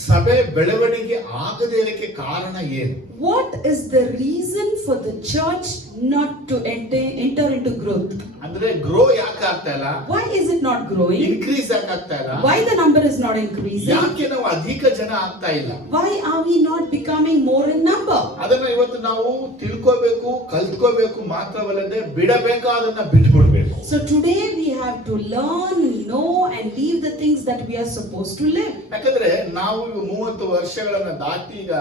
ಸಭೆ ಬೆಳವಣಿಗೆ ಆಗದೇ ಇರಕ್ಕೆ ಕಾರಣ ಏನು? What is the reason for the church not to enter into growth? ಅಂದ್ರೆ ಗ್ರೋ ಯಾಕೆ ಆಗ್ತಾ ಇಲ್ಲ? Why is it not growing? Increase ಯಾಕೆ ಆಗ್ತಾ ಇಲ್ಲ? Why the number is not increasing? ಯಾಕೆ ನಾವು ಅಧಿಕ ಜನ ಆಗ್ತಾ ಇಲ್ಲ? Why are we not becoming more in number? ಅದನ್ನ ಇವತ್ತು ನಾವು ತಿಳ್ಕೋಬೇಕು, ಕಲ್ತ್ಕೋಬೇಕು, ಮಾತ್ರವಲ್ಲದೆ ಬಿಡಬೇಕಾದನ್ನ ಬಿಟ್ಬಿಡ್ಬೇಕು. So today we have to learn, know and leave the things that we are supposed to live. ಯಾಕಂದ್ರೆ ನಾವು 30 ವರ್ಷಗಳನ್ನ ದಾಟಿ ಈಗ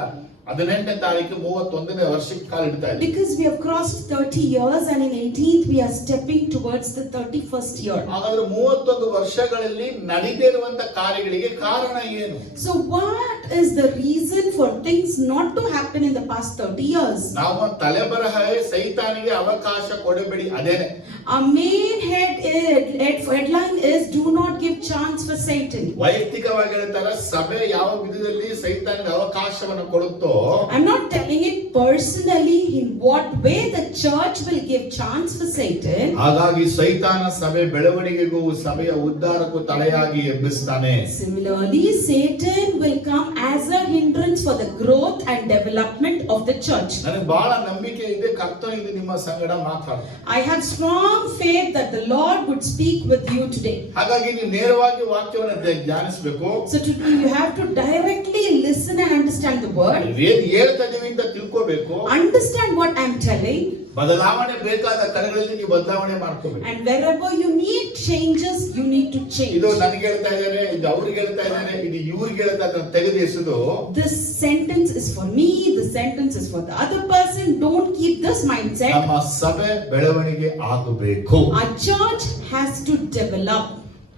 18ನೇ ತಾರೀಕು 31ನೇ ವರ್ಷಕ್ಕೆ ಕಾಲಿಡ್ತಾ ಇದ್ದೀವಿ. Because we have crossed 30 years and in 18th we are stepping towards the 31st year. ಹಾಗಾದ್ರೆ 31 ವರ್ಷಗಳಲ್ಲಿ ನಡೆದೇ ಇರುವಂತ ಕಾರ್ಯಗಳಿಗೆ ಕಾರಣ ಏನು? So what is the reason for things not to happen in the past 30 years? ನಾವು ತಲೆಬರಹ ಸೈತಾನಿಗೆ ಅವಕಾಶ ಕೊಡಬೇಡಿ, ಅದೇನೆ. Our main headline is do not give chance for Satan. ವೈಯಕ್ತಿಕವಾಗಿ ಹೇಳ್ತಾರೆ, ಸಭೆ ಯಾವ ವಿಧದಲ್ಲಿ ಸೈತಾನಿಗೆ ಅವಕಾಶವನ್ನು ಕೊಡುತ್ತೋ, I'm not telling it personally in what way the church will give chance for Satan. ಹಾಗಾಗಿ ಸೈತಾನ ಸಭೆ ಬೆಳವಣಿಗೆಗೂ ಸಭೆಯ ಉದ್ಧಾರಕ್ಕೂ ತಡೆಯಾಗಿ ಎಬ್ಬಿಸ್ತಾನೆ. Similarly, Satan will come as a hindrance for the growth and development of the church. ನನಗೆ ಬಹಳ ನಂಬಿಕೆ ಇದೆ, ಕರ್ತನು ಇದು ನಿಮ್ಮ ಸಂಗಡ ಮಾತಾಡ್ತಾನೆ. I have strong faith that the Lord would speak with you today. ಹಾಗಾಗಿ ನೀವು ನೇರವಾಗಿ ವಾಕ್ಯವನ್ನು ಧ್ಯಾನಿಸಬೇಕು. So today you have to directly listen and understand the word. ಏನ್ ಹೇಳ್ತಾ ಇದೀವಿ ಅಂತ ತಿಳ್ಕೋಬೇಕು. Understand what I am telling. ಬದಲಾವಣೆ ಬೇಕಾದ ಕಡೆಗಳಲ್ಲಿ ನೀವು ಬದಲಾವಣೆ ಮಾಡ್ಕೋಬೇಕು. And wherever you need changes, you need to change. ಇದು ನನಗೆ ಹೇಳ್ತಾ ಇದ್ದಾರೆ, ಇದು ಅವ್ರಿಗೆ ಹೇಳ್ತಾ ಇದ್ದಾರೆ, ಇದು ಇವ್ರಿಗೆ ಹೇಳ್ತಾ ಇದ್ದಾರೆ ತೆಗೆದಿರಿಸೋದು. This sentence is for me, this sentence is for the other person. Don't keep this mindset. ನಮ್ಮ ಸಭೆ ಬೆಳವಣಿಗೆ ಆಗಬೇಕು. Our church has to develop.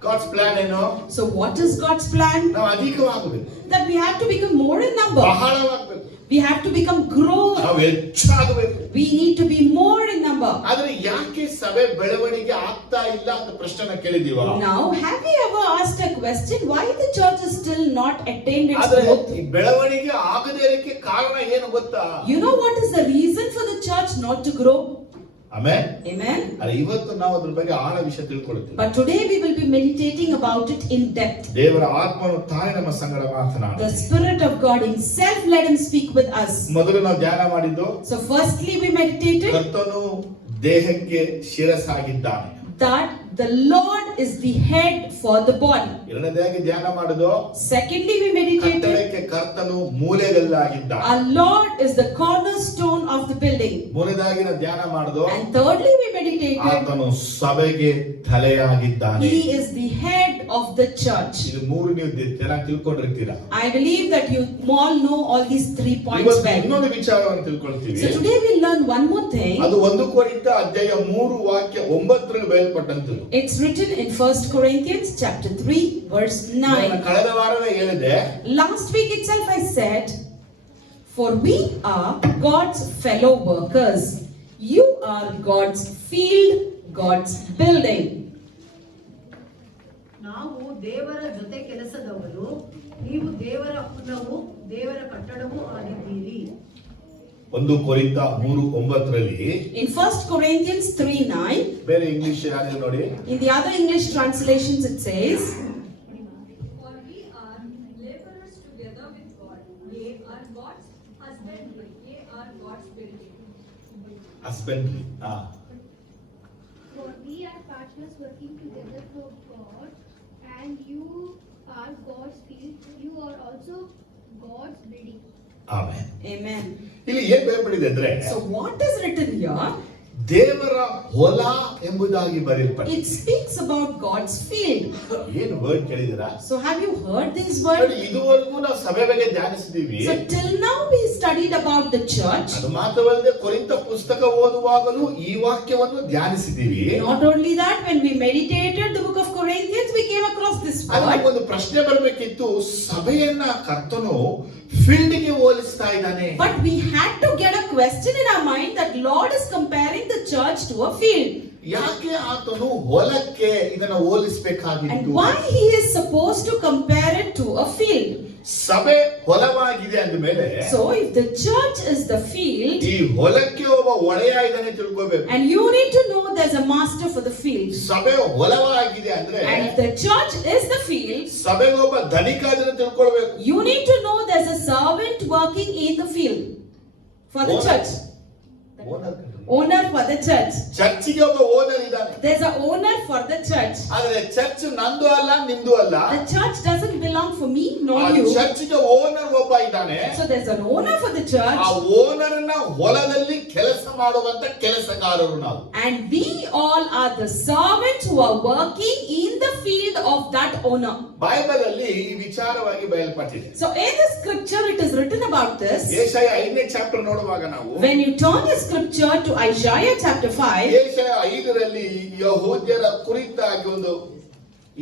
God's plan ಏನು? So what is God's plan? ನಾವು ಅಧಿಕವಾಗಬೇಕು. That we have to become more in number. ಬಹಳವಾಗಬೇಕು. We have to become grow. ನಾವು ಹೆಚ್ಚಾಗಬೇಕು. We need to be more in number. ಆದ್ರೆ ಯಾಕೆ ಸಭೆ ಬೆಳವಣಿಗೆ ಆಗ್ತಾ ಇಲ್ಲ ಅಂತ ಪ್ರಶ್ನೆ ಕೇಳಿದೀವ? Now, have you ever asked a question why the church is still not attained its ಆದ್ರೆ growth? ಈ ಬೆಳವಣಿಗೆ ಆಗದೇ ಇರಕ್ಕೆ ಕಾರಣ ಏನು ಗೊತ್ತಾ? You know what is the reason for the church not to grow? Amen. Amen. ಅರೆ ಇವತ್ತು ನಾವು ಅದ್ರ ಬಗ್ಗೆ ಆಳ ವಿಷಯ ತಿಳ್ಕೊಳ್ಳುತ್ತೀವಿ. But today we will be meditating about it in depth. ದೇವರ ಆತ್ಮನು ತಾನೇ ನಮ್ಮ ಸಂಗಡ ಮಾತನಾಡ. The Spirit of God Himself let Him speak with us. ಮೊದಲು ನಾವು ಧ್ಯಾನ ಮಾಡಿದ್ದು, So firstly we meditated ಕರ್ತನು ದೇಹಕ್ಕೆ ಶಿರಸ್ಸಾಗಿದ್ದಾನೆ. that the Lord is the head for the body. ಎರಡನೇದಾಗಿ ಧ್ಯಾನ ಮಾಡಿದ್ದು, Secondly we meditated ಕಟ್ಟಡಕ್ಕೆ ಕರ್ತನು ಮೂಲೆಗಲ್ಲಾಗಿದ್ದಾನೆ. our Lord is the cornerstone of the building. ಮೂರನೇದಾಗಿ ನಾವು ಧ್ಯಾನ ಮಾಡಿದ್ದು, And thirdly we meditated ಆತನು ಸಭೆಗೆ ತಲೆಯಾಗಿದ್ದಾನೆ. He is the head of the church. ಇದು ಮೂರು ನೀವು ಚೆನ್ನಾಗಿ ತಿಳ್ಕೊಂಡಿರ್ತೀರಾ. I believe that you all know all these 3 points ಇವತ್ತು well. ಇನ್ನೊಂದು ವಿಚಾರವನ್ನು ತಿಳ್ಕೊಳ್ತೀವಿ. So today we learn one more thing. ಅದು 1 ಕೊರಿಂಥ ಅಧ್ಯಾಯ 3 ವಾಕ್ಯ 9ರಲ್ಲಿ ಬಯಲ್ಪಟ್ಟಂತದ್ದು. It's written in 1 Corinthians chapter 3 verse 9. ಕಳೆದ ವಾರವೇ ಹೇಳಿದೆ. Last week itself I said, for we are God's fellow workers. You are God's field, God's building. ನಾವು ದೇವರ ಜೊತೆ ಕೆಲಸದವರು, ನೀವು ದೇವರ ಹುಲ್ಲವು ದೇವರ ಕಟ್ಟಡವೂ ಆಗಿದ್ದೀರಿ. 1 ಕೊರಿಂಥ 3:9ರಲ್ಲಿ In 1 Corinthians 3:9, ಬೇರೆ ಇಂಗ್ಲಿಷ್ ಯಾರು ನೋಡಿ. in the other English translations it says, For we are laborers together with God. Ye are God's husbandry. Ye are God's building. Husbandry. For we are partners working together for God, and you are God's field. You are also God's building. Amen. Amen. ಇಲ್ಲಿ ಏನ್ ಬರೆಯಲ್ಪಟ್ಟಿದೆ ಅಂದ್ರೆ, So what is written here? ದೇವರ ಹೊಲ ಎಂಬುದಾಗಿ ಬರೆಯಲ್ಪಟ್ಟಿದೆ. It speaks about God's field. ಏನು ವರ್ಡ್ ಕೇಳಿದಿರಾ? So have you heard these ನೋಡಿ, words? ಇದುವರೆಗೂ ನಾವು ಸಭೆ ಬಗ್ಗೆ ಧ್ಯಾನಿಸಿದೀವಿ. So till now we studied about the church. ಅದು ಮಾತ್ರವಲ್ಲದೆ ಕೊರಿಂಥ ಪುಸ್ತಕ ಓದುವಾಗಲೂ ಈ ವಾಕ್ಯವನ್ನು ಧ್ಯಾನಿಸಿದೀವಿ. Not only that, when we meditated the book of Corinthians, we came across this ಅಲ್ಲಿ word. ಒಂದು ಪ್ರಶ್ನೆ ಬರಬೇಕಿತ್ತು, ಸಭೆಯನ್ನ ಕರ್ತನು ಫೀಲ್ಡ್ಗೆ ಹೋಲಿಸ್ತಾ ಇದ್ದಾನೆ. But we had to get a question in our mind that Lord is comparing the church to a field. ಯಾಕೆ ಆತನು ಹೊಲಕ್ಕೆ ಇದನ್ನ ಹೋಲಿಸಬೇಕಾಗಿತ್ತು? And why He is supposed to compare it to a field? ಸಭೆ ಹೊಲವಾಗಿದೆ ಅಂದಮೇಲೆ, So if the church is the field, ಈ ಹೊಲಕ್ಕೆ ಒಬ್ಬ ಒಡೆಯ ಇದ್ದಾನೆ ತಿಳ್ಕೋಬೇಕು. and you need to know there's a master for the field. ಸಭೆ ಹೊಲವಾಗಿದೆ ಅಂದ್ರೆ And if the church is the field, ಸಭೆಗೆ ಒಬ್ಬ ಧನಿಕ ಅದನ್ನ ತಿಳ್ಕೊಳ್ಬೇಕು. you need to in the field for the Owner. church. Owner for the church. ಚರ್ಚಿಗೆ ಒಬ್ಬ ಓನರ್ ಇದ್ದಾನೆ. There's an owner for the church. ಆದ್ರೆ ಚರ್ಚ್ ನಂದು ಅಲ್ಲ ನಿಮ್ದು ಅಲ್ಲ. The church doesn't belong for me nor ಆ you. ಚರ್ಚ್ಗೆ ಓನರ್ ಒಬ್ಬ ಇದ್ದಾನೆ. So there's an owner for the church. ಆ ಓನರ್ನ ಹೊಲದಲ್ಲಿ ಕೆಲಸ ಮಾಡುವಂತ ಕೆಲಸಗಾರರು ನಾವು. And we all are the servants who are working in the field of that owner. Bible ಅಲ್ಲಿ ಈ ವಿಚಾರವಾಗಿ ಬಯಲ್ಪಟ್ಟಿದೆ. So in the scripture it is written about this. ಯೆಶಾಯ 5ನೇ ಚಾಪ್ಟರ್ ನೋಡುವಾಗ ನಾವು When you turn the scripture to Isaiah chapter 5, ಯೆಶಾಯ 5ರಲ್ಲಿ ಯೆಹೂದ್ಯರ ಕುರಿತಾಗಿ ಒಂದು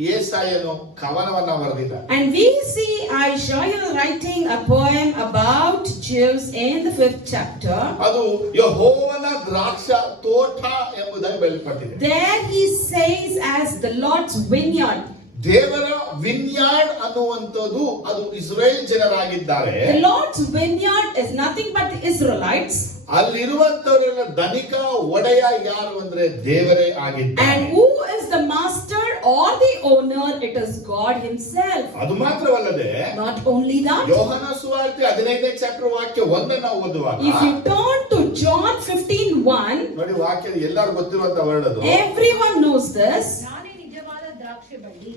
ಯೆಶಾಯನು ಕವನವನ್ನ ಬರೆದಿದ್ದಾನೆ. and we see Isaiah writing a poem about Jews in the 5th chapter. ಅದು ಯೆಹೋವನ ದ್ರಾಕ್ಷ ತೋಟ ಎಂಬುದಾಗಿ ಬಯಲ್ಪಟ್ಟಿದೆ. There he says as the Lord's vineyard. ದೇವರ ವಿನ್ಯಾರ್ಡ್ ಅನ್ನುವಂಥದ್ದು ಅದು ಇಸ್ರೇಲ್ ಜನರಾಗಿದ್ದಾರೆ. The Lord's vineyard is nothing but the Israelites. ಅಲ್ಲಿರುವಂತವರೆಲ್ಲ ಧನಿಕ ಒಡೆಯ ಯಾರು ಅಂದ್ರೆ ದೇವರೇ ಆಗಿದ್ದಾರೆ. And who is the master or the owner? It is God himself. ಅದು ಮಾತ್ರವಲ್ಲದೆ Not only that, ಯೋಹನ ಸುವಾರ್ತೆ 15ನೇ ಚಾಪ್ಟರ್ ವಾಕ್ಯ 1 ನಾವು ಓದುವಾಗ if you turn to John 15:1, ನೋಡಿ ವಾಕ್ಯ ಎಲ್ಲರೂ ಗೊತ್ತಿರುವಂತ ವರ್ಡ್ ಅದು. everyone knows this. ನಾನೇ ನಿಜವಾದ ದ್ರಾಕ್ಷಿ ಬಳ್ಳಿ,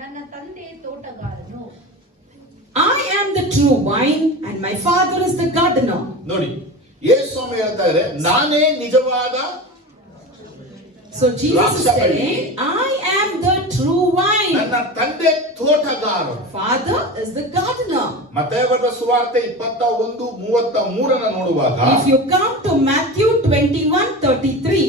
ನನ್ನ ತಂದೆ ತೋಟಗಾರನು. I am the true vine and my father is the gardener. ನೋಡಿ ಯೇಸು ಸ್ವಾಮಿ ಹೇಳ್ತಾ ಇದ್ದಾರೆ ನಾನೇ ನಿಜವಾದ. So Jesus is saying, I am the true vine. ನನ್ನ ತಂದೆ ತೋಟಗಾರರು. Father is the gardener. ಮತ್ತಾಯ ಬರೆದ ಸುವಾರ್ತೆ 21:33 ನೋಡುವಾಗ If you come to Matthew 21:33,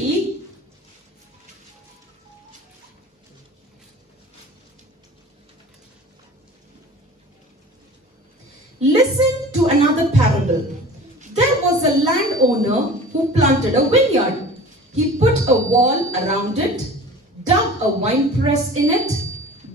listen to another parable. There was a landowner who planted a vineyard. He put a wall around it, dug a winepress in it,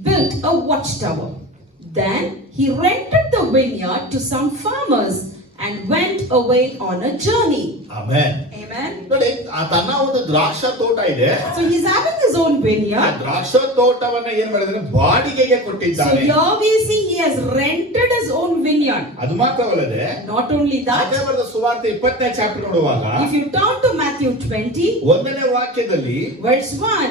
built a watchtower. Then he rented the vineyard to some farmers and went away on a journey. Amen. Amen. ನೋಡಿ ತನ್ನ ಒಂದು ದ್ರಾಕ್ಷ ತೋಟ ಇದೆ. So he's having his own ಆ vineyard. ದ್ರಾಕ್ಷ ತೋಟವನ್ನ ಏನ್ ಮಾಡಿದ್ರೆ ಬಾಡಿಗೆಗೆ So ಕೊಟ್ಟಿದ್ದಾನೆ. here we see he has rented his own vineyard. ಅದು ಮಾತ್ರವಲ್ಲದೆ Not only ಮತ್ತಾಯ that, ಬರೆದ ಸುವಾರ್ತೆ 20ನೇ ಚಾಪ್ಟರ್ ನೋಡುವಾಗ if you turn to Matthew 20, 1ನೇ ವಾಕ್ಯದಲ್ಲಿ verse 1,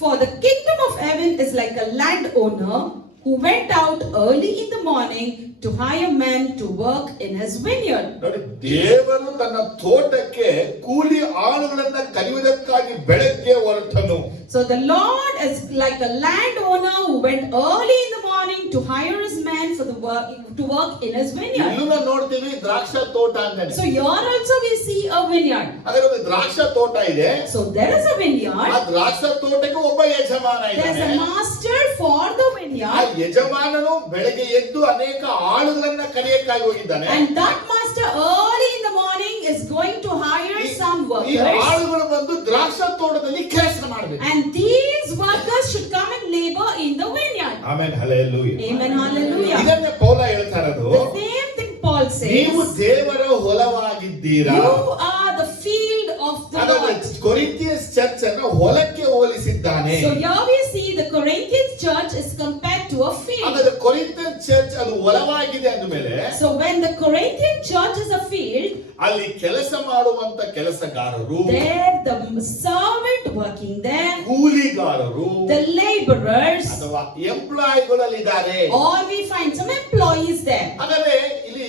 for the kingdom of heaven is like a landowner who went out early in the morning to hire men to work in his vineyard. ನೋಡಿ ದೇವರು ತನ್ನ ತೋಟಕ್ಕೆ ಕೂಲಿ ಆಳುಗಳನ್ನ ಕರೆಯುವುದಕ್ಕಾಗಿ ಬೆಳಗ್ಗೆ ಹೊರಟನು. So the Lord is like a landowner who went early in the morning to hire his men for the work to work in his vineyard. ಇಲ್ಲೂ ನಾವು ನೋಡ್ತೀವಿ ದ್ರಾಕ್ಷ ತೋಟ ಅಂತಾನೆ. So here also we see a vineyard. ಹಾಗಾದ್ರೆ ಒಂದು ದ್ರಾಕ್ಷ ತೋಟ ಇದೆ. So there is a ಆ vineyard. ದ್ರಾಕ್ಷ ತೋಟಕ್ಕೆ ಒಬ್ಬ ಯಜಮಾನ There's ಇದ್ದಾನೆ. a master for the ಆ vineyard. ಯಜಮಾನನು ಬೆಳಗ್ಗೆ ಎದ್ದು ಅನೇಕ ಆಳುಗಳನ್ನ ಕರೆಯಕ್ಕಾಗಿ ಹೋಗಿದ್ದಾನೆ. And that master early in the morning is going to hire some ಈ workers. ಆಳುಗಳು ಬಂದು ದ್ರಾಕ್ಷ ತೋಟದಲ್ಲಿ ಕೆಲಸ ಮಾಡಬೇಕು. And these workers should come and labor in the vineyard. Amen hallelujah. Amen. Hallelujah. ಇದನ್ನೇ ಪೌಲ ಹೇಳ್ತಾ ಇರೋದು. The same thing Paul ನೀವು says. ದೇವರ ಹೊಲವಾಗಿದ್ದೀರಾ. You are the field of the ಹಾಗಾದ್ರೆ Lord. ಕೊರಿಂಥಿಯಸ್ ಚರ್ಚ್ ಅನ್ನು ಹೊಲಕ್ಕೆ ಹೋಲಿಸಿದ್ದಾನೆ. So here we see the Corinthian church is compared to a field. ಹಾಗಾದ್ರೆ ಕೊರಿಂಥಿಯನ್ ಚರ್ಚ್ ಅದು ಹೊಲವಾಗಿದೆ ಅಂದಮೇಲೆ So when the Corinthian church is a field, ಅಲ್ಲಿ ಕೆಲಸ ಮಾಡುವಂತ ಕೆಲಸಗಾರರು, there the servant working there, ಕೂಲಿಗಾರರು the laborers, ಅಥವಾ ಎಂಪ್ಲಾಯಿಗಳಿದ್ದಾರೆ. or we find some employees there. ಹಾಗಾದ್ರೆ ಇಲ್ಲಿ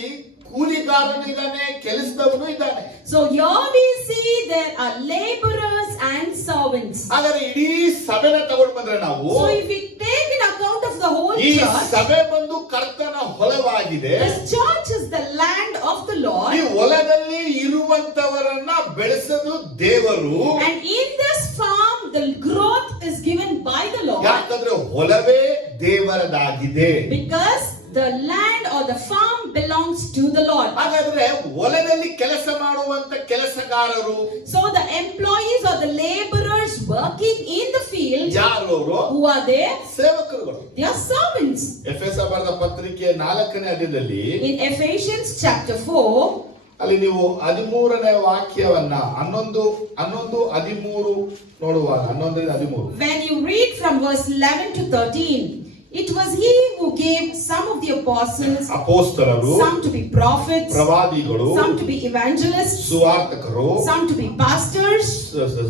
ಕೂಲಿಗಾರನು ಇದ್ದಾನೆ, ಕೆಲಸದವನು ಇದ್ದಾನೆ. So here we see there are laborers and servants. ಹಾಗಾದ್ರೆ ಇಡೀ ಸಭೆನ ತಗೊಂಡು ಬಂದ್ರೆ ನಾವು So if we take in account of the whole ಈ church, ಸಭೆ ಬಂದು ಕರ್ತನ ಹೊಲವಾಗಿದೆ. this church is the land of the ಈ Lord. ಹೊಲದಲ್ಲಿ ಇರುವಂತವರನ್ನ ಬೆಳೆಸೋದು ದೇವರು. And in this farm, the growth is given by the Lord. ಯಾಕಂದ್ರೆ ಹೊಲವೇ ದೇವರದಾಗಿದೆ. Because the land or the farm belongs to the Lord. ಹಾಗಾದ್ರೆ ಹೊಲದಲ್ಲಿ ಕೆಲಸ ಮಾಡುವಂತ ಕೆಲಸಗಾರರು So the employees or the laborers working in the field, ಯಾರು ಅವರು? who are they? ಸೇವಕರುಗಳು. They are servants. ಎಫೆಸ ಬರೆದ ಪತ್ರಿಕೆ 4ನೇ ಅಧ್ಯಾಯದಲ್ಲಿ In Ephesians chapter 4, ಅಲ್ಲಿ ನೀವು 13ನೇ ವಾಕ್ಯವನ್ನ 11:13 ನೋಡುವಾಗ 11:13 when you read from verse 11 to 13, it was he who gave some of the apostles, ಅಪೋಸ್ತಲರು, some to be prophets, ಪ್ರವಾದಿಗಳು, some to be evangelists, ಸುವಾರ್ತಕರು, some to be pastors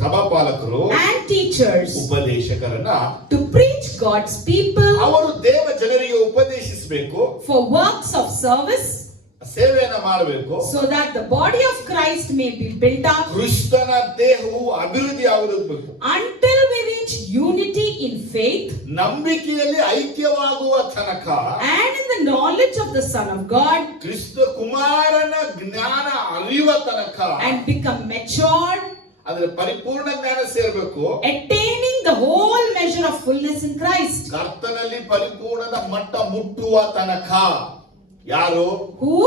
ಸಭಾಪಾಲಕರು, and teachers, ಉಪದೇಶಕರನ್ನ to preach God's people ಅವರು ದೇವ ಜನರಿಗೆ ಉಪದೇಶಿಸಬೇಕು, for works of service, ಸೇವೆಯನ್ನ ಮಾಡಬೇಕು, so that the body of Christ may be built up ಕ್ರಿಸ್ತನ ದೇಹವು ಅಭಿವೃದ್ಧಿ ಆಗಬೇಕು, until we reach unity in faith ನಂಬಿಕೆಯಲ್ಲಿ ಐಕ್ಯವಾಗುವ ತನಕ, and in the knowledge of the Son of God, ಕ್ರಿಸ್ತ ಕುಮಾರನ ಜ್ಞಾನ ಅರಿಯುವ ತನಕ, and become matured, ಅಂದ್ರೆ ಪರಿಪೂರ್ಣ ಜ್ಞಾನ ಸೇರ್ಬೇಕು, attaining the whole measure of fullness in Christ. ಕರ್ತನಲ್ಲಿ ಪರಿಪೂರ್ಣದ ಮಟ್ಟ ಮುಟ್ಟುವ ತನಕ. ಯಾರು? Who?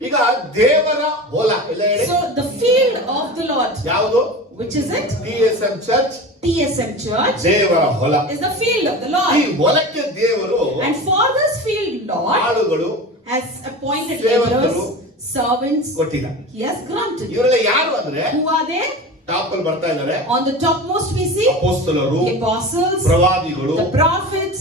ಈಗ ದೇವರ ಹೊಲ ಎಲ್ಲ ಹೇಳಿ. So the field of the Lord. ಯಾವುದು? Which is it? TSM church. TSM Church ದೇವರ ಹೊಲ. is the field of the ಈ Lord. ಹೊಲಕ್ಕೆ ದೇವರು And for this field, Lord ಆಳುಗಳು has appointed ಸೇವಕರು laborers, servants, ಕೊಟ್ಟಿದ್ದಾರೆ. He has granted. ಇವರೆಲ್ಲ ಯಾರು ಅಂದ್ರೆ Who are they? ಟಾಪ್ ಅಲ್ಲಿ ಬರ್ತಾ ಇದ್ದಾರೆ. On the topmost we see ಅಪೋಸ್ತಲರು, the apostles, ಪ್ರವಾದಿಗಳು, the prophets,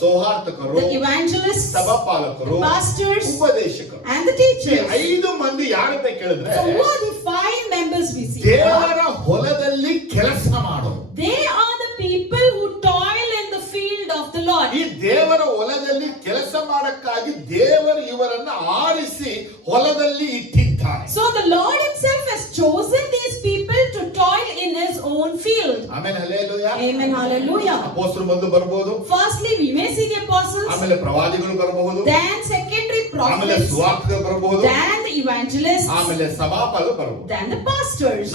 ಸೌಹಾರ್ತಕರು, the evangelists, ಸಭಾಪಾಲಕರು, the pastors, ಉಪದೇಶಕರು. and the ಈ teachers. 5 ಮಂದಿ ಯಾರಂತ ಕೇಳಿದ್ರೆ So who are the 5 members we see? here? ದೇವರ ಹೊಲದಲ್ಲಿ ಕೆಲಸ ಮಾಡೋರು. They are the people who toil in the field of the Lord. ಈ ದೇವರ ಹೊಲದಲ್ಲಿ ಕೆಲಸ ಮಾಡಕ್ಕಾಗಿ ದೇವರು ಇವರನ್ನ ಆರಿಸಿ ಹೊಲದಲ್ಲಿ ಇಟ್ಟಿದ್ದಾರೆ. So the Lord himself has chosen these people to toil in his own field. ಆಮೇಲೆ ಹಲ್ಲೆಲೂಯಾ. Amen, hallelujah. ಅಪೊಸ್ತಲರು ಬಂದು ಬರಬಹುದು, Firstly, we may see the apostles, ಆಮೇಲೆ ಪ್ರವಾದಿಗಳು ಬರಬಹುದು, then secondary ಆಮೇಲೆ prophets, ಸುವಾರ್ತಿಕರು ಬರಬಹುದು, then the evangelists, ಆಮೇಲೆ ಸಭಾಪಾಲಕರು ಬರಬಹುದು. then the pastors.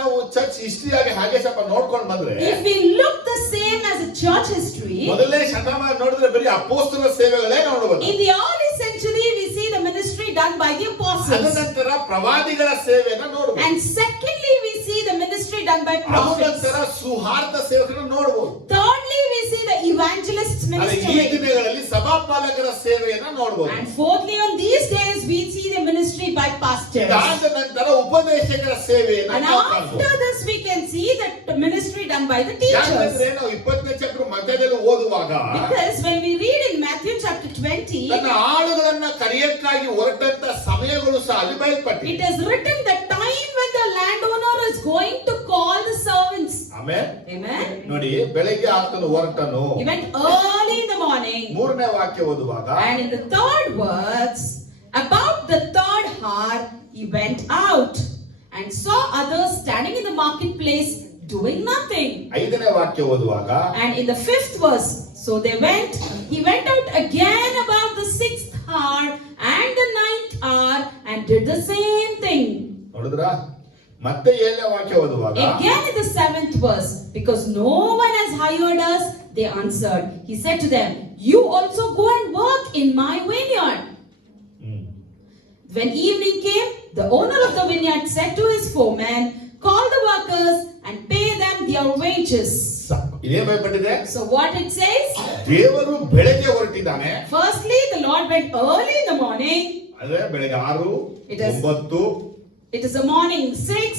ನಾವು ಚರ್ಚ್ ಹಿಸ್ಟ್ರಿ ಆಗಿ ಹಾಗೆ ಸ್ವಲ್ಪ ನೋಡ್ಕೊಂಡು ಬಂದ್ರೆ If we look the same as a church history, ಮೊದಲನೇ ಶತಮಾನ ನೋಡಿದ್ರೆ ಬರೀ ಅಪೊಸ್ತಲರ ಸೇವೆಗಳೇ ನೋಡಬಹುದು. in the early century we see the ministry done by the apostles. ಅದನಂತರ ಪ್ರವಾದಿಗಳ ಸೇವೆಯನ್ನ ನೋಡಬಹುದು. And secondly, we see the ministry done by prophets. ಅದನಂತರ ಸುವಾರ್ತ ಸೇವಕರನ್ನು ನೋಡಬಹುದು. Thirdly, we see the evangelists ಈ ministry. ದಿನಗಳಲ್ಲಿ ಸಭಾಪಾಲಕರ ಸೇವೆಯನ್ನ ನೋಡಬಹುದು. And fourthly, on these days, we see the ministry by pastors. ಇದಾದ ನಂತರ ಉಪದೇಶಕರ ಸೇವೆಯನ್ನ And ನಾವು after ಕಾಣಬಹುದು. this, we can see that the ministry done by the teachers. ಯಾಕಂದ್ರೆ ನಾವು 20ನೇ ಚಾಪ್ಟರ್ ಮಧ್ಯದಲ್ಲಿ ಓದುವಾಗ Because when we read in Matthew chapter 20, ತನ್ನ ಆಳುಗಳನ್ನ ಕರೆಯಕ್ಕಾಗಿ ಹೊರಟಂತ ಸಮಯಗಳು ಸಹ ಅಲ್ಲಿ ಬಯಲ್ಪಟ್ಟಿದೆ. it is written the time when the landowner is going to call the servants. ಆಮೇಲೆ Amen. ನೋಡಿ, ಬೆಳಗ್ಗೆ ಆತನು ಹೊರಟನು. He went early in the morning. 3ನೇ ವಾಕ್ಯ ಓದುವಾಗ And in the third words, about the third hour, he went out and saw others standing in the marketplace doing nothing. 5ನೇ ವಾಕ್ಯ ಓದುವಾಗ And in the 5th verse, so he went out again about the 6th hour and the 9th hour and did the same thing. ನೋಡಿದ್ರ? ಮತ್ತೆ 7ನೇ ವಾಕ್ಯ ಓದುವಾಗ Again in the 7th verse, because no one has hired us, they answered. He said to them, you also go and work in my vineyard. When evening came, the owner of the vineyard said to his foreman, call the workers and pay them their wages. ಇದೇ ಭಯಪಟ್ಟಿದೆ. So what it says? ದೇವರು ಬೆಳಗ್ಗೆ ಹೊರಟಿದ್ದಾನೆ. Firstly, the Lord went early in the morning. ಅಂದ್ರೆ ಬೆಳಗ್ಗೆ 6, It is- 9, It is the morning 6,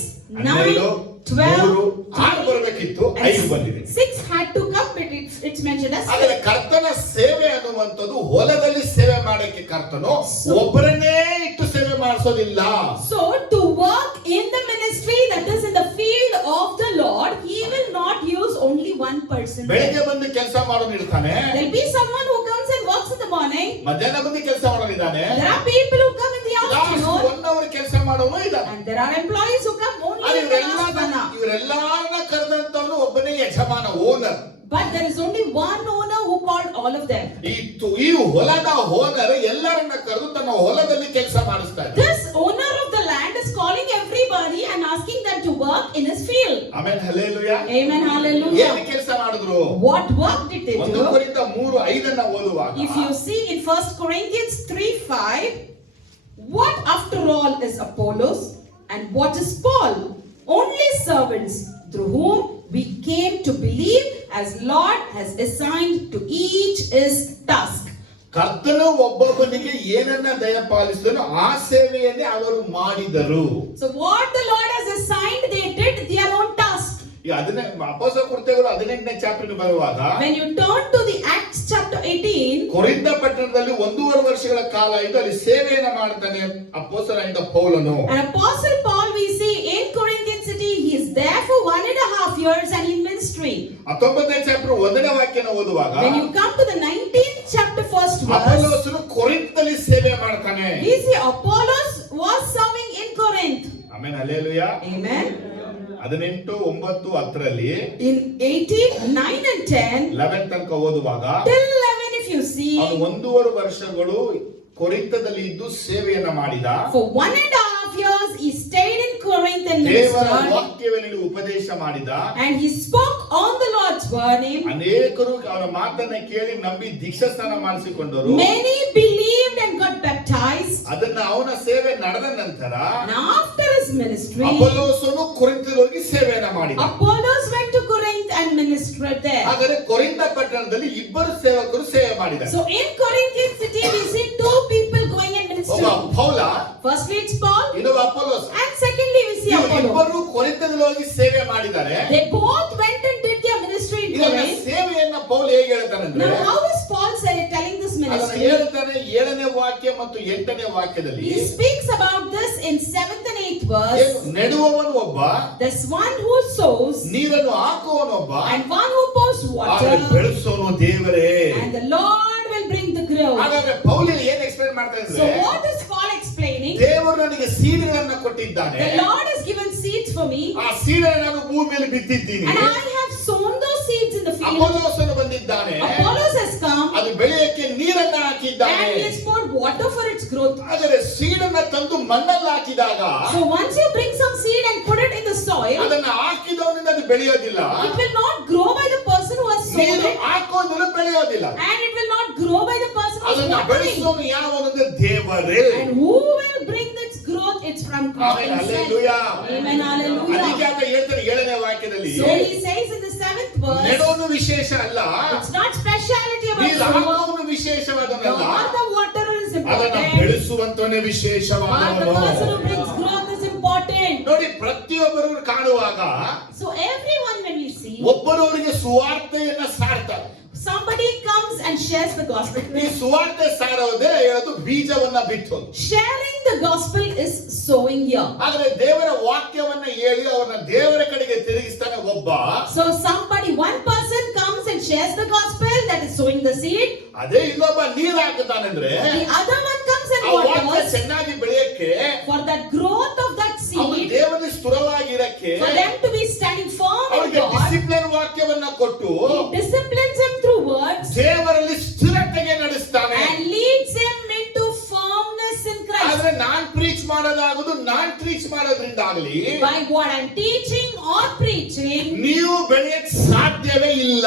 9, 12, 12, 6 ಬರಬೇಕಿತ್ತು, 5 ಬಂದಿದೆ. 6 had to come, but it's mentioned as ಆದರೆ ಕರ್ತನ ಸೇವೆ ಅನ್ನುವಂಥದ್ದು ಹೊಲದಲ್ಲಿ ಸೇವೆ ಮಾಡಕ್ಕೆ ಕರ್ತನು ಒಬ್ಬರನ್ನೇ ಇಟ್ಟು ಸೇವೆ ಮಾಡಿಸೋದಿಲ್ಲ. So to work in the ministry that is in the field of the Lord, he will not use only one person. ಬೆಳಗ್ಗೆ ಬಂದು ಕೆಲಸ ಮಾಡೋನು ಇರ್ತಾನೆ, There will be someone who comes and works in the morning. ಮಧ್ಯಾಹ್ನ ಬಂದು ಕೆಲಸ ಮಾಡೋನಿದ್ದಾನೆ, There are people who come in the last afternoon. 1 hour ಕೆಲಸ ಮಾಡೋನು ಇದ್ದಾನೆ. And there are employees who come only in the last 1 hour. ಇವರೆಲ್ಲರನ್ನ ಕರೆದಂತವನು ಒಬ್ಬನೇ ಯಜಮಾನ, owner. But there is only one owner who called all of them. ಈ ಹೊಲದ ಓನರ್ ಎಲ್ಲರನ್ನ ಕರೆದು ತನ್ನ ಹೊಲದಲ್ಲಿ ಕೆಲಸ ಮಾಡಿಸ್ತಾನೆ. This owner of the land is calling everybody and asking them to work in his field. Amen, hallelujah. Amen, hallelujah. ಏನು ಕೆಲಸ ಮಾಡಿದ್ರು? What work did they 1 do? ಕೊರಿಂಥ 3:5 ಓದುವಾಗ If you see in 1 Corinthians 3:5, what after all is Apollos and what is Paul? Only servants through whom we came to believe as Lord has assigned to each his task. ಕರ್ತನು ಒಬ್ಬೊಬ್ಬನಿಗೆ ಏನನ್ನ ದಯಪಾಲಿಸಿದನು ಆ ಸೇವೆಯನ್ನೇ ಅವರು ಮಾಡಿದರು. So what the Lord has assigned, they did their own task. ಈ ಅಪೊಸ್ತಲ ಕೃತ್ಯಗಳು 18ನೇ ಚಾಪ್ಟರ್ ಬರುವಾಗ When you turn to the Acts chapter 18, ಕೊರಿಂಥ ಪಟ್ಟಣದಲ್ಲಿ 1.5 ವರ್ಷಗಳ ಕಾಲ ಇದ್ದು ಅಲ್ಲಿ ಸೇವೆಯನ್ನ ಮಾಡ್ತಾನೆ ಅಪೊಸ್ತಲನಾದ ಪೌಲನು. and Apostle Paul we see in Corinthian city, he is there for 1.5 years and in ministry. 19ನೇ ಚಾಪ್ಟರ್ 1ನೇ ವಾಕ್ಯನ ಓದುವಾಗ When you come to the 19th chapter first verse, ಅಪೊಲ್ಲೋಸನು ಕೊರಿಂಥದಲ್ಲಿ ಸೇವೆ ಮಾಡ್ತಾನೆ. we see Apollos was serving in Corinth. Amen, hallelujah. Amen. 18, 9, 10ರಲ್ಲಿ In 18, 9 and 10, 11 ತನಕ ಓದುವಾಗ till 11 if you see, ಅವನು 1.5 ವರ್ಷಗಳು ಕೊರಿಂಥದಲ್ಲಿ ಇದ್ದು ಸೇವೆಯನ್ನ ಮಾಡಿದ. for 1.5 years he stayed in Corinth and ದೇವರ ministered, ವಾಕ್ಯವನ್ನು ಉಪದೇಶ ಮಾಡಿದ. and he spoke on the Lord's word. ಅನೇಕರು ಅವನ ಮಾತನ್ನ ಕೇಳಿ ನಂಬಿ ದೀಕ್ಷಾಸ್ನಾನ ಮಾಡಿಸಿಕೊಂಡರು. Many believed and got baptized. ಅದನ್ನ ಅವನ ಸೇವೆ ನಡೆದ ನಂತರ And after his ministry, ಅಪೊಲ್ಲೋಸನು ಕೊರಿಂಥದಲ್ಲಿ ಹೋಗಿ ಸೇವೆಯನ್ನ ಮಾಡಿದ. Apollos went to Corinth and ministered there. ಆದರೆ ಕೊರಿಂಥ ಪಟ್ಟಣದಲ್ಲಿ ಇಬ್ಬರು ಸೇವಕರು ಸೇವೆ ಮಾಡಿದ್ದಾರೆ. So in Corinthian city we see two people going and ಒಬ್ಬ ministering. ಪೌಲ, Firstly it's Paul, ಇನ್ನೊಬ್ಬ ಅಪೊಲ್ಲೋಸ್. and secondly we see Apollos. ಇಬ್ಬರು ಕೊರಿಂಥದಲ್ಲಿ ಹೋಗಿ ಸೇವೆ ಮಾಡಿದ್ದಾರೆ. They both went and did their ministry in ಇದನ್ನ Corinth. ಸೇವೆಯನ್ನ ಪೌಲ್ ಹೇಗೆ ಹೇಳ್ತಾನಂದ್ರೆ Now how is Paul telling this ಅದನ್ನ ministry? ಹೇಳ್ತಾನೆ 7ನೇ ವಾಕ್ಯ ಮತ್ತು 8ನೇ ವಾಕ್ಯದಲ್ಲಿ. He speaks about this in 7th and 8th verse. ನೆಡುವವನು ಒಬ್ಬ, There's one who sows ನೀರನ್ನು ಹಾಕುವವನೊಬ್ಬ, and one who pours ಆದರೆ water, ಬೆಳೆಸೋನು ದೇವರೇ. and the Lord will bring the growth. ಹಾಗಾದ್ರೆ ಪೌಲ್ ಏನ್ ಎಕ್ಸ್ಪ್ಲೇನ್ ಮಾಡ್ತಾ So ಇದ್ದಾರೆ? what is Paul explaining? ದೇವರು ನನಗೆ ಸೀಡ್ಗಳನ್ನ ಕೊಟ್ಟಿದ್ದಾನೆ. The Lord has given seeds for me, ಆ ಸೀಡನ್ನು ನಾನು ಭೂಮಿಯಲ್ಲಿ ಬಿತ್ತಿದ್ದೀನಿ. and I have sown those seeds in the field. ಅಪೊಲ್ಲೋಸನು ಬಂದಿದ್ದಾನೆ, Apollos has come, ಅದು ಬೆಳೆಯಕ್ಕೆ ನೀರನ್ನ ಹಾಕಿದ್ದಾನೆ. and he has poured water for its growth. ಆದರೆ ಸೀಡನ್ನ ತಂದು ಮಣ್ಣಲ್ಲಿ ಹಾಕಿದಾಗ So once you bring some seed and put it in the soil, ಅದನ್ನ ಹಾಕಿದವನಿಂದ ಅದು ಬೆಳೆಯೋದಿಲ್ಲ. it will not grow by the person who has sown ನೀರು it, ಹಾಕೋದ್ರೂ ಬೆಳೆಯೋದಿಲ್ಲ. and it will not grow by the person who is ಅದನ್ನ watering. ಬೆಳೆಸೋನು ಯಾವನಂದ್ರೆ ದೇವರೇ. And who will bring this growth? It's from God amen, himself. Hallelujah. Amen, hallelujah. ಅದಕ್ಕೆ ಆತ ಹೇಳ್ತಾನೆ 7ನೇ ವಾಕ್ಯದಲ್ಲಿ, So he says in the 7th verse, ನೆಡೋನು ವಿಶೇಷ ಅಲ್ಲ, it's not speciality about ನೀರು sower, ಹಾಕೋನು ವಿಶೇಷವಾದನಲ್ಲ, nor the waterer is ಅದನ್ನ important, ಬೆಳೆಸುವಂತವನೇ but the ವಿಶೇಷವಾದವನು. person who brings growth is important. ನೋಡಿ, ಪ್ರತಿಯೊಬ್ಬರು ಕಾಣುವಾಗ So everyone when we see, ಒಬ್ಬರವರಿಗೆ ಸುವಾರ್ತೆಯನ್ನ ಸಾರ್ತಾರೆ. somebody comes and shares the gospel. ಈ ಸುವಾರ್ತೆ ಸಾರೋದೇ ಹೇಳೋದು ಬೀಜವನ್ನ ಬಿತ್ತು. Sharing the gospel is sowing here. ಆದ್ರೆ ದೇವರ ವಾಕ್ಯವನ್ನ ಹೇಳಿ ಅವ್ರನ್ನ ದೇವರ ಕಡೆಗೆ ತಿರುಗಿಸ್ತಾನೆ ಒಬ್ಬ. So somebody, one person comes and shares the gospel, that is sowing the seed. ಅದೇ ಇನ್ನೊಬ್ಬ ನೀರ್ ಹಾಕುತ್ತಾನಂದ್ರೆ The other one comes and ಆ ವಾಕ್ಯ waters ಚೆನ್ನಾಗಿ ಬೆಳೆಯಕ್ಕೆ, for that growth of that ಅವ್ರು seed, ದೇವರಲ್ಲಿ ಸ್ಥಿರವಾಗಿರಕ್ಕೆ for them to be standing firm in ಅವ್ರಿಗೆ God. ಡಿಸಿಪ್ಲಿನ್ ವಾಕ್ಯವನ್ನ ಕೊಟ್ಟು He disciplines them through words ದೇವರಲ್ಲಿ ಸ್ಥಿರತೆಗೆ ನಡೆಸ್ತಾನೆ. and leads them into firmness in Christ. ಆದ್ರೆ ನಾನ್ ಪ್ರೀಚ್ ಮಾಡೋದಾಗುದು ನಾನ್ ಪ್ರೀಚ್ ಮಾಡೋದ್ರಿಂದ ಆಗ್ಲಿ By what I'm teaching or preaching, ನೀವು ಬೆಳೆಯಕ್ ಸಾಧ್ಯವೇ ಇಲ್ಲ.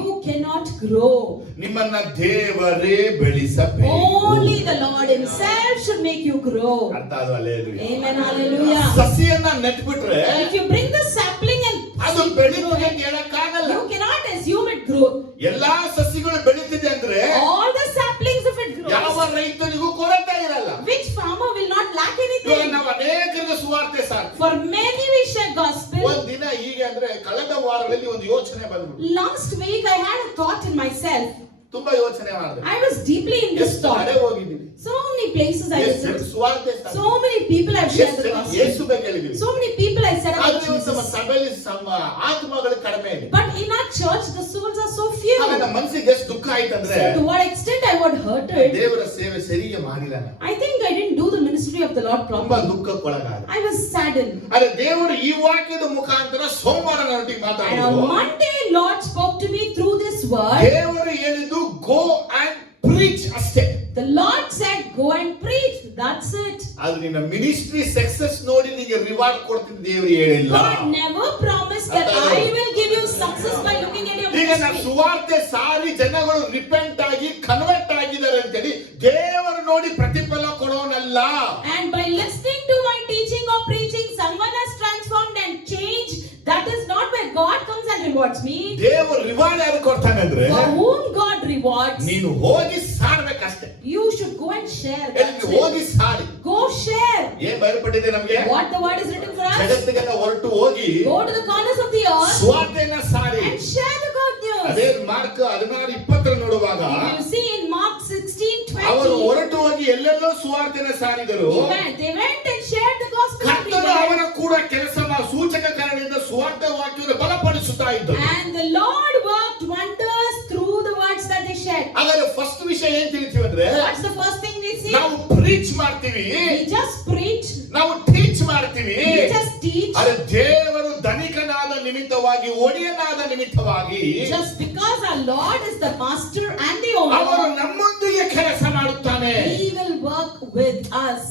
you cannot grow. ನಿಮ್ಮನ್ನ ದೇವರೇ ಬೆಳೆಸಬೇಕು. Only the Lord himself should make you grow. ಅರ್ಥ ಆದ್ವಾ? ಹಲ್ಲೆಲೂಯಾ. Amen, hallelujah. ಸಸಿಯನ್ನ ನೆಟ್ಬಿಟ್ರೆ If you bring the sapling and ಅದು ಬೆಳೆಯೋದು ಅಂತ ಹೇಳಕ್ಕಾಗಲ್ಲ. you cannot assume it growth. ಎಲ್ಲಾ ಸಸಿಗಳು ಬೆಳೀತಿದೆ ಅಂದ್ರೆ All the saplings of it ಯಾವ grows. ರೈತನಿಗೂ ಕೊರತೆ ಇರಲ್ಲ. Which farmer will not lack ಇವಾಗ anything? ನಾವು ಅನೇಕರಿಗೆ ಸುವಾರ್ತೆ ಸಾಕು. For many we share gospel. ಒಂದ್ ದಿನ ಹೀಗೆ ಅಂದ್ರೆ ಕಳೆದ ವಾರದಲ್ಲಿ ಒಂದು ಯೋಚನೆ ಬಂದ್ಬಿಟ್ಟು Last week I had a thought in myself. ತುಂಬಾ ಯೋಚನೆ ಮಾಡಿದೆ. I was deeply in this ಎಷ್ಟು ಕಡೆ thought. ಹೋಗಿದ್ದೀವಿ, So many places I ಎಷ್ಟು visited. ಸುವಾರ್ತೆ ಸಾಕು. So many people I've shared the ಎಷ್ಟು gospel. ಯೇಸು ಬಗ್ಗೆ ಹೇಳಿದ್ದೀವಿ. So many people I said about ಆದ್ರೆ ಇವತ್ತು ನಮ್ಮ Jesus. ಸಭೆಯಲ್ಲಿ ಆತ್ಮಗಳು ಕಡಿಮೆ ಇದೆ. But in our church the souls are so few. ಆಗ ನಮ್ಮ ಮನಸ್ಸಿಗೆ ಎಷ್ಟು ದುಃಖ ಆಯ್ತಂದ್ರೆ So to what extent I was hurted. ದೇವರ ಸೇವೆ ಸರಿಗೆ ಮಾಡಿಲ್ಲ ನಾನು. I think I didn't do the ministry of the Lord ತುಂಬಾ properly. ದುಃಖಕ್ಕೊಳಗಾದ. I was saddened. ಆದ್ರೆ ದೇವರು ಈ ವಾಕ್ಯದ ಮುಖಾಂತರ ಸೋಮವಾರ ನನ್ನೊಟ್ಟಿಗೆ And on ಮಾತಾಡಿದ್ರು. Monday, Lord spoke to me through this word. ದೇವರು ಹೇಳಿದ್ದು ಗೋ ಅಂಡ್ ಪ್ರೀಚ್ ಅಷ್ಟೇ. The Lord said, go and preach. That's it. ಆದ್ರೆ ನಿನ್ನ ಮಿನಿಸ್ಟ್ರಿ ಸಕ್ಸಸ್ ನೋಡಿ ನಿಮಗೆ ರಿವಾರ್ಡ್ ಕೊಡ್ತೀನಿ ದೇವರು ಹೇಳಿಲ್ಲ. God never promised that I will give you success by looking at your ಈಗ ನಾವು ministry. ಸುವಾರ್ತೆ ಸಾರಿ ಜನಗಳು ರಿಪೆಂಟ್ ಆಗಿ ಕನ್ವರ್ಟ್ ಆಗಿದ್ದಾರೆ ಅಂತೇಳಿ ದೇವರು ನೋಡಿ ಪ್ರತಿಫಲ ಕೊಡೋನಲ್ಲ. And by listening to my teaching or preaching, someone has transformed and changed. That is not where God comes and rewards me. ದೇವರು ರಿವಾರ್ಡ್ ಯಾರು ಕೊಡ್ತಾನೆ ಅಂದ್ರೆ For whom God rewards, ನೀನು ಹೋಗಿ ಸಾರ್ಬೇಕಷ್ಟೇ. you should go and share. ಎಲ್ಲಿ That's ಹೋಗಿ it. ಸಾರಿ. Go share. ಏನ್ ಬಯಲ್ಪಟ್ಟಿದೆ ನಮ್ಗೆ? What the word is written for us? ಜಗತ್ತಿಗೆಲ್ಲ ಹೊರಟು ಹೋಗಿ Go to the corners of the earth ಸುವಾರ್ತೆಯನ್ನ ಸಾರಿ. and share the good news. ಅದೇ ಮಾರ್ಕ್ 16:20 ನೋಡುವಾಗ If you see in Mark ಅವರು 16:20, ಹೊರಟು ಹೋಗಿ ಎಲ್ಲೆಲ್ಲೋ ಸುವಾರ್ತೆನ ಸಾರಿದರು. they went and shared the gospel ಕರ್ತನು everywhere. ಅವರ ಕೂಡ ಕೆಲಸ ಸೂಚಕ ಕಾರಣದಿಂದ ಸುವಾರ್ತೆ ವಾಕ್ಯವನ್ನು ಬಲಪಡಿಸುತ್ತಾ ಇದ್ದರು. And the Lord worked wonders through the words that they shared. ಹಾಗಾದ್ರೆ ಫಸ್ಟ್ ವಿಷಯ ಏನ್ ತಿಳಿತೀವಿ ಅಂದ್ರೆ, What's the first thing we see? ನಾವು ಪ್ರೀಚ್ ಮಾಡ್ತೀವಿ, We just preach, ನಾವು ಟೀಚ್ ಮಾಡ್ತೀವಿ. we just teach. ಆದರೆ ದೇವರು ಧನಿಕನಾದ ನಿಮಿತ್ತವಾಗಿ, ಒಡೆಯನಾದ ನಿಮಿತ್ತವಾಗಿ Just because our Lord is the master and the ಅವರು owner, ನಮ್ಮೊಂದಿಗೆ ಕೆಲಸ ಮಾಡುತ್ತಾನೆ. He will work with us.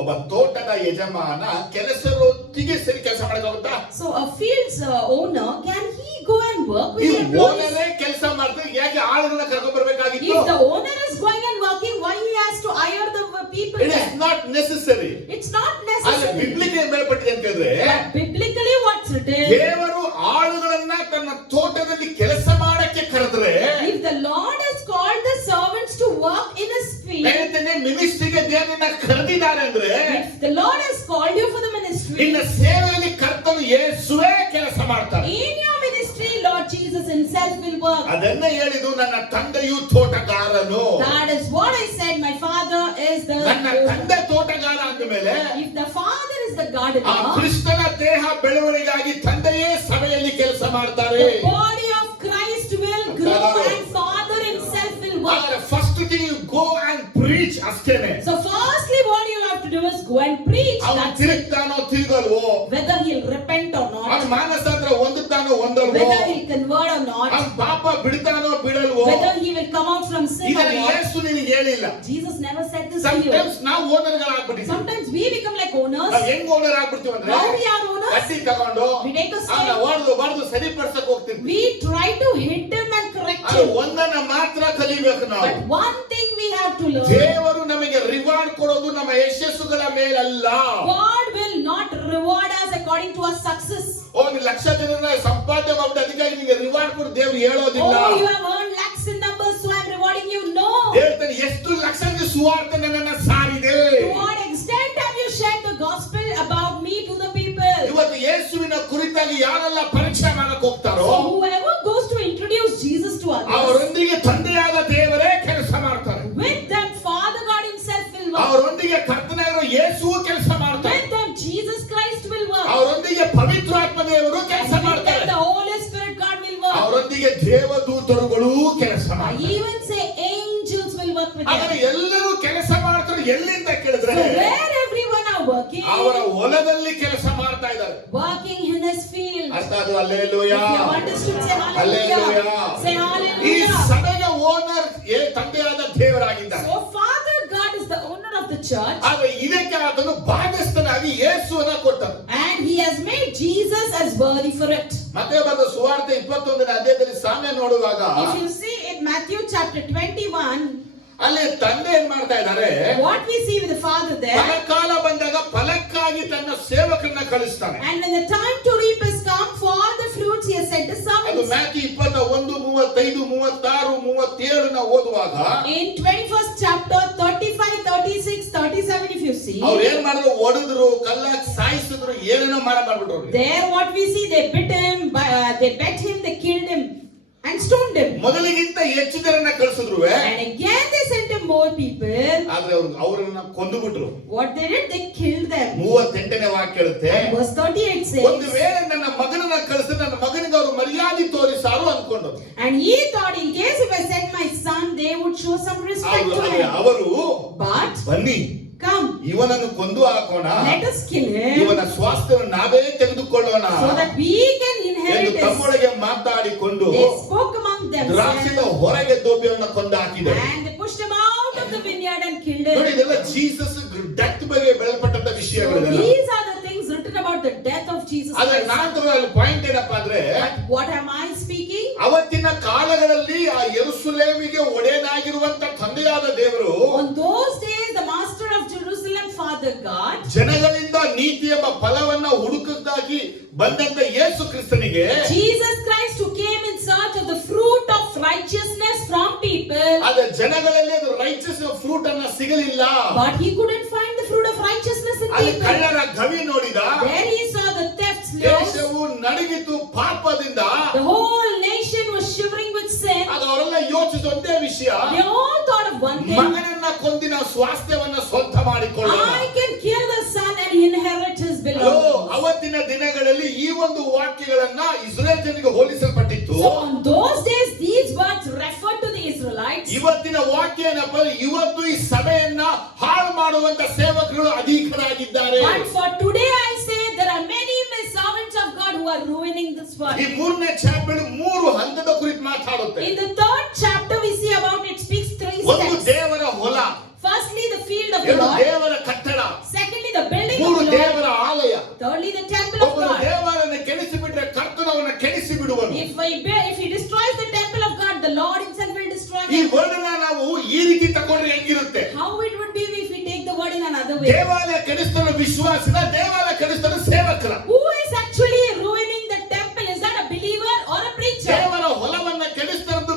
ಒಬ್ಬ ತೋಟದ ಯಜಮಾನ ಕೆಲಸರೊತ್ತಿಗೆ ಸೇರಿ ಕೆಲಸ ಮಾಡಕ್ಕಾಗುತ್ತಾ? So a field's owner, can he go and work with ಈ the employees? ಓನರೇ ಕೆಲಸ ಮಾಡ್ತಾರೆ, ಯಾಕೆ ಆಳುಗಳನ್ನ ಕರ್ಕೊಂಡ್ ಬರ್ಬೇಕಾಗಿತ್ತು? If the owner is going and working, why he has to hire the people It is there? not necessary. It's not ಆದ್ರೆ necessary. ಬಿಬ್ಲಿಕ್ ಏನ್ ಬರೆಯಲ್ಪಟ್ಟಿದೆ ಅಂತಂದ್ರೆ, But biblically what's written? ದೇವರು ಆಳುಗಳನ್ನ ತನ್ನ ತೋಟದಲ್ಲಿ ಕೆಲಸ ಮಾಡಕ್ಕೆ ಕರೆದ್ರೆ, If the Lord has called the servants to work in his field, ಹೇಳ್ತೇನೆ ಮಿನಿಸ್ಟ್ರಿಗೆ ದೇವರನ್ನ ಕರೆದಿದ್ದಾರೆ ಅಂದ್ರೆ, if the Lord has called you for the ministry, ನಿನ್ನ ಸೇವೆಯಲ್ಲಿ ಕರ್ತನು ಯೇಸುವೇ ಕೆಲಸ ಮಾಡ್ತಾರೆ. in your ministry, Lord Jesus himself will work. ಅದನ್ನ ಹೇಳಿದ್ದು ನನ್ನ ತಂದೆಯು ತೋಟಗಾರನು. That is what I said. My father is the ನನ್ನ ತಂದೆ ತೋಟಗಾರ ಅಂದಮೇಲೆ If the father is the ಆ gardener, ಕ್ರಿಸ್ತನ ದೇಹ ಬೆಳವಣಿಗೆಗಾಗಿ ತಂದೆಯೇ ಸಭೆಯಲ್ಲಿ ಕೆಲಸ ಮಾಡ್ತಾರೆ. the body of Christ will grow and father himself will work. ಆದ್ರೆ first thing you go and preach ಅಷ್ಟೇನೆ. So firstly what you have to do is go and preach. ಅವನು That's it. ತಿರುಗ್ತಾನೋ ತಿರುಗಲ್ವೋ, Whether he'll repent or ಅವನು not, ಮಾನಸಾಂತರ ಹೊಂದುತ್ತಾನೋ ಹೊಂದಲ್ವೋ, whether he'll convert or not, ಅವನು ಪಾಪ ಬಿಡ್ತಾನೋ ಬಿಡಲ್ವೋ, whether he will come out from sin or ಇದನ್ನ not. ಯೇಸು ನಿನಗೆ ಹೇಳಿಲ್ಲ. Jesus never said this to you. Sometimes ನಾವು ಓನರ್ಗಳಾಗ್ಬಿಟ್ಟಿದ್ದೀವಿ. Sometimes we become like owners. ನಾವು ಹೆಂಗ್ ಓನರ್ ಆಗ್ಬಿಡ್ತೀವಿ ಅಂದ್ರೆ, How we are owners? ಕಟ್ಟಿ ತಗೊಂಡು We take a ಅವನ step. ಹೊಡೆದು ಸರಿಪಡಿಸಕ್ ಹೋಗ್ತೀವಿ. We try to hit him and correct ಅದು him. ಒಂದನ್ನ ಮಾತ್ರ ಕಲಿಬೇಕು ನಾವು. But one thing we have to learn. ದೇವರು ನಮಗೆ ರಿವಾರ್ಡ್ ಕೊಡೋದು ನಮ್ಮ ಯಶಸ್ಸುಗಳ ಮೇಲಲ್ಲ. God will not reward us according to our success. ಒಂದು ಲಕ್ಷ ಜನರನ್ನ ಸಂಪಾದನೆ ಮಾಡ್ಬಿಟ್ಟು ಅದಕ್ಕಾಗಿ ನಿಮಗೆ ರಿವಾರ್ಡ್ ಕೊಡು ದೇವರು ಹೇಳೋದಿಲ್ಲ. Oh, you have earned lakhs in numbers, so I'm rewarding you. No. ಹೇಳ್ತಾನೆ, ಎಷ್ಟು ಲಕ್ಷದ ಸುವಾರ್ತೆ ನನ್ನನ್ನ ಸಾರಿದೆ. To what extent have you shared the gospel about me to the people? ಇವತ್ತು ಯೇಸುವಿನ ಕುರಿತಾಗಿ ಯಾರೆಲ್ಲ ಪರೀಕ್ಷೆ ಮಾಡಕ್ ಹೋಗ್ತಾರೋ, So whoever goes to introduce Jesus to others, ಅವರೊಂದಿಗೆ ತಂದೆಯಾದ ದೇವರೇ ಕೆಲಸ ಮಾಡ್ತಾರೆ. with them Father God himself will work. ಅವರೊಂದಿಗೆ ಕರ್ತನಾಗಿರೋ ಯೇಸುವು ಕೆಲಸ ಮಾಡ್ತಾರೆ. With them Jesus Christ will work. ಅವರೊಂದಿಗೆ ಪವಿತ್ರಾತ್ಮ ದೇವರು ಕೆಲಸ With them ಮಾಡ್ತಾರೆ. the Holy Spirit God will work. ಅವರೊಂದಿಗೆ ದೇವದೂತರುಗಳು ಕೆಲಸ I ಮಾಡ್ತಾರೆ. even say angels will work with ಆದರೆ them. ಎಲ್ಲರೂ ಕೆಲಸ ಮಾಡ್ತಾರೆ ಎಲ್ಲಿಂದ ಕೇಳಿದ್ರೆ, So where everyone are working, ಅವರ ಹೊಲದಲ್ಲಿ ಕೆಲಸ ಮಾಡ್ತಾ ಇದ್ದಾರೆ. working in his field. ಅರ್ಥ ಅದು hallelujah. If you understood, say hallelujah. hallelujah. Say ಈ hallelujah. ಸಭೆಯ ಓನರ್ ತಂದೆಯಾದ ದೇವರಾಗಿದ್ದಾರೆ. So Father God is the owner of the church, ಆದ್ರೆ ಇದಕ್ಕೆ ಆತನು ಬಾಧ್ಯಸ್ಥನಾಗಿ ಯೇಸುವನ್ನ ಕೊಟ್ಟನು. and he has made Jesus as worthy for it. ಮತ್ತೆ ಬರೆದ ಸುವಾರ್ತೆ 21ನೇ ಅಧ್ಯಾಯದಲ್ಲಿ ಸಾಮ್ಯ ನೋಡುವಾಗ, If you see in Matthew chapter 21, ಅಲ್ಲಿ ತಂದೆ ಏನ್ ಮಾಡ್ತಾ ಇದ್ದಾರೆ, what we see with the father there, ಫಲಕಾಲ ಬಂದಾಗ ಫಲಕ್ಕಾಗಿ ತನ್ನ ಸೇವಕರನ್ನ ಕಳಿಸ್ತಾನೆ. and when the time to reap has come for the fruits, he has sent his ಅದು servants. ಮ್ಯಾಥ್ಯೂ 21, 35, 36, 37 ಓದುವಾಗ In 21st chapter 35, 36, 37, if you see, ಅವ್ರು ಏನ್ ಮಾಡಿದ್ರು, ಹೊಡೆದ್ರು, ಕಲ್ಲಾಕಿ ಸಾಯಿಸಿದ್ರು, ಏನೇನೋ ಮಾಡ್ಬಿಟ್ರು ಅವ್ರಿಗೆ. there what we see, they beat him, they beat him, they killed him and stoned him. ಮೊದಲಿಗಿಂತ ಹೆಚ್ಚು ಜನರನ್ನ ಕಳಿಸಿದ್ರು, And again they sent him more people. ಆದ್ರೆ ಅವ್ರನ್ನ ಕೊಂದು ಬಿಟ್ರು. What they did, they killed them. 38ನೇ ವಾಕ್ಯ ಹೇಳುತ್ತೆ, And verse 38 ಒಂದು says, ವೇಳೆ ನನ್ನ ಮಗನನ್ನ ಕಳಿಸಿದ್ರೆ ನನ್ನ ಮಗನಿಗೆ ಅವರು ಮರ್ಯಾದೆ ತೋರಿಸಾರು ಅನ್ಕೊಂಡ್ರು. and he thought, in case if I send my son, they would show some respect to him. ಅವರು But ಬನ್ನಿ come, ಇವನನ್ನು ಕೊಂದು ಹಾಕೋಣ, let us kill him, ಇವನ ಸ್ವಾಸ್ಥ್ಯವನ್ನು ನಾವೇ ತೆಗೆದುಕೊಳ್ಳೋಣ so that we can ಎಂದು inherit his. ತಮ್ಮೊಳಗೆ ಮಾತಾಡಿಕೊಂಡು They spoke among ದ್ರಾಕ್ಷಿಯ themselves, ಹೊರಗೆ ದೋಬಿಯನ್ನು ಕೊಂದು ಹಾಕಿದರು. and they pushed him out of the vineyard and killed ನೋಡಿ, him. ಇದೆಲ್ಲ ಜೀಸಸ್ ಡೆತ್ ಬಗ್ಗೆ ಬೆಳಪಟ್ಟಂತ So ವಿಷಯಗಳು. these are the things written about the death of Jesus ಆದ್ರೆ Christ. ನಾನು ಪಾಯಿಂಟ್ ಏನಪ್ಪಾ ಅಂದ್ರೆ, But what am I speaking? ಅವತ್ತಿನ ಕಾಲಗಳಲ್ಲಿ ಆ ಯೆರೂಸಲೇಮಿಗೆ ಒಡೆಯನಾಗಿರುವಂತ ತಂದೆಯಾದ ದೇವರು On those days, the master of Jerusalem, Father God, ಜನಗಳಿಂದ ನೀತಿ ಎಂಬ ಫಲವನ್ನ ಹುಡುಕುತ್ತಾಗಿ ಬಂದಂತ ಯೇಸು ಕ್ರಿಸ್ತನಿಗೆ Jesus Christ, who came in search of the fruit of righteousness from people, ಆದ್ರೆ ಜನಗಳಲ್ಲಿ ಅದು ರೈಚಸ್ ಫ್ರೂಟ್ ಅನ್ನ ಸಿಗಲಿಲ್ಲ. but he couldn't find the fruit of righteousness ಅಲ್ಲಿ people. ಕಳ್ಳರ ಗವಿ ನೋಡಿದ. There he saw the theft slaves. ದೇಶವು ನಡುಗಿತು ಪಾಪದಿಂದ. The whole nation was shivering with sin. ಆಗ ಅವರೆಲ್ಲ ಯೋಚಿಸಿದ ಒಂದೇ ವಿಷಯ, They all thought of one thing. ಮಗನನ್ನ ಕೊಂದಿನ ಸ್ವಾಸ್ಥ್ಯವನ್ನ ಸ್ವಂತ ಮಾಡಿಕೊಳ್ಳೋಣ. I can kill the son and inherit his ಅಯ್ಯೋ, belongings. ಅವತ್ತಿನ ದಿನಗಳಲ್ಲಿ ಈ ಒಂದು ವಾಕ್ಯಗಳನ್ನ ಇಸ್ರೇಲ್ ಜನರಿಗೆ ಹೋಲಿಸಲ್ಪಟ್ಟಿತ್ತು. So on those days, these words referred to the Israelites. ಇವತ್ತಿನ ವಾಕ್ಯ ಏನಪ್ಪ, ಇವತ್ತು ಈ ಸಭೆಯನ್ನ ಹಾಳು ಮಾಡುವಂತ ಸೇವಕರು ಅಧಿಕರಾಗಿದ್ದಾರೆ. But for today, I say there are many servants of God who are ruining this world. ಈ 3ನೇ ಚಾಪ್ಟರ್ 3 ಹಂತದ ಕುರಿತು ಮಾತಾಡುತ್ತೆ. In the 3rd chapter, we see about it speaks 3 ಒಂದು steps. ದೇವರ ಹೊಲ, Firstly, the field of the 2 Lord. ದೇವರ ಕಟ್ಟಡ, Secondly, the building of 3 the Lord. ದೇವರ ಆಲಯ. Thirdly, the temple of ಒಬ್ಬನು God. ದೇವರನ್ನು ಕೆಡಿಸಿಬಿಟ್ರೆ ಕರ್ತನವನ್ನ ಕೆಡಿಸಿ ಬಿಡುವನು. If he destroys the temple of God, the Lord himself will destroy ಈ him. ವರ್ಣನ ನಾವು ಈ ರೀತಿ ತಗೊಂಡ್ರೆ ಹೆಂಗಿರುತ್ತೆ? How it would be if we take the word in another way? ದೇವಾಲಯ ಕೆಡಿಸ್ತನ ವಿಶ್ವಾಸನ, ದೇವಾಲಯ ಕೆಡಿಸ್ತನ ಸೇವಕರ. Who is actually ruining the temple? Is that a believer or a preacher? ದೇವರ ಹೊಲವನ್ನ ಕೆಡಿಸ್ತರದ್ದು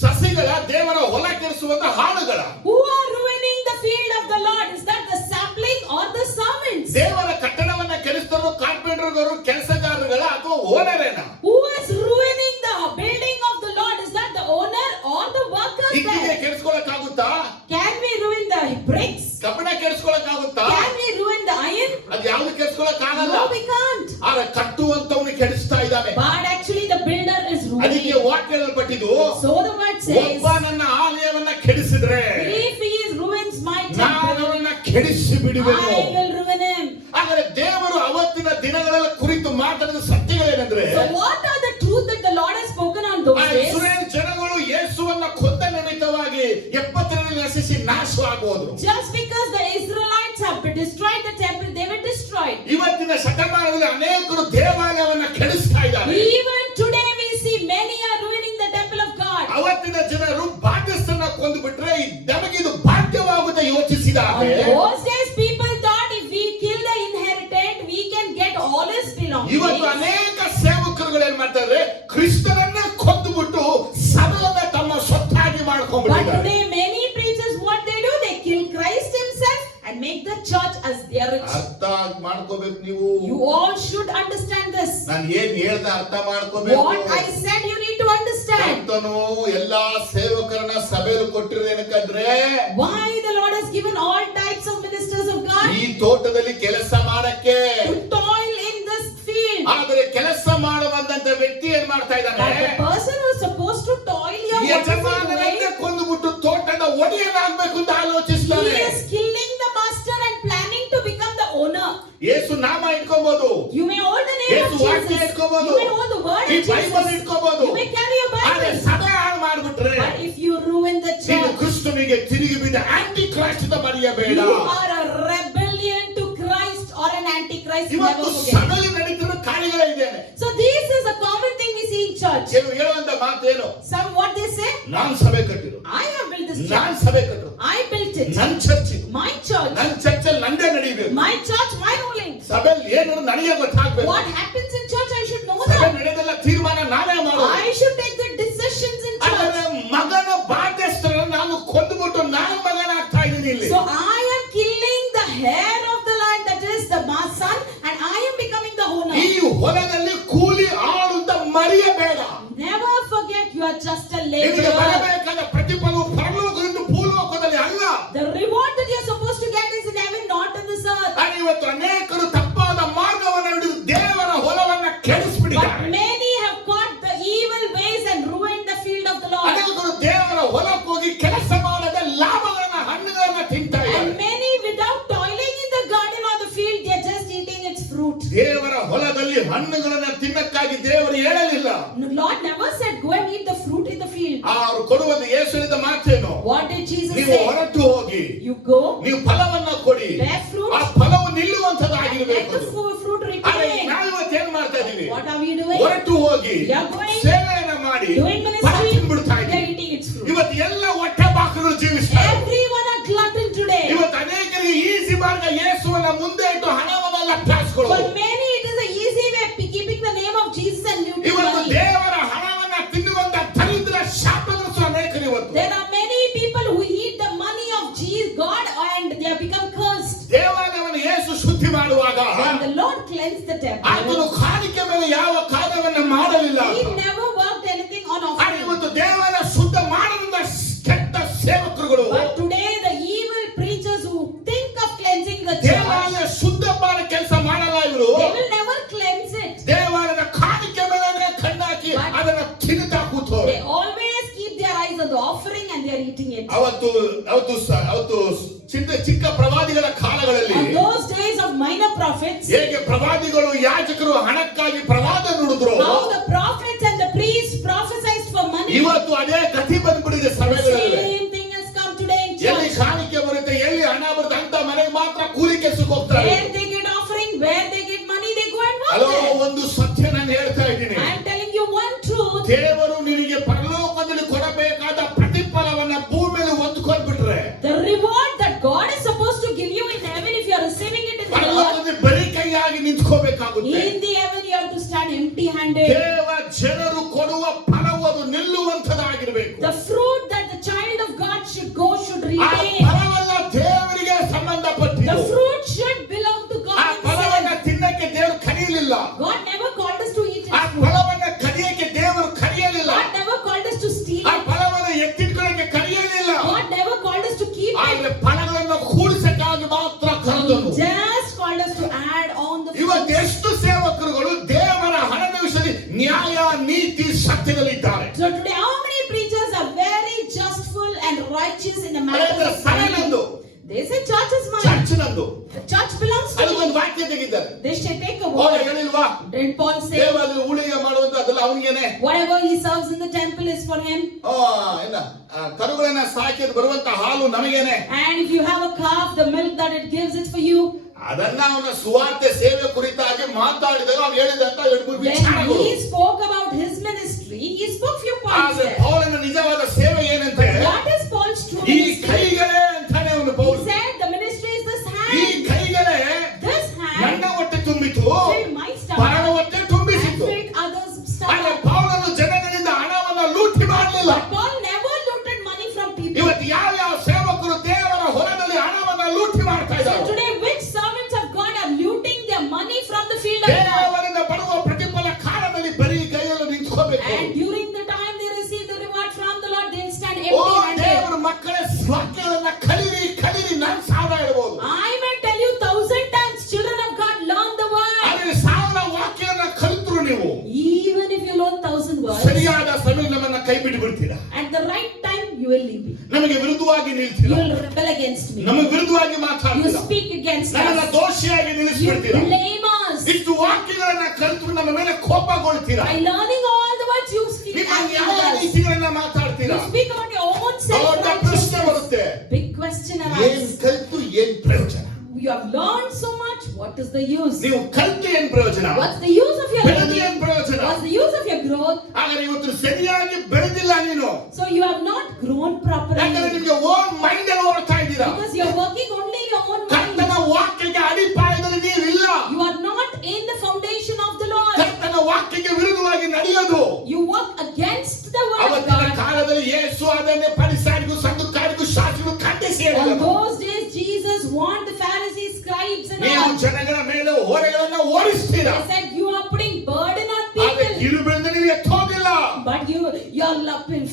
ಸಸಿಗಳ, ದೇವರ ಹೊಲ ಕೆಡಿಸುವಂತ ಹಾಳುಗಳ. Who are ruining the field of the Lord? Is that the sapling or the servants? ದೇವರ ಕಟ್ಟಡವನ್ನ ಕೆಡಿಸ್ತರು ಕಾರ್ಪೆಂಟರ್ಗಳು, ಕೆಲಸಗಾರಗಳ ಅಥವಾ ಓನರೇನ? Who is ruining the building of the Lord? Is that the owner or the workers ಇಟ್ಟಿಗೆ there? ಕೆಡಿಸ್ಕೊಳಕ್ಕಾಗುತ್ತಾ? Can we ruin the bricks? ಕಬ್ಬಣ ಕೆಡಿಸ್ಕೊಳಕ್ಕಾಗುತ್ತಾ? Can we ruin the iron? ಅದು ಯಾವ್ದು ಕೆಡಿಸ್ಕೊಳಕ್ಕಾಗಲ್ಲ. No, we can't. ಆದ್ರೆ ಕಟ್ಟುವಂತವನು ಕೆಡಿಸ್ತಾ ಇದ್ದಾನೆ. But actually the builder is ಅದಕ್ಕೆ ruining. ವಾಕ್ಯದಲ್ಪಟ್ಟಿದ್ದು, So the word says, ಒಬ್ಬ ನನ್ನ ಆಲಯವನ್ನ ಕೆಡಿಸಿದ್ರೆ if he ruins my ನಾನು temple, ಅವನನ್ನ ಕೆಡಿಸಿ ಬಿಡುವೆನು. I will ruin him. ಆದರೆ ದೇವರು ಅವತ್ತಿನ ದಿನಗಳ ಕುರಿತು ಮಾತಾಡಿದ ಸತ್ಯಗಳೇನೆಂದ್ರೆ, So what are the truth that the Lord has spoken on those ಆ days? ಇಸ್ರಾಯೇಲ್ ಜನಗಳು ಯೇಸುವನ್ನ ಕೊಂದ ನಿಮಿತ್ತವಾಗಿ 70ರಲ್ಲಿ ನಶಿಸಿ ನಾಶವಾಗುವುದು. Just because the Israelites have destroyed the temple, they were destroyed. ಇವತ್ತಿನ ಶತಮಾನದಲ್ಲಿ ಅನೇಕರು ದೇವಾಲಯವನ್ನ ಕೆಡಿಸ್ತಾ ಇದ್ದಾರೆ. Even today we see many are ruining the temple of God. ಅವತ್ತಿನ ಜನರು ಬಾಧ್ಯಸ್ಥನ್ನ ಕೊಂದು ಬಿಟ್ರೆ ನಮಗಿದು ಬಾಧ್ಯವಾಗುತ್ತೆ On ಯೋಚಿಸಿದಾಗ, those days people thought if we kill the inheritant, we can get all his ಇವತ್ತು belongings. ಅನೇಕ ಸೇವಕರುಗಳು ಏನ್ ಮಾಡ್ತಾರೆ, ಕ್ರಿಸ್ತನನ್ನ ಕೊಂದು ಬಿಟ್ಟು ಸಭೆಯನ್ನ ತಮ್ಮ ಸ್ವತ್ತಾಗಿ But ಮಾಡ್ಕೊಂಡ್ಬಿಟ್ಟಿದ್ದಾರೆ. today many preachers, what they do, they kill Christ himself and make the church as their rich. ಅರ್ಥ ಮಾಡ್ಕೋಬೇಕು ನೀವು. You all should understand this. ನಾನು ಏನ್ ಹೇಳ್ದೆ ಅರ್ಥ ಮಾಡ್ಕೋಬೇಕು. What I said you need to understand. ಕರ್ತನು ಎಲ್ಲಾ ಸೇವಕರನ್ನ ಸಭೆಯಲ್ಲಿ ಕೊಟ್ಟಿರೋದು ಏನಕ್ಕಂದ್ರೆ, Why the Lord has given all types of ministers of God ಈ ತೋಟದಲ್ಲಿ ಕೆಲಸ ಮಾಡಕ್ಕೆ. to toil in this field. ಆದರೆ ಕೆಲಸ ಮಾಡುವಂತ ವ್ಯಕ್ತಿ ಏನ್ ಮಾಡ್ತಾ But the ಇದ್ದಾನೆ, person who is supposed to toil here, what is he ಯಜಮಾನನನ್ನೇ doing? ಕೊಂದುಬಿಟ್ಟು ತೋಟದ ಒಡೆಯನಾಗಬೇಕು ಅಂತ He ಆಲೋಚಿಸ್ತಾನೆ. is killing the master and planning to become the owner. ಯೇಸು ನಾಮ ಇಟ್ಕೋಬಹುದು, You may hold the name ಯೇಸು of ವಾಕ್ಯ Jesus. ಇಟ್ಕೋಬಹುದು, You may hold the word ಈ of ಬೈಬಲ್ Jesus. ಇಟ್ಕೋಬಹುದು. You may carry a ಆದ್ರೆ Bible. ಸಭೆ ಹಾಳು ಮಾಡ್ಬಿಟ್ರೆ But if you ruin the ನೀನು church, ಕ್ರಿಸ್ತನಿಗೆ ತಿರುಗಿ ಬಿದ್ದ ಆಂಟಿ ಕ್ರೈಸ್ಟ್ ಅಂತ ಮರೆಯಬೇಡ. you are a rebellion to Christ or an antichrist. ಇವತ್ತು Never forget. ಸಭೆಯಲ್ಲಿ ನಡೀತಿರೋ ಕಾರ್ಯಗಳೇ ಇದ್ದೇನೆ. So this is a common thing we see in church. ಕೆಲವು ಹೇಳುವಂತ ಮಾತೇನು, Some what they say, ನಾನ್ ಸಭೆ ಕಟ್ಟಿರು, I have built this ನಾನ್ church. ಸಭೆ ಕಟ್ಟರು, I built it. ನನ್ ಚರ್ಚ್ ಇದು, My church. ನನ್ ಚರ್ಚಲ್ಲಿ ನಂದೇ ನಡೀಬೇಕು. My church, my ruling. ಸಭೆಯಲ್ಲಿ ಏನು ನನಗೆ ಗೊತ್ತಾಗ್ಬೇಕು. What happens in church, I should know ಸಭೆ that. ನಡೆದೆಲ್ಲ ತೀರ್ಮಾನ ನಾನೇ ಮಾಡೋದು. I should take the decisions in ಆದರೆ church. ಮಗನ ಬಾಧ್ಯಸ್ಥರನ್ನು ನಾನು ಕೊಂದುಬಿಟ್ಟು ನಾನು ಮಗನಾಗ್ತಾ ಇದ್ದೀನಿ ಇಲ್ಲಿ. So I am killing the heir of the land, that is the son, and I am becoming the owner. ಈ ಹೊಲದಲ್ಲಿ ಕೂಲಿ ಆಳು ಅಂತ ಮರೆಯಬೇಡ. Never forget you are just a ನಿನಗೆ laborer. ಬರಬೇಕಾದ ಪ್ರತಿಫಲವು ಪರಲೋಕದಿಂದ ಭೂಲೋಕದಲ್ಲಿ ಅಲ್ಲ. The reward that you are supposed to get is in heaven, not in this earth. ಆದರೆ ಇವತ್ತು ಅನೇಕರು ತಪ್ಪಾದ ಮಾರ್ಗವನ್ನು ಹಿಡಿದು ದೇವರ ಹೊಲವನ್ನ But ಕೆಡಿಸಿಬಿಟ್ಟಿದ್ದಾರೆ. many have caught the evil ways and ruined the field of the Lord. ಅನೇಕರು ದೇವರ ಹೊಲಕ್ಕೆ ಹೋಗಿ ಕೆಲಸ ಮಾಡದೆ ಲಾಭಗಳನ್ನ ಹಣ್ಣುಗಳನ್ನ ತಿಂತಾ And ಇದ್ದಾರೆ. many without toiling in the garden or the field, they are just eating its fruit. ದೇವರ ಹೊಲದಲ್ಲಿ ಹಣ್ಣುಗಳನ್ನ ತಿನ್ನಕ್ಕಾಗಿ ದೇವರು ಹೇಳಲಿಲ್ಲ. The Lord never said, go and eat the fruit in the field. ಅವರು ಕೊಡುವಂತ ಯೇಸುವಿನ ಮಾತೇನು, What did Jesus ನೀವು say? ಹೊರಟು ಹೋಗಿ You go, ನೀವು ಫಲವನ್ನ ಕೊಡಿ, bear fruit, ಆ ಫಲವು and let ನಿಲ್ಲುವಂತದ್ದಾಗಿರಬೇಕು. the fruit ಆದರೆ remain. ನಾವು ಇವತ್ತು ಏನ್ ಮಾಡ್ತಾ ಇದೀವಿ, What are we doing? ಹೊರಟು ಹೋಗಿ We are going, ಸೇವೆಯನ್ನ ಮಾಡಿ doing ಫಲ ministry, ತಿನ್ಬಿಡ್ತಾ we are ಇದೀವಿ. eating its fruit. ಇವತ್ತು ಎಲ್ಲ ಹೊಟ್ಟೆ ಬಾಕರು ಜೀವಿಸ್ತಾರೆ. Everyone are glutton today. ಇವತ್ತು ಅನೇಕರಿಗೆ ಈಸಿ ಮಾರ್ಗ ಯೇಸುವನ್ನ ಮುಂದೆ ಇಟ್ಟು ಹಣವನ್ನೆಲ್ಲ ಪ್ಲಾಸ್ಕೊಳ್ಳೋದು. For many, it is an easy way keeping the name of Jesus and looting ಇವತ್ತು money. ದೇವರ ಹಣವನ್ನ ತಿನ್ನುವಂತ ದರಿದ್ರ ಶಾಪಗ್ರಸ್ತ ಅನೇಕರು ಇವತ್ತು. There are many people who eat the money of Jesus, God, and they have become cursed. ದೇವಾಲಯವನ್ನು ಆತನು ಕಾಣಿಕೆ ಮೇಲೆ ಯಾವ ಕಾರ್ಯವನ್ನ ಮಾಡಲಿಲ್ಲ. He never worked anything on ಆದ್ರೆ offering. ಇವತ್ತು ದೇವರ ಶುದ್ಧ ಮಾಡದಿಂದ ಕೆಟ್ಟ ಸೇವಕರುಗಳು But today the evil preachers who think of cleansing the church, ದೇವಾಲಯ ಶುದ್ಧ ಮಾಡೋ ಕೆಲಸ ಮಾಡಲ್ಲ ಇವರು. they will never cleanse it. ದೇವಾಲಯದ ಕಾಣಿಕೆ ಮೇಲೆ ಕಣ್ಣಾಕಿ ಅದನ್ನ ತಿನ್ನುತ್ತಾ ಕೂತವ್ರೆ. They always keep their eyes on the offering and they are eating it. ಅವತ್ತು ಚಿಕ್ಕ ಪ್ರವಾದಿಗಳ ಕಾಲಗಳಲ್ಲಿ On those days of minor prophets, ಹೇಗೆ ಪ್ರವಾದಿಗಳು ಯಾಜಕರು ಹಣಕ್ಕಾಗಿ ಪ್ರವಾದ ನುಡಿದ್ರು, how the prophets and the priests prophesied for money. ಇವತ್ತು ಅದೇ ಗತಿ ಬಂದ್ಬಿಟ್ಟಿದೆ ಸಭೆಗಳಲ್ಲಿ. Same thing has come today in ಎಲ್ಲಿ church. ಕಾಣಿಕೆ ಬರುತ್ತೆ, ಎಲ್ಲಿ ಹಣ ಬರುತ್ತೆ ಅಂತ ಮನೆಗೆ ಮಾತ್ರ ಕೂಲಿ ಕೆಲಸಕ್ಕೆ ಹೋಗ್ತಾರೆ. Where they get offering, where they get money, they go and work hello, there. ಒಂದು ಸತ್ಯ ನಾನು ಹೇಳ್ತಾ ಇದ್ದೀನಿ. I am telling you one truth. ದೇವರು ನಿನಗೆ ಪರಲೋಕದಲ್ಲಿ ಕೊಡಬೇಕಾದ ಪ್ರತಿಫಲವನ್ನ ಭೂಮಿಯಲ್ಲಿ ಹೊಂದ್ಕೊಂಡ್ಬಿಟ್ರೆ, The reward that God is supposed to give you in heaven, if you are receiving it in the earth, ಪರಲೋಕದಲ್ಲಿ ಬರೀ ಕೈಯಾಗಿ ನಿಂತ್ಕೋಬೇಕಾಗುತ್ತೆ. in the heaven you have to stand empty-handed. ದೇವ ಜನರು ಕೊಡುವ ಫಲವು ಅದು ನಿಲ್ಲುವಂತದಾಗಿರ್ಬೇಕು. The fruit that the child of God should go should ಆ retain. ಫಲವನ್ನ ದೇವರಿಗೆ The ಸಂಬಂಧಪಟ್ಟಿದ್ದು. fruit should belong to ಆ God ಫಲವನ್ನ himself. ತಿನ್ನಕ್ಕೆ ದೇವರು ಕರೆಯಲಿಲ್ಲ. God never called us to eat ಆ his food. ಫಲವನ್ನ ಕದಿಯಕ್ಕೆ ದೇವರು ಕರೆಯಲಿಲ್ಲ. God never called us to steal ಆ it. ಫಲವನ್ನ ಎತ್ತಿಟ್ಕೊಳ್ಳಕ್ಕೆ ಕರೆಯಲಿಲ್ಲ. God never called us to keep ಆದ್ರೆ it. ಫಲಗಳನ್ನು ಕೂಡಿಸಕ್ಕಾಗಿ ಮಾತ್ರ ಕರೆದನು. He just called us to add on the fruit. ಇವತ್ತು ಎಷ್ಟು ಸೇವಕರುಗಳು ದೇವರ ಹಣದ ವಿಷಯದಲ್ಲಿ ನ್ಯಾಯ ನೀತಿ ಸತ್ಯದಲ್ಲಿದ್ದಾರೆ. So today how many preachers are very justful and righteous in the ಅದೇ matter of ಸಭೆ money? ನಂದು, They say church is mine. Church ನಂದು. The church belongs to ಅದಕ್ಕೊಂದು me. ವಾಕ್ಯ ತೆಗಿದ್ದಾರೆ. They should take a ಅವ್ರು word. ಹೇಳಿಲ್ವಾ, Didn't Paul say ದೇವಾಲಯ ಊಳಿಗೆ ಮಾಡುವಂತ ಅದೆಲ್ಲ ಅವನಿಗೇನೆ. whatever he serves in the temple is for him? ಕರುಗಳನ್ನ ಸಾಕಿದ್ ಬರುವಂತ ಹಾಲು ನಮಗೇನೆ. And if you have a calf, the milk that it gives, it's for you. ಅದನ್ನ ಅವನ ಸುವಾರ್ತೆ ಸೇವೆ ಕುರಿತಾಗಿ ಮಾತಾಡಿದಾಗ ಅವ್ನು ಹೇಳಿದಂತ ಎರಡು ಮೂರು When ವಿಚಾರಗಳು. he spoke about his ministry, he spoke few points ಆದ್ರೆ there. ಪೌಲನ ನಿಜವಾದ ಸೇವೆ ಏನಂತೆ, What is Paul's true ಈ ministry? ಕೈಗಳೇ ಅಂತಾನೆ ಅವನು He ಪೌಲ. said the ministry is this ಈ hand. ಕೈಗಳೇ This ನನ್ನ hand ಹೊಟ್ಟೆ ತುಂಬಿತು, filled my ಪರರ stomach ಹೊಟ್ಟೆ and ತುಂಬಿಸಿತು. filled others' ಆದ್ರೆ stomach. ಪೌಲನು ಜನಗಳಿಂದ ಹಣವನ್ನ ಲೂಟಿ ಮಾಡಲಿಲ್ಲ. But Paul never looted money from people. ಇವತ್ತು ಯಾವ ಸೇವಕರು ದೇವರ ಹೊಲದಲ್ಲಿ ಹಣವನ್ನ ಲೂಟಿ ಮಾಡ್ತಾ So ಇದ್ದಾರೆ, today, which servants of God are looting their money from the field of God? ದೇವರಿಂದ ಬರುವ ಪ್ರತಿಫಲ ಕಾಲದಲ್ಲಿ ಬರೀ ಕೈಯಲ್ಲಿ ನಿಂತ್ಕೋಬೇಕು. And during the time they receive the reward from the Lord, they'll stand ಓ empty-handed. ದೇವರ ಮಕ್ಕಳೇ, ವಾಕ್ಯಗಳನ್ನ ಕಲಿರಿ ನಾನು ಸಾವಿರ ಹೇಳ್ಬೋದು. I may tell you 1,000 times, children of God, learn the word. ಆದ್ರೆ ಸಾವಿರ ವಾಕ್ಯವನ್ನ ಕಲಿತರು ನೀವು Even if you learn 1,000 words, ಸರಿಯಾದ ಸಮಯ ನಮ್ಮನ್ನ ಕೈ ಬಿಟ್ಟು ಬಿಡ್ತೀರಾ. at the right time you will leave me. ನಮಗೆ ವಿರುದ್ಧವಾಗಿ You ನಿಲ್ತೀರಾ, will rebel against me. ನಮಗೆ ವಿರುದ್ಧವಾಗಿ You ಮಾತಾಡ್ತೀರಾ, speak against ನಮ್ಮನ್ನ us. ದೋಷಿಯಾಗಿ You ನಿಲ್ಲಿಸ್ಬಿಡ್ತೀರಾ. blame us. ಇಷ್ಟು ವಾಕ್ಯಗಳನ್ನ ಕಲಿತು ನಮ್ಮ ಮೇಲೆ ಕೋಪಗೊಳ್ತೀರಾ. By learning all the words you speak ನಿಮಗೆ ಯಾವ against us. ನೀತಿಗಳನ್ನ ಮಾತಾಡ್ತೀರಾ. You speak about your own ದೊಡ್ಡ ಪ್ರಶ್ನೆ self-righteousness. ಬರುತ್ತೆ, Big question ಏನ್ arises. ಕಲಿತು ಏನ್ ಪ್ರಯೋಜನ? You have learned so much. What is the use? ನೀವು ಕಲಿತು ಏನ್ ಪ್ರಯೋಜನ? What's the use of your ಬೆಳೆದು learning? ಏನ್ ಪ್ರಯೋಜನ? What's the use of your growth? ಹಾಗಾದ್ರೆ ಇವತ್ತು ಸರಿಯಾಗಿ ಬೆಳೆದಿಲ್ಲ ನೀನು, So you have not grown ಯಾಕಂದ್ರೆ properly ನಿಮ್ಗೆ ಓನ್ ಮೈಂಡ್ ಅಲ್ಲಿ ಓಡ್ತಾ ಇದ್ದೀರಾ. because you are working only in your own ಕರ್ತನ mind. ವಾಕ್ಯಕ್ಕೆ ಅಡಿಪಾಯದಲ್ಲಿ ನೀವಿಲ್ಲ. You are not in the foundation of the Lord. ಕರ್ತನ ವಾಕ್ಯಕ್ಕೆ ವಿರುದ್ಧವಾಗಿ ನಡೆಯೋದು. You work against the word of ಅವತ್ತಿನ God. ಕಾಲದಲ್ಲಿ ಯೇಸು ಅದನ್ನೇ ಫರಿಸಾಯರಿಗೂ ಸದ್ದುಕಾಯರಿಗೂ ಶಾಸ್ತ್ರಿಗೂ ಖಂಡಿಸಿ On ಹೇಳಿದನು. those days, Jesus warned the Pharisees, scribes, and ನೀವು all. ಜನಗಳ ಮೇಲೆ ಹೊರೆಗಳನ್ನ ಓಡಿಸ್ತೀರಾ, He said, you are putting burden on ಆದ್ರೆ people, ಕಿರು ಬೆಳೆದ ನೀವು ಎತ್ತೋದಿಲ್ಲ. but your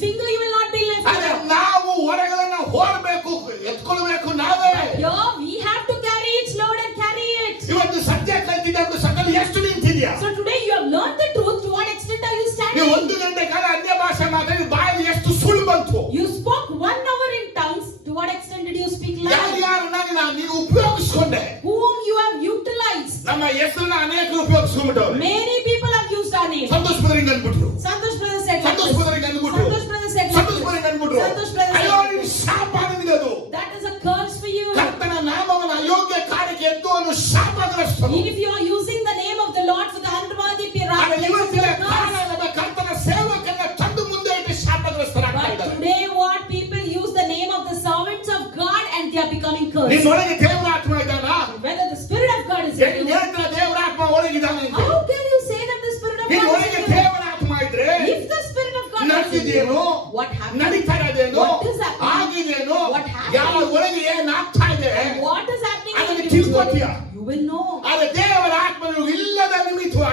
finger you will not be ಆದ್ರೆ lifted up. ನಾವು ಹೊರೆಗಳನ್ನ ಹೊರಬೇಕು, ಎತ್ಕೊಳ್ಬೇಕು ನಾವೇ. Here we have to carry its load and carry it. ಇವತ್ತು ಸತ್ಯ ಕಲ್ತಿದ್ದು ಸಕಲ ಎಷ್ಟು ನಿಂತಿದ್ಯಾ? So today you have learned the truth. To what extent are you ನೀವು standing? 1 ಗಂಟೆ ಕಾಲ ಅನ್ಯ ಭಾಷೆ ಮಾತಾಡಿ ಬಾಯಲ್ಲಿ ಎಷ್ಟು ಸುಳ್ಳು ಬಂತು? You spoke 1 hour in tongues. To what extent did you speak lies? ಯಾರನ್ನ ನೀನು ಉಪಯೋಗಿಸ್ಕೊಂಡೆ? Whom you have utilized. ನಮ್ಮ ಹೆಸರನ್ನ ಅನೇಕರು ಉಪಯೋಗಿಸ್ಕೊಂಡ್ಬಿಟ್ಟವ್ರೆ. Many people have used our name. Santosh brother ಅಂದ್ಬಿಟ್ರು, Santosh brother said like Santosh this. Brother ಅಂದ್ಬಿಟ್ರು, Santosh brother said like Santosh this. Brother ಅಂದ್ಬಿಟ್ರು. Santosh brother ಅಯ್ಯೋ said ನಿನ್ ಶಾಪ ನಿನಗದು. that is a curse for you. ಕರ್ತನ ನಾಮವನ್ನು ಅಯೋಗ್ಯ ಕಾರ್ಯಕ್ಕೆ ಎದ್ದು ಅವನು ಶಾಪಗ್ರಸ್ತನು. If you are using the name of the Lord for the unworthy ಆದ್ರೆ ಇವತ್ತಿನ curse. ಕಾರಣದ ಕರ್ತನ ಸೇವಕರನ್ನ ತಂದು ಮುಂದೆ ಇಟ್ಟು ಶಾಪಗ್ರಸ್ತರಾಗ್ತಾ But ಇದ್ದಾರೆ. today what people use the name of the servants of God and they are becoming cursed. ನಿನ್ನೊಳಗೆ ದೇವರ ಆತ್ಮ ಇದ್ದಾನ? Whether the Spirit of God is in you. ಹೇಳ್ತಾರೆ ದೇವರ ಆತ್ಮ ಒಳಗಿದ್ದಾನೆ ಅಂತ. How can you say that the Spirit of God is ನಿನ್ನೊಳಗೆ in you? ದೇವರ ಆತ್ಮ ಇದ್ರೆ If the Spirit of God is in ನಡೆದಿದ್ದೇನು, you, what happened? ನಡೀತಾ ಇರೋದೇನು, What is happening? ಆಗಿದೇನು, What happened? ಯಾವ ಒಳಗೆ ಏನ್ ಆಗ್ತಾ ಇದೆ What is happening ಅದನ್ನ in you? ತಿಳ್ಕೊತೀಯ. You will know. ಆದ್ರೆ ದೇವರ ಆತ್ಮನು ಇಲ್ಲದ ನಿಮಿತ್ತವಾಗಿ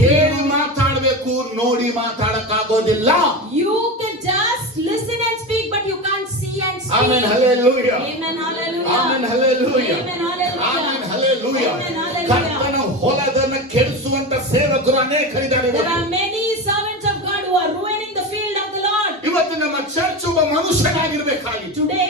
ಕೇಳಿ ಮಾತಾಡಬೇಕು, ನೋಡಿ ಮಾತಾಡಕ್ಕಾಗೋದಿಲ್ಲ. You can just listen and speak, but you can't see and speak. Amen, hallelujah. Amen, hallelujah. Amen, hallelujah. Amen, hallelujah. Amen, hallelujah. Amen, hallelujah. ಕರ್ತನ ಹೊಲದನ್ನ ಕೆಡಿಸುವಂತ ಸೇವಕರು ಅನೇಕರಿದ್ದಾರೆ. There are many servants of God who are ruining the field of the Lord. ಇವತ್ತು ನಮ್ಮ ಚರ್ಚ್ ಒಬ್ಬ ಮನುಷ್ಯನಾಗಿರ್ಬೇಕಾಗಿತ್ತು. Today,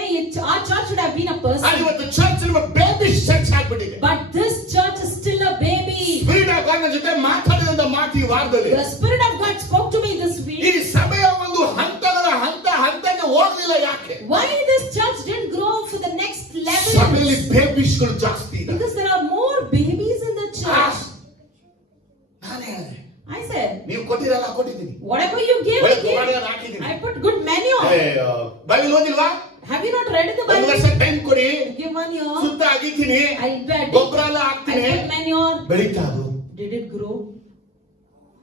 our church should have been a person. ಇವತ್ತು ಚರ್ಚ್ ನಿಮ್ಮ ಬೇಬಿ ಚರ್ಚ್ ಆಗ್ಬಿಟ್ಟಿದೆ. But this church is still a baby. Spirit of god ಜೊತೆ ಮಾತಾಡಿದಂತ ಮಾತು ಈ ವಾರದಲ್ಲಿ. The Spirit of God spoke to me this week. ಈ ಸಭೆಯ ಒಂದು ಹಂತಕ್ಕೆ ಹೋಗಲಿಲ್ಲ. ಯಾಕೆ? Why this church didn't grow for the next level? ಸಭೆಯಲ್ಲಿ ಬೇಬಿಸ್ಗಳು ಜಾಸ್ತಿ ಇದೆ. Because there are more babies in the church. ನಾನೇ I said, ನೀವು ಕೊಟ್ಟಿರಲ್ಲ, ಕೊಟ್ಟಿದ್ದೀನಿ. whatever you give, I give. I put good manure. Bible ಓದಿಲ್ವಾ? Have you not read in the ಒಂದು Bible? ವರ್ಷ ಟೈಮ್ ಕೊಡಿ, Give 1 year. ಸುತ್ತ ಅಗಿತೀನಿ, I ಗೊಬ್ಬರ ಎಲ್ಲ ಹಾಕ್ತೀನಿ, put manure. ಬೆಳೀತಾ ಅದು. Did it grow?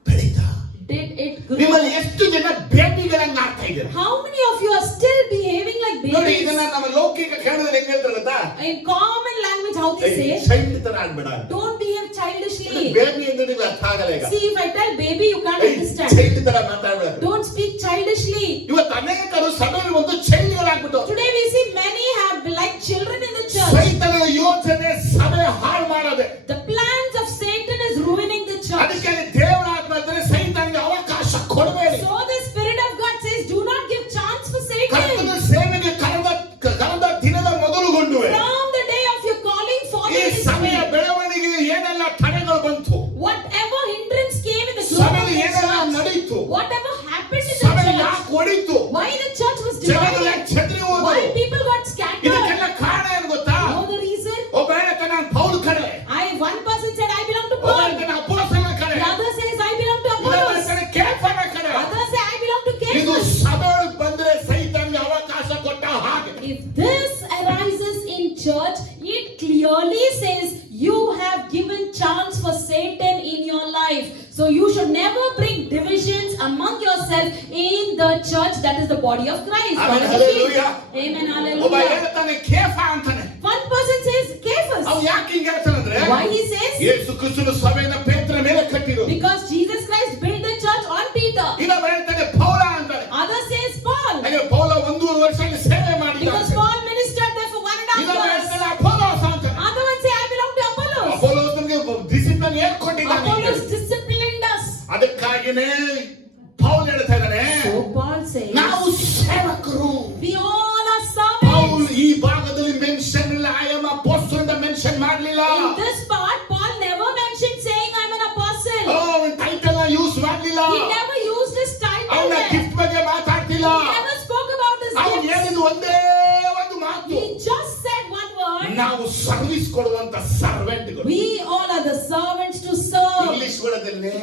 ಬೆಳೀತಾ. Did it grow? ನಿಮ್ಮಲ್ಲಿ ಎಷ್ಟು ಜನ ಬೇಬಿಗಳನ್ನ ಆಗ್ತಾ ಇದ್ದಾರೆ? How many of you are still behaving like ನೋಡಿ, babies? ಇದನ್ನ ನಮ್ಮ ಲೌಕಿಕ ಕನ್ನಡದಲ್ಲಿ ಹೆಂಗ್ ಹೇಳ್ತಾರೆ ಗೊತ್ತಾ? In common language, how they say, child ತರ ಆಗ್ಬೇಡ. don't behave childishly. ಬೇಬಿ ಅಂದ್ರೆ ನಿಮ್ಗೆ ಅರ್ಥ ಆಗಲ್ಲ ಈಗ. See, if I tell baby, you can't understand. Child ತರ ಮಾತಾಡ್ಬೇಡ. Don't speak childishly. ಇವತ್ತು ಅನೇಕರು ಸಭೆಯಲ್ಲಿ ಒಂದು ಚೈಲ್ಡ್ಗಳಾಗ್ಬಿಟ್ಟು Today we see many have like children in the church. ಸೈತನ ಯೋಚನೆ ಸಭೆ ಹಾಳು ಮಾಡೋದೆ. The plans of Satan is ruining the church. ಅದಕ್ಕೆ ದೇವರ ಆತ್ಮ ಅಂದ್ರೆ ಸೈತಾನಿಗೆ ಅವಕಾಶ ಕೊಡಬೇಡಿ. So the Spirit of God says, do not give chance for ಕರ್ತನ Satan. ಸೇವೆಗೆ ಕರೆದ ದಿನದ ಮೊದಲುಗೊಂಡುವೆ. From the day of your calling ಈ forward this ಸಭೆಯ way, ಬೆಳವಣಿಗೆಗೆ ಏನೆಲ್ಲ ತಡೆಗಳು ಬಂತು, whatever hindrance came in the growth of ಸಭೆಯಲ್ಲಿ the ಏನೆಲ್ಲ church, ನಡೀತು, whatever happened in the ಸಭೆ church, ಯಾಕೆ ಹೊಡಿತು, why the church was ಜನಗಳು divided, ಯಾಕೆ ಚದರಿ why ಹೋದರು, people got scattered. ಇದಕ್ಕೆಲ್ಲ ಕಾರಣ ಏನು ಗೊತ್ತಾ? Know the reason? ಒಬ್ಬ ಹೇಳ್ತಾನೆ ನಾನು ಪೌಲ್ ಕಡೆ, One person said, I belong to ಒಬ್ಬ Paul. ಹೇಳ್ತಾನೆ ಅಪೊಸ್ತಲನ ಕಡೆ, The other says, I belong to ಇನ್ನೊಬ್ಬ Apollos. ಹೇಳ್ತಾನೆ ಕೇಫನ ಕಡೆ. Others say, I belong to ಇದು Cephas. ಸಭೆಯೊಳಗೆ ಬಂದ್ರೆ ಸೈತಾನಿಗೆ ಅವಕಾಶ ಕೊಟ್ಟ ಹಾಗೆ. If this arises in church, it clearly says you have given chance for Satan in your life. So you should never bring divisions among yourself in the church, that is the body of Christ. Amen, That is the field. hallelujah. Amen, ಒಬ್ಬ hallelujah. ಹೇಳ್ತಾನೆ ಕೇಫ ಅಂತಾನೆ. One person says Cephas. ಅವ್ ಯಾಕೆ ಹಿಂಗೆ ಹೇಳ್ತಾನಂದ್ರೆ, Why he says? ಯೇಸು ಕ್ರಿಸ್ತನು ಸಭೆಯನ್ನ ಪೇತ್ರನ ಮೇಲೆ ಕಟ್ಟಿರೋದು. Because Jesus Christ built the church on Peter. ಇನ್ನೊಬ್ಬ ಹೇಳ್ತಾನೆ ಪೌಲ ಅಂತಾನೆ. Other says Paul. ಹಾಗೆ ಪೌಲ 1.5 ವರ್ಷ ಸೇವೆ ಮಾಡಿದ. Because Paul ministered there for 1.5 ಇನ್ನೊಬ್ಬ years. ಹೇಳ್ತಾನೆ ಅಪೊಲ್ಲೋಸ್ ಅಂತಾನೆ. Other one say, I belong to Apollos. Apollos ನಮಗೆ ಡಿಸಿಪ್ಲಿನ್ ಹೇಳ್ಕೊಟ್ಟಿದ್ದಾನೆ. Apollos disciplined us. ಅದಕ್ಕಾಗಿನೇ ಪೌಲ್ ಹೇಳ್ತಾ ಇದ್ದಾನೆ, So Paul says, ನಾವು ಸೇವಕರು. we all are Paul servants. ಈ ಭಾಗದಲ್ಲಿ ಮೆನ್ಷನ್ ಇಲ್ಲ, ಐ ಆಮ್ ಅಪೋಸ್ಟಲ್ ಅಂತ ಮೆನ್ಷನ್ ಮಾಡಲಿಲ್ಲ. In this part, Paul never mentioned saying, I'm an apostle. ಅವನ ಟೈಟಲ್ ಯೂಸ್ ಮಾಡಲಿಲ್ಲ. He never used his title ಅವನ there. ಗಿಫ್ಟ್ ಬಗ್ಗೆ ಮಾತಾಡ್ತಿಲ್ಲ. He never spoke about his ಅವನು gifts. ಹೇಳಿದ ಒಂದೇ ಒಂದು ಮಾತು, He just said one word. ನಾವು ಸರ್ವಿಸ್ ಕೊಡುವಂತ ಸರ್ವೆಂಟ್ಗಳು. We all are the servants to serve. English ವರ್ಡದಲ್ಲಿ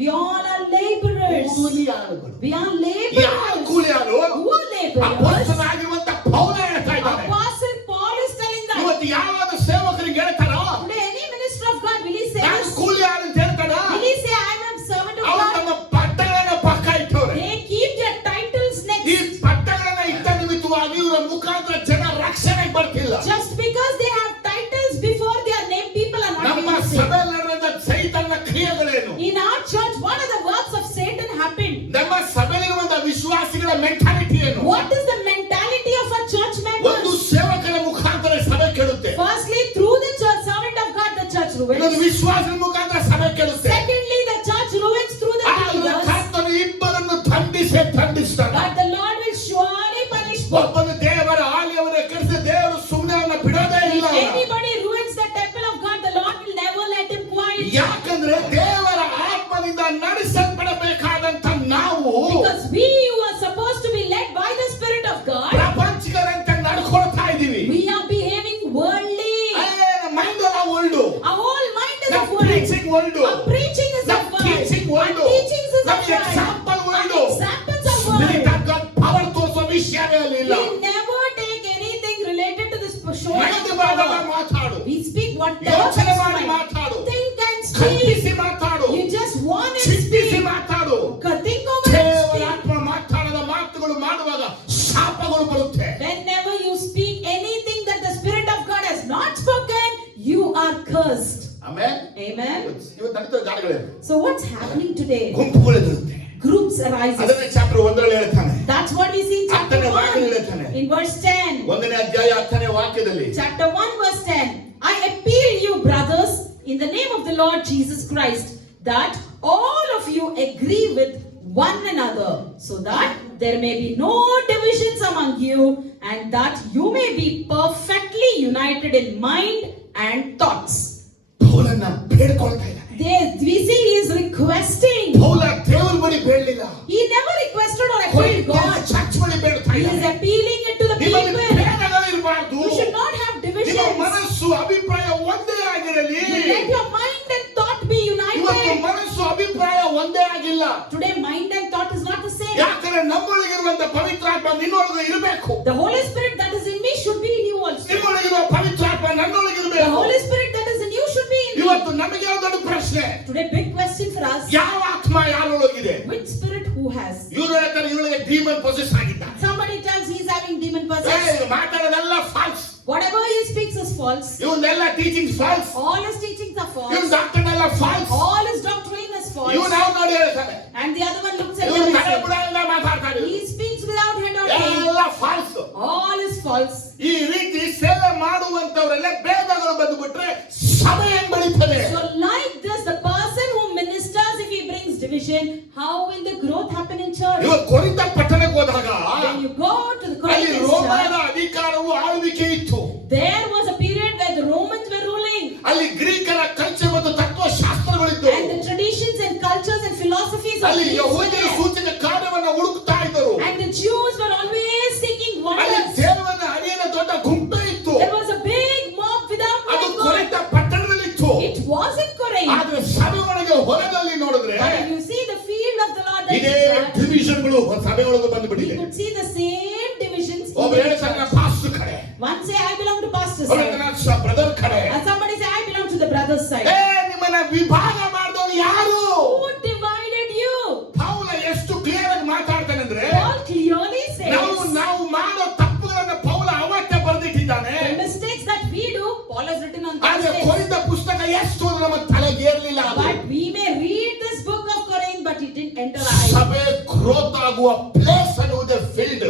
We all are laborers. ಕೂಲಿಯಾಳುಗಳು. We are ಯಾರು laborers. ಕೂಲಿಯಾಳು? Who are laborers? ಅಪೊಸ್ತಲನಾಗಿರುವಂತ ಪೌಲ ಹೇಳ್ತಾ ಇದ್ದಾನೆ. Apostle Paul is telling that. ಇವತ್ತು ಯಾವ ಸೇವಕರಿಗೆ ಹೇಳ್ತಾರೋ, Today, any minister of God, will he say ನಾನು this? ಕೂಲಿಯಾಳು ಅಂತ ಹೇಳ್ತಾರೋ, Will he say, I am a servant of ಅವರು God? ತಮ್ಮ ಪಟ್ಟಗಳನ್ನ ಪಕ್ಕ ಇಟ್ಟವ್ರೆ. They keep their titles next. ಈ ಪಟ್ಟಗಳನ್ನ ಇಟ್ಟ ನಿಮಿತ್ತವಾಗಿ ಇವರ ಮುಖಾಂತರ ಜನ ರಕ್ಷಣೆಗೆ ಬರ್ತಿಲ್ಲ. Just because they have titles before their name, people are not ನಮ್ಮ being saved. ಸಭೆಯಲ್ಲಿ ನಡೆದ ಸೈತಾನನ ಕ್ರಿಯೆಗಳೇನು? In our church, what are the works of Satan happened? ನಮ್ಮ ಸಭೆಯಲ್ಲಿರುವಂತ ವಿಶ್ವಾಸಿಗಳ ಮೆಂಟಾಲಿಟಿ ಏನು? What is the mentality of our church ಒಂದು members? ಸೇವಕರ ಮುಖಾಂತರ ಸಭೆ ಕೆಡುತ್ತೆ. Firstly, through the church, servant of God, the church ಇನ್ನೊಂದು ruins. ವಿಶ್ವಾಸದ ಮುಖಾಂತರ ಸಭೆ ಕೆಡುತ್ತೆ. Secondly, the church ruins through the ಆದ್ರೆ believers. ಕರ್ತನು ಇಬ್ಬರನ್ನು ದಂಡಿಸ್ತಾನೆ. But the Lord will surely punish both. ಒಬ್ಬನು ದೇವರ ಆಲಯವನ್ನ ಕೆಡಿಸಿ ದೇವರು ಸುಮ್ಮನೆ ಅವನ್ನ ಬಿಡೋದೇ If ಇಲ್ಲ. anybody ruins the temple of God, the Lord will never let him quiet. ಯಾಕಂದ್ರೆ ದೇವರ ಆತ್ಮನಿಂದ ನಡೆಸಲ್ಪಡಬೇಕಾದಂತ ನಾವು Because we who are supposed to be led by the Spirit of God, ಪ್ರಪಂಚಿಕರಂತೆ ನಡ್ಕೊಳ್ತಾ ಇದೀವಿ. we are behaving worldly. Mind ಎಲ್ಲ ಒಳ್ಳು, Our whole mind is ನಮ್ಮ of world. ಟೀಚಿಂಗ್ ಒಳ್ಳು, Our preaching is ನಮ್ಮ of world. ಟೀಚಿಂಗ್ Our ಒಳ್ಳು, teachings is ನಮ್ಮ of world. ಎಕ್ಸಾಂಪಲ್ Our ಒಳ್ಳು. examples of spirit world. Of God power ತೋರಿಸೋ ವಿಷಯವೇ ಇಲ್ಲ. We never take anything related to this show mind of ಬಾದಾಗ power. ಮಾತಾಡು, We speak whatever ಯೋಚನೆ comes to ಮಾಡಿ mind. ಮಾತಾಡು, Think and ಖಂಡಿಸಿ speak. ಮಾತಾಡು, You just want and ಚಿಂತಿಸಿ speak. ಮಾತಾಡು. Think over and ದೇವರ speak. ಆತ್ಮ ಮಾತಾಡದ ಮಾತುಗಳು ಮಾಡುವಾಗ ಶಾಪಗಳು ಬರುತ್ತೆ. Whenever you speak anything that the Spirit of God has not spoken, you are cursed. ಆಮೇಲೆ Amen. ಇವತ್ತು ನಡೀತವೆ ಗಾಡಿಗಳಿವೆ, So what's happening today? ಗುಂಪುಗಳಿರುತ್ತೆ. Groups arise. ಅದನ್ನೇ ಚಾಪ್ಟರ್ 1 ಹೇಳ್ತಾನೆ. That's what we see in chapter 10ನೇ ವಾಕ್ಯದಲ್ಲಿ 1. ಹೇಳ್ತಾನೆ. In verse 10. 1ನೇ ಅಧ್ಯಾಯ 10ನೇ ವಾಕ್ಯದಲ್ಲಿ Chapter 1 verse 10. I appeal you, brothers, in the name of the Lord Jesus Christ, that all of you agree with one another, so that there may be no divisions among you, and that you may be perfectly united in mind and thoughts. ಪೌಲನ್ನ ಬೇಡ್ಕೊಳ್ತಾ ಇದ್ದಾನೆ. We see he is requesting. ಪೌಲ ದೇವರ ಬಳಿ ಬೇಡಲಿಲ್ಲ, He never requested or appealed God. Church ಬಳಿ ಬೇಡ್ತಾ He is ಇದ್ದಾನೆ. appealing it to the ನಿಮ್ಮಲ್ಲಿ people. ಭೇದಗಳಿರಬಾರ್ದು. You should not have ನಿಮ್ಮ divisions. ಮನಸ್ಸು ಅಭಿಪ್ರಾಯ ಒಂದೇ ಆಗಿರಲಿ. Let your mind and thought be ಇವತ್ತು united. ಮನಸ್ಸು ಅಭಿಪ್ರಾಯ ಒಂದೇ ಆಗಿಲ್ಲ. Today, mind and thought is not the same. ಯಾಕಂದ್ರೆ ನಮ್ಮೊಳಗಿರುವಂತ ಪವಿತ್ರಾತ್ಮ ನಿನ್ನೊಳಗೆ ಇರಬೇಕು. The Holy Spirit that is in me should be in you also. ನಿಮ್ಮೊಳಗಿರುವ ಪವಿತ್ರಾತ್ಮ The ನನ್ನೊಳಗಿರಬೇಕು. Holy Spirit that is in you should be in me. ಇವತ್ತು ನಮಗೆ ಒಂದು ದೊಡ್ಡ ಪ್ರಶ್ನೆ, Today, big question for us. ಯಾವ ಆತ್ಮ ಯಾರೊಳಗಿದೆ? Which spirit who has? ಇವರು ಹೇಳ್ತಾರೆ ಇವಳಿಗೆ ಡೀಮನ್ ಪೊಸೆಸ್ ಆಗಿದ್ದ. Somebody tells he is having demon possession. ಮಾತಾಡೋದೆಲ್ಲ false. Whatever he speaks is false. ಇವನ್ನೆಲ್ಲ teaching false. All his teachings are false. ಇವನ್ ಡಾಕ್ಟರ್ ಎಲ್ಲ false. All his doctrine is false. ಇವ್ ನಾವು ನೋಡಿ ಹೇಳ್ತಾನೆ. And the other one looks at ಇವ್ರು him ಕಡೆ and ಬುಡ ಎಲ್ಲ ಮಾತಾಡ್ತಾರೆ. says, he speaks without head or tail. ಎಲ್ಲ ಫಾಲ್ಸ್. All is false. ಈ ರೀತಿ ಸೇವೆ ಮಾಡುವಂತವರೆಲ್ಲ ಭೇದಗಳು ಬಂದುಬಿಟ್ರೆ ಸಭೆ ಹೆಂಗ್ ಬೆಳೀತದೆ? So like this, the person who ministers, if he brings division, how will the growth happen in church? ಇವ ಕೊರಿಂಥ ಪಟ್ಟಣಕ್ಕೆ ಹೋದಾಗ When you go to the ಅಲ್ಲಿ Corinthians ರೋಮನ church, ಅಧಿಕಾರವು ಆಳ್ವಿಕೆ ಇತ್ತು. there was a period where the Romans were ruling. ಅಲ್ಲಿ ಗ್ರೀಕರ ಕಲ್ಚರ್ ಮತ್ತು ತತ್ವಶಾಸ್ತ್ರಗಳಿತ್ತು. And the traditions and cultures and philosophies of ಅಲ್ಲಿ Greeks were ಯಹೂದ್ಯರ there. ಸೂಚಕ ಕಾರ್ಯವನ್ನು ಹುಡುಕ್ತಾ ಇದ್ದರು. And the Jews were always seeking ಅಲ್ಲಿ wonders. ದೇವರನ್ನ ಅರಿಯನ ದೊಡ್ಡ ಗುಂಪು ಇತ್ತು. There was a big mob without ಅದು knowing ಕೊರಿಂಥ God. ಪಟ್ಟಣದಲ್ಲಿತ್ತು. It was in Corinth. ಆದ್ರೆ ಸಭೆ ಒಳಗೆ ಹೊರದಲ್ಲಿ ನೋಡಿದ್ರೆ But if you see the field of the Lord, that ಇದೇ is church, ಡಿವಿಷನ್ಗಳು ಸಭೆ ಒಳಗೆ we ಬಂದುಬಿಟ್ಟಿದೆ. could see the same divisions. in ಒಬ್ಬ the ಹೇಳ್ತಾನೆ church. ಪಾಸ್ಟರ್ ಕಡೆ, One say I belong to pastor's ಒಬ್ಬ side. ಹೇಳ್ತಾನೆ ಬ್ರದರ್ ಕಡೆ. And somebody say I belong to the brother's side. ನಿಮ್ಮನ್ನ ವಿಭಾಗ ಮಾಡಿದವರು ಯಾರು? Who divided you? ಪೌಲ ಎಷ್ಟು ಕ್ಲಿಯರ್ ಆಗಿ ಮಾತಾಡ್ತಾನೆ ಅಂದ್ರೆ, Paul clearly says ನಾವು ಮಾಡೋ ತಪ್ಪುಗಳನ್ನ ಪೌಲ ಅವತ್ತೇ ಬರೆದಿಟ್ಟಿದ್ದಾನೆ. the mistakes that we do, Paul has written on ಆದ್ರೆ those ಕೊರಿಂಥ ಪುಸ್ತಕ ಎಷ್ಟು ನಮ್ಮ ತಲೆಗೆ ಏರ್ಲಿಲ್ಲ. But we may read this book of Corinth, but it didn't enter our eyes. ಸಭೆ ಗ್ರೋತ್ ಆಗುವ ಪ್ಲೇಸ್ ಅನ್ನುವುದೇ field.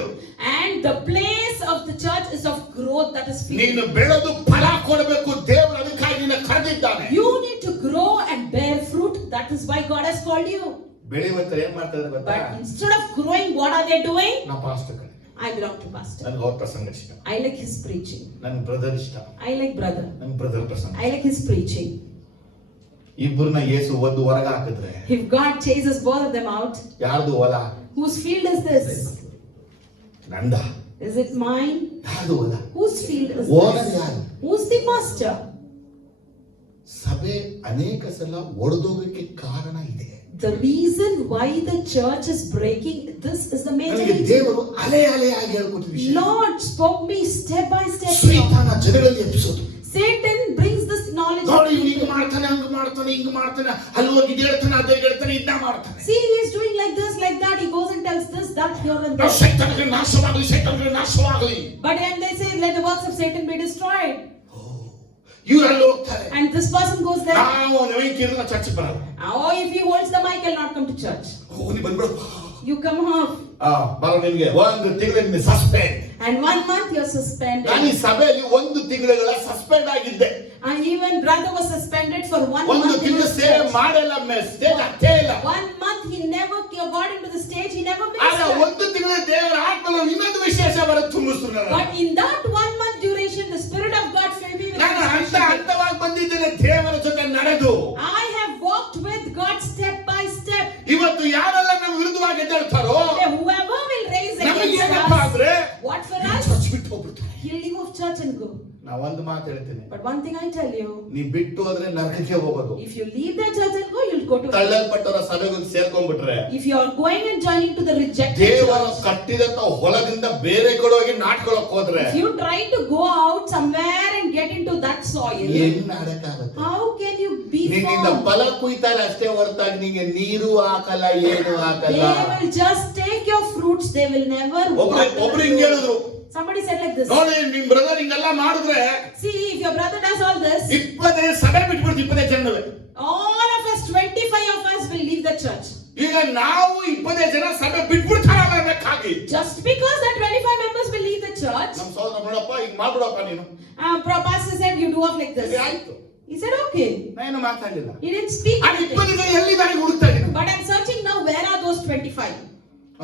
And the place of the church is of growth, that is field. ನೀನು ಬೆಳೆದು ಫಲ ಕೊಡಬೇಕು, ದೇವರು ಅದಕ್ಕಾಗಿ ನಿನ್ನ ಕರೆದಿದ್ದಾನೆ. You need to grow and bear fruit. That is why God has called you. ಬೆಳೆಯುವಂತರು ಏನ್ ಮಾಡ್ತಾರೆ ಗೊತ್ತಾ? But instead of growing, what are they doing? ನಾ ಪಾಸ್ಟರ್ ಕಡೆ, I belong to pastor. ನನಗೆ ಅವ್ರ ಪ್ರಸಂಗ ಇಷ್ಟ, I like his preaching. ನನ್ ಬ್ರದರ್ ಇಷ್ಟ, I like brother. ನನ್ ಬ್ರದರ್ ಪ್ರಸಂಗ. I like his preaching. ಇಬ್ಬರನ್ನ ಯೇಸು ಒಂದು ಹೊರಗೆ ಹಾಕಿದ್ರೆ If God chases both of them out, ಯಾರ್ದು ಹೊಲ? whose field is this? Nanda. Is it mine? ಯಾರ್ದು ಹೊಲ? Whose field is owner this? ಯಾರು? Who's the master? ಸಭೆ ಅನೇಕ ಸಲ ಒಡೆದೋಗಕ್ಕೆ ಕಾರಣ ಇದೆ. The reason why the church is breaking, this is the major ನನಗೆ reason. ದೇವರು ಅಲೆ ಅಲೆಯಾಗಿ ಹೇಳ್ಕೊಟ್ಟ ವಿಷಯ. Lord spoke me step by step. ಸೈತಾನ ಜನಗಳಲ್ಲಿ ಎಬ್ಬಿಸೋದು. Satan brings this knowledge. ನೋಡಿ ಇವ್ನು ಹಿಂಗ್ ಮಾಡ್ತಾನೆ, ಹಂಗ್ ಮಾಡ್ತಾನೆ, ಹಿಂಗ್ ಮಾಡ್ತಾನೆ, ಅಲ್ಲಿ ಹೋಗಿ ಇದ್ ಹೇಳ್ತಾನೆ, ಅದೇ ಹೇಳ್ತಾನೆ, ಇದನ್ನ ಮಾಡ್ತಾನೆ. See, he is doing like this, like that. He goes and tells this, that, here and ನಾವು there. ಸೈತಾನಗೆ ನಾಶವಾಗಲಿ, ಸೈತಾನಗೆ ನಾಶವಾಗಲಿ. But when they say, let the works of Satan be destroyed, ಇವರಲ್ಲಿ ಹೋಗ್ತಾರೆ. and this person goes there. ನಾವು ನವೀಕರಣ ಚರ್ಚ್ ಬರಲ್ಲ. Oh, if he holds the mic, he'll not come to church. ನೀ ಬಂದ್ಬಿಡು. You come off. ಬರೋ ನಿನ್ಗೆ ಒಂದು ತಿಂಗಳಿಂದ suspend. And 1 month you're suspended. ನಾನು ಈ ಸಭೆಯಲ್ಲಿ ಒಂದು ತಿಂಗಳ ಸಸ್ಪೆಂಡ್ ಆಗಿದ್ದೆ. And even brother was suspended for 1 ಒಂದು month. in ತಿಂಗಳು the ಸೇವೆ church. ಮಾಡಲ್ಲ, ಸ್ಟೇಜ್ ಹತ್ತೇ ಇಲ್ಲ. 1 month he never got into the stage. He never ಆದ್ರೆ ministered. ಒಂದು ತಿಂಗಳ ದೇವರ ಆತ್ಮನಲ್ಲಿ ಇನ್ನೊಂದು ವಿಶೇಷ ಬರೋದು ತುಂಬಿಸ್ರು ನನ್ನ. But in that 1 month duration, the Spirit of God filled me with ನಾನು His ಹಂತ Spirit. ಹಂತವಾಗಿ ಬಂದಿದ್ದೇನೆ ದೇವರ ಜೊತೆ ನಡೆದು. I have walked with God step by step. ಇವತ್ತು ಯಾರೆಲ್ಲ ನಮ್ಮ ವಿರುದ್ಧವಾಗಿ ಎದ್ದೇಳ್ತಾರೋ Whoever will raise ನಮಗೆ against ಏನಪ್ಪ us, ಅಂದ್ರೆ what for us? ಚರ್ಚ್ ಬಿಟ್ಟು ಹೋಗ್ಬಿಡ್ತಾರೆ. He'll leave of church and go. ನಾ ಒಂದು ಮಾತು ಹೇಳ್ತೀನಿ, But one thing I tell you, ನೀ ಬಿಟ್ಟು ಹೋದ್ರೆ ನರಕಕ್ಕೆ ಹೋಗೋದು. if you leave that church and go, you'll go to hell. ತಳ್ಳಲ್ಪಟ್ಟವರ ಸಭೆಗೆ ಸೇರ್ಕೊಂಡ್ಬಿಟ್ರೆ If you are going and joining to the rejected ದೇವರ church, ಕಟ್ಟಿದಂತ ಹೊಲದಿಂದ ಬೇರೆ ಕಡೆ ಹೋಗಿ ನಾಟ್ಕೊಳಕ್ ಹೋದ್ರೆ if you try to go out somewhere and get into that soil, ಏನ್ ನಾಡಕ್ಕಾಗತ್ತೆ? how can you be ನಿನ್ನಿಂದ formed? ಫಲ ಕುಯ್ತಾರೆ ಅಷ್ಟೇ ಹೊರತಾಗಿ ನಿಂಗೆ ನೀರು ಹಾಕಲ್ಲ, ಏನು They ಹಾಕಲ್ಲ. will just take your fruits. They will never water ಒಬ್ರು the ಹಿಂಗ್ fruit. ಹೇಳಿದ್ರು, Somebody said like this. ನೋಡಿ ನಿಮ್ ಬ್ರದರ್ ಹಿಂಗೆಲ್ಲ ಮಾಡಿದ್ರೆ See, if your brother does all this, 20 ಸಭೆ ಬಿಟ್ಬಿಡ್ತು, 20 ಜನ All of us, 25 of us will leave the church. ಈಗ ನಾವು 25 ಜನ ಸಭೆ ಬಿಟ್ಬಿಡ್ತಾರಲ್ಲ ಅನ್ನಕ್ಕಾಗಿ. Just because that 25 members will leave the church, ನಮ್ಮ ಸಹೋದರ ನೋಡಪ್ಪ ಈಗ ಮಾಡ್ಬಿಡಪ್ಪ ನೀನು. Pastor said, you do off like this. ಸರಿ ಆಯ್ತು. He said, okay. ನಾನು ಮಾತಾಡಲಿಲ್ಲ. He didn't speak. ಆ 20 ಜನ ಎಲ್ಲಿದ್ದಾರೆ ಹುಡುಕ್ತಾ ಇದ್ದೀನಿ. But I'm searching now, where are those 25?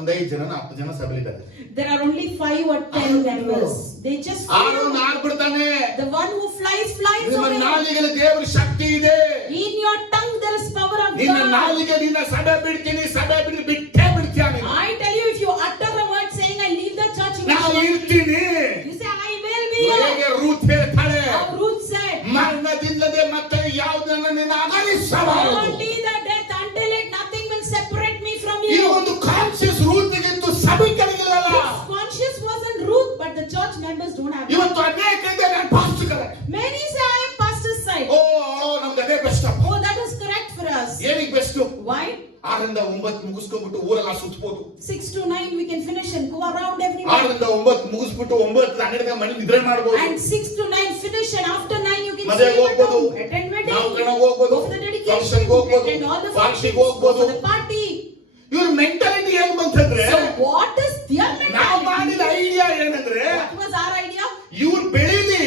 ಒಂದು 5 ಜನ 10 ಜನ ಸಭೆಲಿದ್ದಾರೆ. There are only 5 or 10 members. They just Aaron ಆಗ್ಬಿಡ್ತಾನೆ. the one who flies ನಿಮ್ಮ away. ನಾಲಿಗೆಯಲ್ಲಿ ದೇವರ ಶಕ್ತಿ ಇದೆ. In your tongue there is power of ನಿನ್ನ God. ನಾಲಿಗೆ ನಿನ್ನ ಸಭೆ ಬಿಡ್ತೀನಿ ಸಭೆ ಬಿಟ್ಟೇ ಬಿಡ್ತೀಯ ನೀನು. I tell you, if you utter a word saying I leave the church, you ನಾನು will ಇರ್ತೀನಿ. You say I will be ಹೇಗೆ here. ರೂತ್ ಹೇಳ್ತಾಳೆ, How Ruth said, ಮರಣದಿಂದಲೇ ಮತ್ತೆ ಯಾವುದನ್ನ ನಿನ್ನ ಅಗಲಿಸಬಾರದು. only the death until it nothing will separate me from ಈ you. ಒಂದು ಕಾನ್ಶಿಯಸ್ ರೂತ್ಗಿತ್ತು ಸಭಿಕರಿಗಿಲ್ಲಲ್ಲ. This conscious wasn't Ruth, but the church members don't have it. ಇವತ್ತು ಅನೇಕ ಇದೆ ನಾನು pastor. Many say I am pastor's side. ಓ ನಮ್ಗೆ ಅದೇ ಬೆಸ್ಟ್ ಅಪ್ಪ. Oh, that is correct for us. ಏನಿಗೆ ಬೆಸ್ಟ್? Why? 6 ರಿಂದ 9 ಮುಗಿಸ್ಕೊಂಡ್ಬಿಟ್ಟು ಊರೆಲ್ಲ ಸುತ್ತಬಹುದು. 6 to 9 we can finish and go around everywhere. 6 ರಿಂದ 9 ಮುಗಿಸ್ಬಿಟ್ಟು 9 12 ಮನೆ ನಿದ್ರೆ ಮಾಡಬಹುದು. And 6 to 9 finish, and after 9 you can ಮದುವೆಗೆ sleep at ಹೋಗ್ಬೋದು. home, attend wedding, ನಾವು ಕಣ ಹೋಗ್ಬೋದು. go for the dedication, function ಹೋಗ್ಬೋದು. attend all the ಪಾರ್ಟಿಗೆ functions, go ಹೋಗ್ಬೋದು. for the party. ಇವ್ರ ಮೆಂಟಾಲಿಟಿ ಏನ್ ಬಂತಂದ್ರೆ, So what is their ನಾವು mentality? ಮಾಡಿದ ಐಡಿಯಾ ಏನಂದ್ರೆ, What was our idea? ಇವ್ರು ಬೆಳೀಲಿ,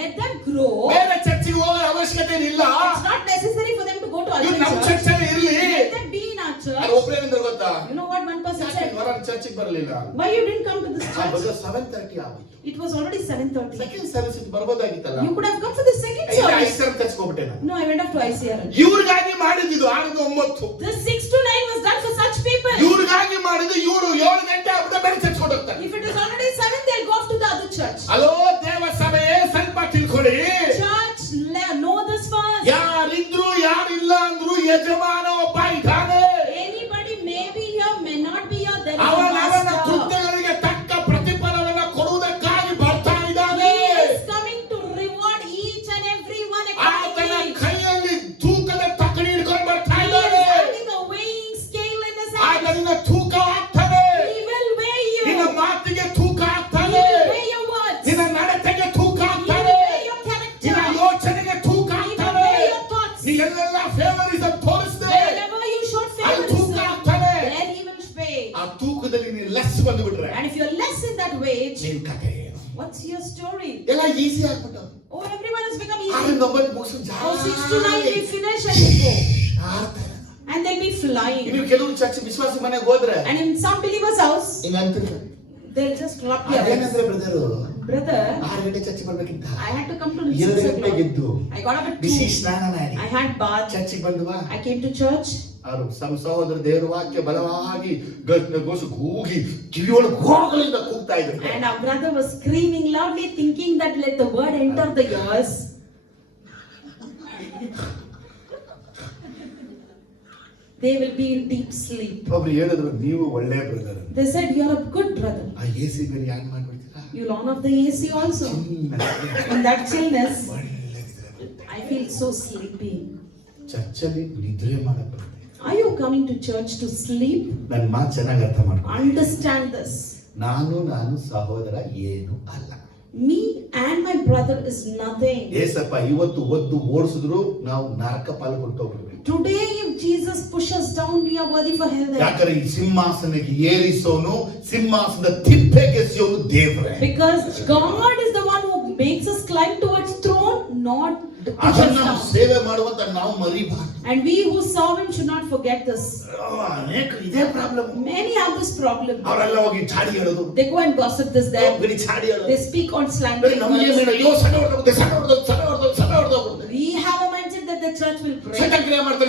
Let them grow. ಬೇರೆ ಚರ್ಚಿಗೆ ಹೋಗೋ ಅವಶ್ಯಕತೆ ಇಲ್ಲ. It's not necessary for them to go to ಇವ್ರು other ನಮ್ಮ church. ಚರ್ಚಲ್ಲಿ ಇರ್ಲಿ. Let them be in our church. ಅದು ಒಬ್ಬರೇನಂದ್ರೆ ಗೊತ್ತಾ, You know what one person said? ಚರ್ಚಿಗೆ ಬರಲಿಲ್ಲ. Why you didn't come to this church? 7:30 ಆಗೋಯ್ತು. It was already 7:30. Second service ಬರ್ಬೋದಾಗಿತ್ತಲ್ಲ. You could have come for the second service. ಐಸರ್ ತರ್ಸ್ಕೊಬಿಟ್ಟೆ ನಾನು. No, I went up to ICRN. ಇವ್ರಿಗಾಗಿ ಮಾಡಿದ್ದು 6 ರಿಂದ 9. The 6 to 9 was done for such people. ಇವ್ರಿಗಾಗಿ ಮಾಡಿದ್ದು ಇವರು 7 ಗಂಟೆ ಆಗ್ಬಿಟ್ಟು ಬೇರೆ ಚರ್ಚ್ಕೊಂಡು ಹೋಗ್ತಾರೆ. If it is already 7, they'll go off to the other church. Hello ದೇವ ಸಭೆಯೇ, ಸ್ವಲ್ಪ ತಿಳ್ಕೊಳ್ಳಿ. Church, know this first. ಯಾರಿದ್ರು ಯಾರಿಲ್ಲ ಅಂದ್ರು ಯಜಮಾನ ಒಬ್ಬ ಇದ್ದಾನೆ. Anybody may be here, may not be here. There is a ಅವನ master. ಕೃತ್ಯಗಳಿಗೆ ತಕ್ಕ ಪ್ರತಿಫಲವನ್ನು ಕೊಡುವುದಕ್ಕಾಗಿ ಬರ್ತಾ ಇದ್ದಾನೆ. He is coming to reward each and every one ಆತನ accordingly. ಕೈಯಲ್ಲಿ ತೂಕದ ತಕ್ಕಡಿ ಹಿಡ್ಕೊಂಡು ಬರ್ತಾ He is ಇದ್ದಾನೆ. having a weighing scale in his hand. ಆತನಿಂದ ತೂಕ ಆಗ್ತಾನೆ. He will weigh you. ನಿನ್ನ ಮಾತಿಗೆ ತೂಕ He ಆಗ್ತಾನೆ. will weigh your words. ನಿನ್ನ ನಡತೆಗೆ ತೂಕ He will ಆಗ್ತಾನೆ. weigh your character. ನಿನ್ನ ಯೋಚನೆಗೆ ತೂಕ He will ಆಗ್ತಾನೆ. weigh your thoughts. ನೀ ಎಲ್ಲೆಲ್ಲ ಫೇವರಿಸಂ ತೋರಿಸ್ದೆ, Wherever you showed ಅಲ್ಲಿ ತೂಕ favoritism, ಆಗ್ತಾನೆ. there he will weigh. ಆ ತೂಕದಲ್ಲಿ ನೀನು ಲೆಸ್ ಬಂದುಬಿಟ್ರೆ And if you're less in that weight, ನಿನ್ ಕಥೆ ಏನು? what's your story? ಎಲ್ಲ ಈಸಿ ಆಗ್ಬಿಟ್ಟು Oh, everyone has become 6 easy. ರಿಂದ 9 ಮುಗಿಸು Oh, 6 to 9 we finish and we go. And they'll be flying. ಇನ್ನು ಕೆಲವರು ಚರ್ಚ್ ವಿಶ್ವಾಸ ಮನೆಗೆ ಹೋದ್ರೆ And in some believers' house, ಹಿಂಗ ಅಂತಿರ್ತಾರೆ, they'll just rub their eyes. ಅದೇನಂದ್ರೆ ಬ್ರದರು Brother, 6 ಗಂಟೆ ಚರ್ಚ್ ಬರ್ಬೇಕಿಂತ, I had to come to 2 6 ಗಂಟೆಗೆ o'clock. ಎದ್ದು I got up at ಬಿಸಿ 2. ಸ್ನಾನ ಮಾಡಿ I had bath. ಚರ್ಚಿಗೆ ಬಂದುವಾ. I came to church. ಅವರು ಸಹೋದರ ದೇವರ ವಾಕ್ಯ ಬಲವಾಗಿ ಕೂಗಿ ಕಿವಿಯೊಳಗೆ ಗೋಗಲಿಂದ ಕೂಗ್ತಾ ಇದ್ರು. And our brother was screaming loudly, thinking that let the word enter the ears. They will be in deep sleep. ಒಬ್ರು ಹೇಳಿದ್ರು, ನೀವು ಒಳ್ಳೆ brother. They said, you're a good brother. ಆ ಎಸಿ ಬೇರೆ ಯಾಕೆ ಮಾಡ್ಬಿಡ್ತೀರಾ? You'll on off the AC also. In that chillness, I feel so sleepy. ಚರ್ಚಲ್ಲಿ ನಿದ್ರೆ ಮಾಡಕ್ಕೆ Are you coming to church to sleep? ನನ್ನ ಮಾತು ಚೆನ್ನಾಗಿ ಅರ್ಥ ಮಾಡ್ಕೊ. Understand this. ನಾನು ಸಹೋದರ ಏನು ಅಲ್ಲ. Me and my brother is nothing. Yesappa ಇವತ್ತು ಒದ್ದು ಓಡಿಸಿದ್ರು ನಾವು ನರಕ ಪಾಲು ಕೊಟ್ಟೋಗ್ಬಿಡ್ಬೇಕು. Today, if Jesus pushes down, we are worthy for hell. ಯಾಕಂದ್ರೆ ಈ ಸಿಂಹಾಸನಕ್ಕೆ ಏರಿಸೋನು, ಸಿಂಹಾಸನದ ತಿಪ್ಪೆಗೆಸಿಯೋನು ದೇವರೇ. Because God is the one who makes us climb towards throne, not to push us ಅದನ್ನ down. ಸೇವೆ ಮಾಡುವಂತ ನಾವು ಮರಿಬಾರ್ದು. And we who serve Him should not forget this. ಅನೇಕ ಇದೇ problem. Many have this problem. ಅವರೆಲ್ಲ ಹೋಗಿ ಚಾಡಿ ಹೇಳೋದು, They go and gossip this there. ಬರೀ ಚಾಡಿ ಹೇಳೋದು. They speak on slandering ನಮಗೆ words. ಅಯ್ಯೋ ಸಣ್ಣ ಹೊಡೆದೋಗುತ್ತೆ. We have a mindset that the church will break. ಸೈತಾನ್ ಕ್ರಿಯೆ ಮಾಡ್ತಾರೆ.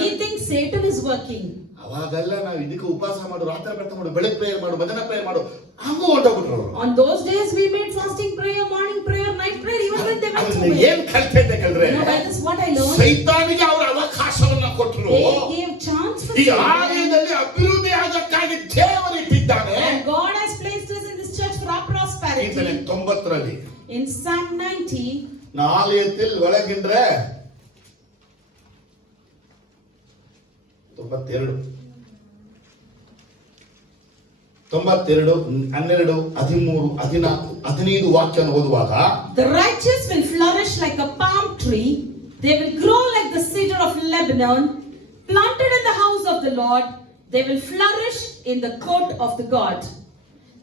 We think Satan is working. ಅವಾಗೆಲ್ಲ ನಾವು ಇದಕ್ಕೆ ಉಪವಾಸ ಮಾಡು, ರಾತ್ರಿ ಪ್ರಾರ್ಥನೆ ಮಾಡು, ಬೆಳಗ್ಗೆ ಪ್ರೇಯರ್ ಮಾಡು, ಭಜನಾ ಪ್ರೇಯರ್ ಮಾಡು, ಹಂಗೂ ಹೊಂಟೋಗ್ಬಿಟ್ರು. On those days we made fasting prayer, morning prayer, night prayer, even when they went to bed. ಏನ್ ಕಲಿತೆ ಅಂತ ಕೇಳಿದ್ರೆ, You know, that is what I learned. ಸೈತಾನಿಗೆ ಅವರ ಅವಕಾಶವನ್ನ ಕೊಟ್ಟರು. They gave chance for ಈ Satan. ಆಲಯದಲ್ಲಿ ಅಭಿವೃದ್ಧಿ ಆಗಕ್ಕಾಗಿ ದೇವರಿಟ್ಟಿದ್ದಾನೆ. And God has placed us in this church for our prosperity. 90ರಲ್ಲಿ In Psalm 90, ஆலயத்தில் விளங்குகின்ற 92 12 12 13 14 15 ವಾಕ್ಯವನ್ನು ಓದುವಾಗ, the righteous will flourish like a palm tree. They will grow like the cedar of Lebanon, planted in the house of the Lord. They will flourish in the court of the God.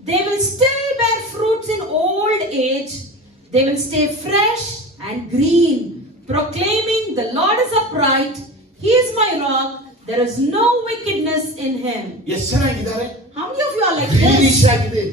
They will still bear fruits in old age. They will stay fresh and green, proclaiming, the Lord is upright. He is my rock. There is no wickedness in him. ಎಷ್ಟು ಚೆನ್ನಾಗಿದ್ದಾರೆ, How many of you are like greenish this? ಆಗಿದೆ.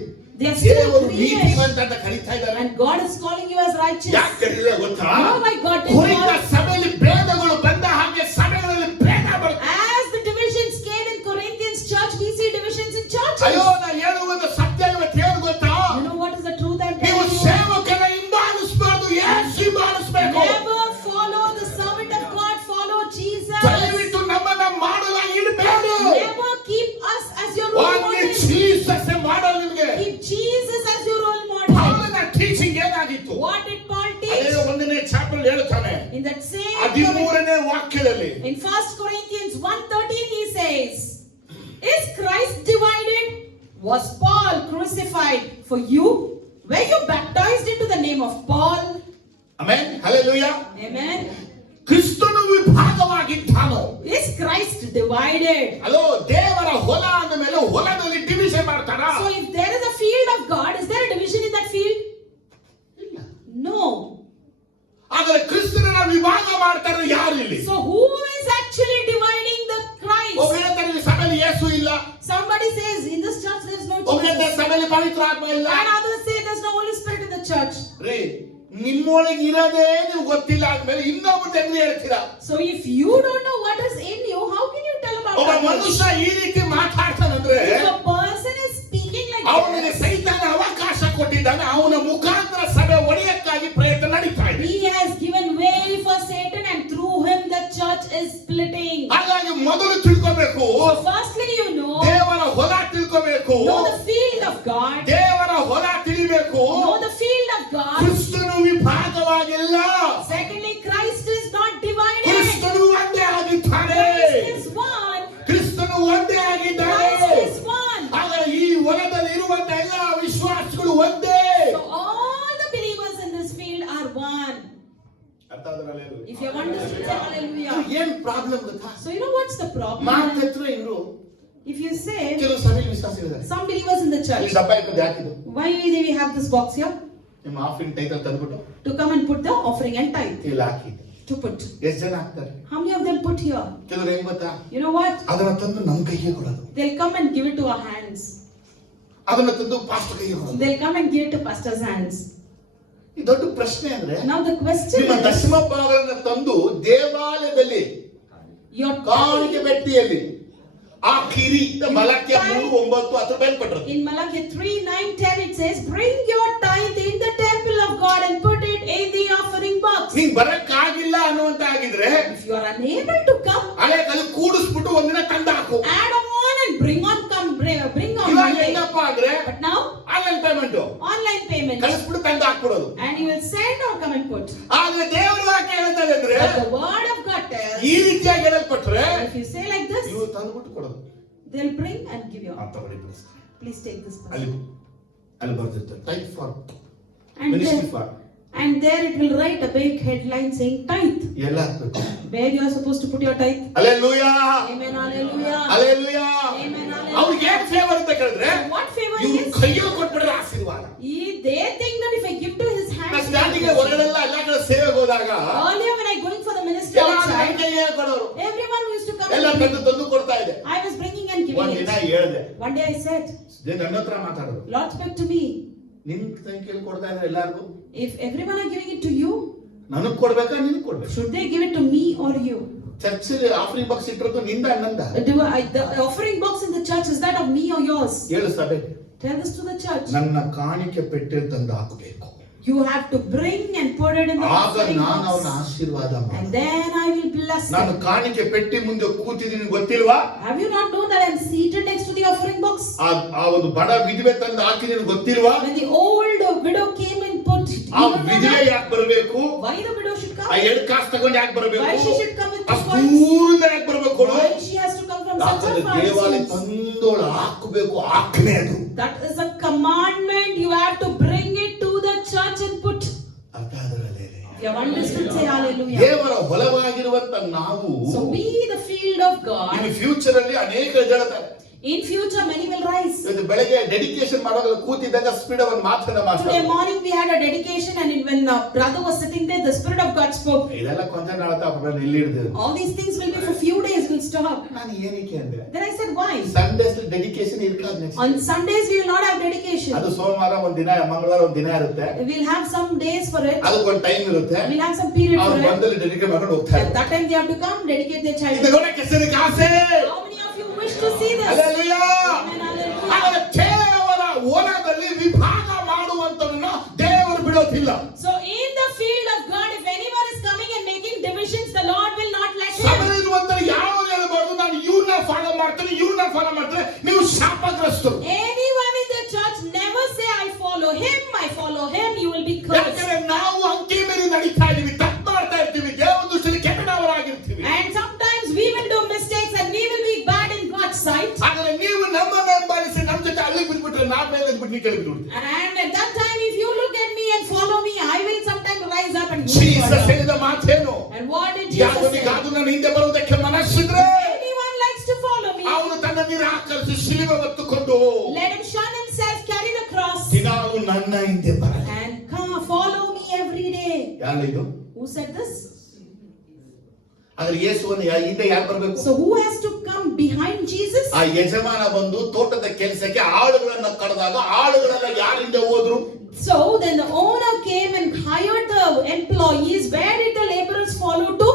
They are still ದೇವರು greenish. ನೀತಿವಂತ ಅಂತ ಕರೀತಾ ಇದ್ದಾರೆ. And God is calling you as righteous. ಯಾಕೆ ಕರೀತಾರೆ ಗೊತ್ತಾ? Oh my God, did ಕೊರಿಂಥ God- ಸಭೆಯಲ್ಲಿ ಭೇದಗಳು ಬಂದ ಹಾಗೆ ಸಭೆಗಳಲ್ಲಿ ಭೇದ ಬರುತ್ತೆ. As the divisions came in Corinthians church, we see divisions in churches. ಅಯ್ಯೋ, ನಾ ಹೇಳುವುದು ಸತ್ಯ ಇವತ್ತು ಹೇಳು ಗೊತ್ತಾ? You know what is the truth I'm ನೀವು telling you? ಸೇವಕರ ಹಿಂಬಾಲಿಸಬಾರದು, ಯೇಸು ಹಿಂಬಾಲಿಸಬೇಕು. Never follow the servant of God, follow Jesus. ದಯವಿಟ್ಟು ನಮ್ಮನ್ನ ಮಾಡಲಾಗಿ ಇಡಬೇಡಿ. Never keep us as your role only model. Jesus model ನಿಮಗೆ. Keep Jesus as your role model. ಪೌಲನ ಟೀಚಿಂಗ್ ಏನಾಗಿತ್ತು? What did Paul ಅದೇ teach? 1ನೇ ಚಾಪ್ಟರ್ ಹೇಳ್ತಾನೆ, In that same 13ನೇ ವಾಕ್ಯದಲ್ಲಿ, in 1 Corinthians 1:13 he says, is Christ divided? Was Paul crucified for you? Were you baptized into the name of Paul? Amen, hallelujah. Amen. ಕ್ರಿಸ್ತನು ವಿಭಾಗವಾಗಿದ್ದಾನೋ. Is Christ divided? Hello, ದೇವರ ಹೊಲ ಅಂದ ಮೇಲೆ ಹೊಲದಲ್ಲಿ ಡಿವಿಷನ್ ಮಾಡ್ತಾರ? So if there is a field of God, is there a division in that field? No. ಆದರೆ ಕ್ರಿಸ್ತನನ್ನ ವಿಭಾಗ ಮಾಡ್ತಾರೆ ಯಾರು ಇಲ್ಲಿ? So who is actually dividing the Christ? ಒಬ್ಬ ಹೇಳ್ತಾರೆ ಈ ಸಭೆಯಲ್ಲಿ ಯೇಸು ಇಲ್ಲ, Somebody says in this church there is no ಒಬ್ಬ ಹೇಳ್ತಾರೆ Jesus. ಸಭೆಯಲ್ಲಿ ಪವಿತ್ರ ಆತ್ಮ ಇಲ್ಲ. And others say there is no Holy Spirit in the church. ರೀ, ನಿಮ್ಮೊಳಗೆ ಇರೋದೇ ನೀವು ಗೊತ್ತಿಲ್ಲ ಆದ್ಮೇಲೆ ಇನ್ನೊಬ್ಬರು ಹೆಂಗ್ ಹೇಳ್ತೀರಾ? So if you don't know what is in you, how can you tell about ಒಬ್ಬ others? ಮನುಷ್ಯ ಈ ರೀತಿ ಮಾತಾಡ್ತಾನಂದ್ರೆ If a person is speaking like ಅವನಿಗೆ this, ಸೈತಾನ ಅವಕಾಶ ಕೊಟ್ಟಿದ್ದಾನೆ. ಅವನ ಮುಖಾಂತರ ಸಭೆ ಒಡೆಯಕ್ಕಾಗಿ ಪ್ರಯತ್ನ ನಡೀತಾ ಇದೆ. he has given way for Satan, and through him the church is splitting. ಹಾಗಾಗಿ ಮೊದಲು ತಿಳ್ಕೋಬೇಕು, So firstly you know ದೇವರ ಹೊಲ ತಿಳ್ಕೋಬೇಕು, the field of God. ದೇವರ ಹೊಲ ತಿಳಿಬೇಕು. Know the field of God. ಕ್ರಿಸ್ತನು ವಿಭಾಗವಾಗಿಲ್ಲ, Secondly, Christ is not divided. ಕ್ರಿಸ್ತನು ಒಂದೇ ಆಗಿದ್ದಾನೆ. Christ is one. ಕ್ರಿಸ್ತನು ಒಂದೇ ಆಗಿದ್ದಾನೆ. Christ is one. ಹಾಗಾಗಿ ಈ ಹೊಲದಲ್ಲಿ ಇರುವಂತ ಎಲ್ಲ ವಿಶ್ವಾಸಗಳು ಒಂದೇ. So all the believers in this field are one. ಅರ್ಥ ಆದ್ರಲ್ಲ ಇದು? If you understand, say hallelujah. ಏನ್ ಪ್ರಾಬ್ಲಮ್ ಗೊತ್ತಾ? So you know what's the problem? ಮಾತ್ರ ಇವರು If you say ಕೆಲವು ಸಭೆಯಲ್ಲಿ ವಿಶ್ವಾಸಿಗಳಿದ್ದಾರೆ. some believers in the ಈ church, ಡಬ್ಬ ಇರ್ತದೆ ಯಾಕಿದು? why do we have this box here? ನಿಮ್ಮ ಆಫರಿಂಗ್ ಟೈಟಲ್ ತಂದ್ಬಿಟ್ಟು To come and put the offering and tithe. ಇಲ್ಲಿ ಹಾಕಿ. To put. ಎಷ್ಟು ಜನ ಹಾಕ್ತಾರೆ? How many of them put here? ಕೆಲವರು ಹೆಂಗ್ ಗೊತ್ತಾ? You know what? ಅದನ್ನ ತಂದು ನಮ್ಮ ಕೈಗೆ ಕೊಡೋದು, They'll come and give it to our hands. ಅದನ್ನ ತಂದು ಪಾಸ್ಟರ್ ಕೈಗೆ ಕೊಡೋದು. They'll come and give it to pastor's hands. ಈ ದೊಡ್ಡ ಪ್ರಶ್ನೆ ಅಂದ್ರೆ, Now the question ನಿಮ್ಮ is, ದಶಮ ಭಾಗಗಳನ್ನ ತಂದು ದೇವಾಲಯದಲ್ಲಿ your ಕಾಣಿಕೆ ಬೆಟ್ಟಿಯಲ್ಲಿ ಆ ಕಿರಿ ಮಲಕ್ಕೆ 3:9 10 ಬಯಲ್ಪಟ್ಟರು. in Malachi 3:9-10 it says, bring your tithe in the temple of God and put it in the offering box. ಹಿಂಗ್ ಬರಕ್ಕಾಗಿಲ್ಲ ಅನ್ನುವಂತ ಆಗಿದ್ರೆ If you are unable to come, ಹಳೆ ಕಲಿ ಕೂಡಿಸ್ಬಿಟ್ಟು ಒಂದಿನ ತಂದು ಹಾಕು. add on and bring on ಇವಾಗ Monday. ಹೆಂಗಪ್ಪ ಅಂದ್ರೆ But now online payment online payment, ಕಳಿಸ್ಬಿಟ್ಟು ತಂದು ಹಾಕ್ಬಿಡೋದು. and you will send or come and put. ಆದ್ರೆ ದೇವರ ವಾಕ್ಯ ಹೇಳ್ತದೆ ಅಂದ್ರೆ, But the word of God tells, ಈ ರೀತಿಯಾಗಿ ಹೇಳಲ್ಪಟ್ರೆ if you say like this, ಇವು ತಂದ್ಬಿಟ್ಟು ಕೊಡೋದು. they'll bring and give you. ತಗೊಳ್ಳಿ ಬಿಡಿಸ್ತಾರೆ. Please take this ಅಲ್ಲಿ person. ಅಲ್ಲಿ ಬರ್ತಿರ್ತಾರೆ type for And ministry there, for and there it will write a big headline saying tithe, ಎಲ್ಲ ಹಾಕ್ಬೇಕು. where you are supposed to put your tithe. Hallelujah, Amen, hallelujah. Hallelujah. Amen, hallelujah. ಅವ್ರಿಗೆ ಏನ್ ಫೇವರ್ ಅಂತ ಕೇಳಿದ್ರೆ, What favor ಇವ್ರು is? ಕೈಯಲ್ಲಿ ಕೊಟ್ಬಿಟ್ರೆ ಆಶೀರ್ವಾದ. They think that if I give to his ನಾ hands, ಸ್ಟಾರ್ಟಿಂಗ್ ಹೊರಗಡೆಲ್ಲ ಎಲ್ಲ ಕಡೆ ಸೇವೆಗೆ ಹೋದಾಗ earlier when I going for the ministry ಎಲ್ಲ ನನ್ನ outside, ಕೈಗೆ ಕೊಡೋರು, everyone used to come ಎಲ್ಲ and give. ತಂದು ಕೊಡ್ತಾ ಇದೆ. I was bringing and giving ಒಂದ್ ದಿನ it. ಹೇಳ್ದೆ, One day I said, ನನ್ನ ಹತ್ರ ಮಾತಾಡೋದು, Lord spoke to me, ನಿನ್ ಸಂಖ್ಯೆಯಲ್ಲಿ ಕೊಡ್ತಾ ಇದ್ರೆ ಎಲ್ಲಾರ್ಗು if everyone are giving it to you, ನನಗ್ ಕೊಡ್ಬೇಕಾ ನಿನಗ್ ಕೊಡ್ಬೇಕು? should they give it to me or you? ಚರ್ಚಲ್ಲಿ ಆಫರಿಂಗ್ ಬಾಕ್ಸ್ ಇಟ್ಟಿರೋದು ನಿಂದ ಅನ್ನಂದ? The offering box in the church, is that of me or yours? ಹೇಳು ಸಭೆ, Tell this to the church. ನನ್ನ ಕಾಣಿಕೆ ಪೆಟ್ಟೆಲ್ ತಂದು ಹಾಕಬೇಕು. You have to bring and put it in the ಆಗ offering ನಾನು ಅವನ box, ಆಶೀರ್ವಾದ and ಮಾಡಿ. then I will bless ನಾನು them. ಕಾಣಿಕೆ ಪೆಟ್ಟಿ ಮುಂದೆ ಕೂತಿದ್ದೀನಿ ಗೊತ್ತಿಲ್ವಾ? Have you not known that I am seated next to the offering box? ಆ ಒಂದು ಬಡ ವಿಧವೆ ತಂದು ಹಾಕಿದ್ದೀನಿ ಗೊತ್ತಿಲ್ವಾ? When the old widow came and put, ಆ ವಿಧವೆ ಯಾಕೆ ಬರಬೇಕು? why the widow should come? ಆ 2 ಕಾಸು ತಗೊಂಡು ಯಾಕೆ ಬರಬೇಕು? Why she should come with ಆ 2 coins? ದೂರದಿಂದ ಯಾಕೆ ಬರಬೇಕು? Why she has to come from such a far ದೇವಾಲಯ distance? ತಂದೋಳು ಹಾಕಬೇಕು, ಆಜ್ಞೆ ಅದು. That is a commandment. You have to bring it to the church and put. ಅರ್ಥ ಆದ್ರಲ್ಲ? You have understood, say hallelujah. ದೇವರ ಹೊಲವಾಗಿರುವಂತ ನಾವು So be the field of God. ಇನ್ನು ಫ್ಯೂಚರ್ ಅಲ್ಲಿ ಅನೇಕ ಹೇಳ್ತಾರೆ. In future, many will rise. ಇವತ್ತು ಬೆಳಗ್ಗೆ ಡೆಡಿಕೇಶನ್ ಮಾಡೋದು ಕೂತಿದ್ದಾಗ ಸ್ಪೀಡ್ ಅವನ್ ಮಾತನ್ನ Today ಮಾತಾಡ. morning we had a dedication, and when brother was sitting there, the Spirit of God spoke. ಇದೆಲ್ಲ ಕೊಂಚ ನಾಳ್ತಾ ಇಲ್ಲಿ ಹಿಡಿದು All these things will be for few days, will stop. ನಾನು ಏನಕ್ಕೆ ಅಂದ್ರೆ Then I said, why? Sundays dedication ಇರ್ಕಾದ next On Sundays we will not have dedication. ಅದು ಸೋಮವಾರ ಒಂದ್ ದಿನ, ಮಂಗಳವಾರ ಒಂದ್ ದಿನ ಇರುತ್ತೆ. We'll have some days for it. ಅದಕ್ಕೊಂದು ಟೈಮ್ ಇರುತ್ತೆ. We'll have some period ಅವ್ರು for it. ಬಂದಲ್ಲಿ ಡೆಡಿಕೇಟ್ ಮಾಡ್ಕೊಂಡು ಹೋಗ್ತಾರೆ. At that time they have to come, dedicate their child. ಇದು ನೋಡಕ್ಕೆ ಹೆಸರಿಗೆ ಆಸೆ. How many of you wish to see this? Hallelujah. Amen, hallelujah. ಆದರೆ ಕೇವಲ ಹೊಲದಲ್ಲಿ ವಿಭಾಗ ಮಾಡುವಂತದನ್ನ ದೇವರು ಬಿಡೋದಿಲ್ಲ. So in the field of God, if anyone is coming and making divisions, the Lord will not let him. ಸಭೆಯಲ್ಲಿರುವಂತ ಯಾರು ಹೇಳ್ಬಾರ್ದು ನಾನು ಇವ್ರನ್ನ ಫಾಲೋ ಮಾಡ್ತೀನಿ, ಇವ್ರನ್ನ ಫಾಲೋ ಮಾಡ್ತೀನಿ, ನೀವು ಶಾಪಗ್ರಸ್ತರು. Anyone in the church never say I follow him, you will be cursed. ಯಾಕಂದ್ರೆ ನಾವು ಅಂಕೆ ಮೇಲೆ ನಡೀತಾ ಇದೀವಿ, ತಪ್ಪು ಮಾಡ್ತಾ ಇರ್ತೀವಿ, ದೇವರ ದೃಷ್ಟಿಯಲ್ಲಿ ಕೆಟ್ಟವರಾಗಿರ್ತೀವಿ. And sometimes we will do mistakes and we will be bad in God's sight. ಆದರೆ ನೀವು ನಮ್ಮನ್ನ ಹಿಂಬಾಲಿಸಿ ನಮ್ಮ ಜೊತೆ ಅಲ್ಲಿ ಬಿಟ್ಬಿಟ್ರೆ ನಾವು ಮೇಲೆ ಬಿಟ್ಟು ನೀವು ಕೆಳಗೆ ಬಿಡ್ತೀವಿ. And at that time, if you look at me and follow me, I will sometimes rise up and Jesus ಹೇಳಿದ ಮಾತೇನು? And what did Jesus say? ಯಾವನಿಗಾದ್ರೂ ನನ್ನ ಹಿಂದೆ ಬರುವುದಕ್ಕೆ ಮನಸ್ಸಿದ್ರೆ Anyone likes to follow me, ಅವನು ತನ್ನ ನಿರಾಕರಿಸಿ ಶಿಲುಬೆ ಹೊತ್ತುಕೊಂಡು let him shun himself, carry the cross, ದಿನಾಲು ನನ್ನ ಹಿಂದೆ ಬರಲಿ. and come follow me every day. ಯಾರು ಇದು? Who said this? ಆದ್ರೆ ಯೇಸುವನ್ನು ಹಿಂದೆ ಯಾರು ಬರಬೇಕು? So who has to come behind Jesus? ಆ ಯಜಮಾನ ಬಂದು ತೋಟದ ಕೆಲಸಕ್ಕೆ ಆಳುಗಳನ್ನ ಕರೆದಾಗ ಆಳುಗಳೆಲ್ಲ ಯಾರಿಂದ ಹೋದ್ರು? So then the owner came and hired the employees. Where did the laborers follow to?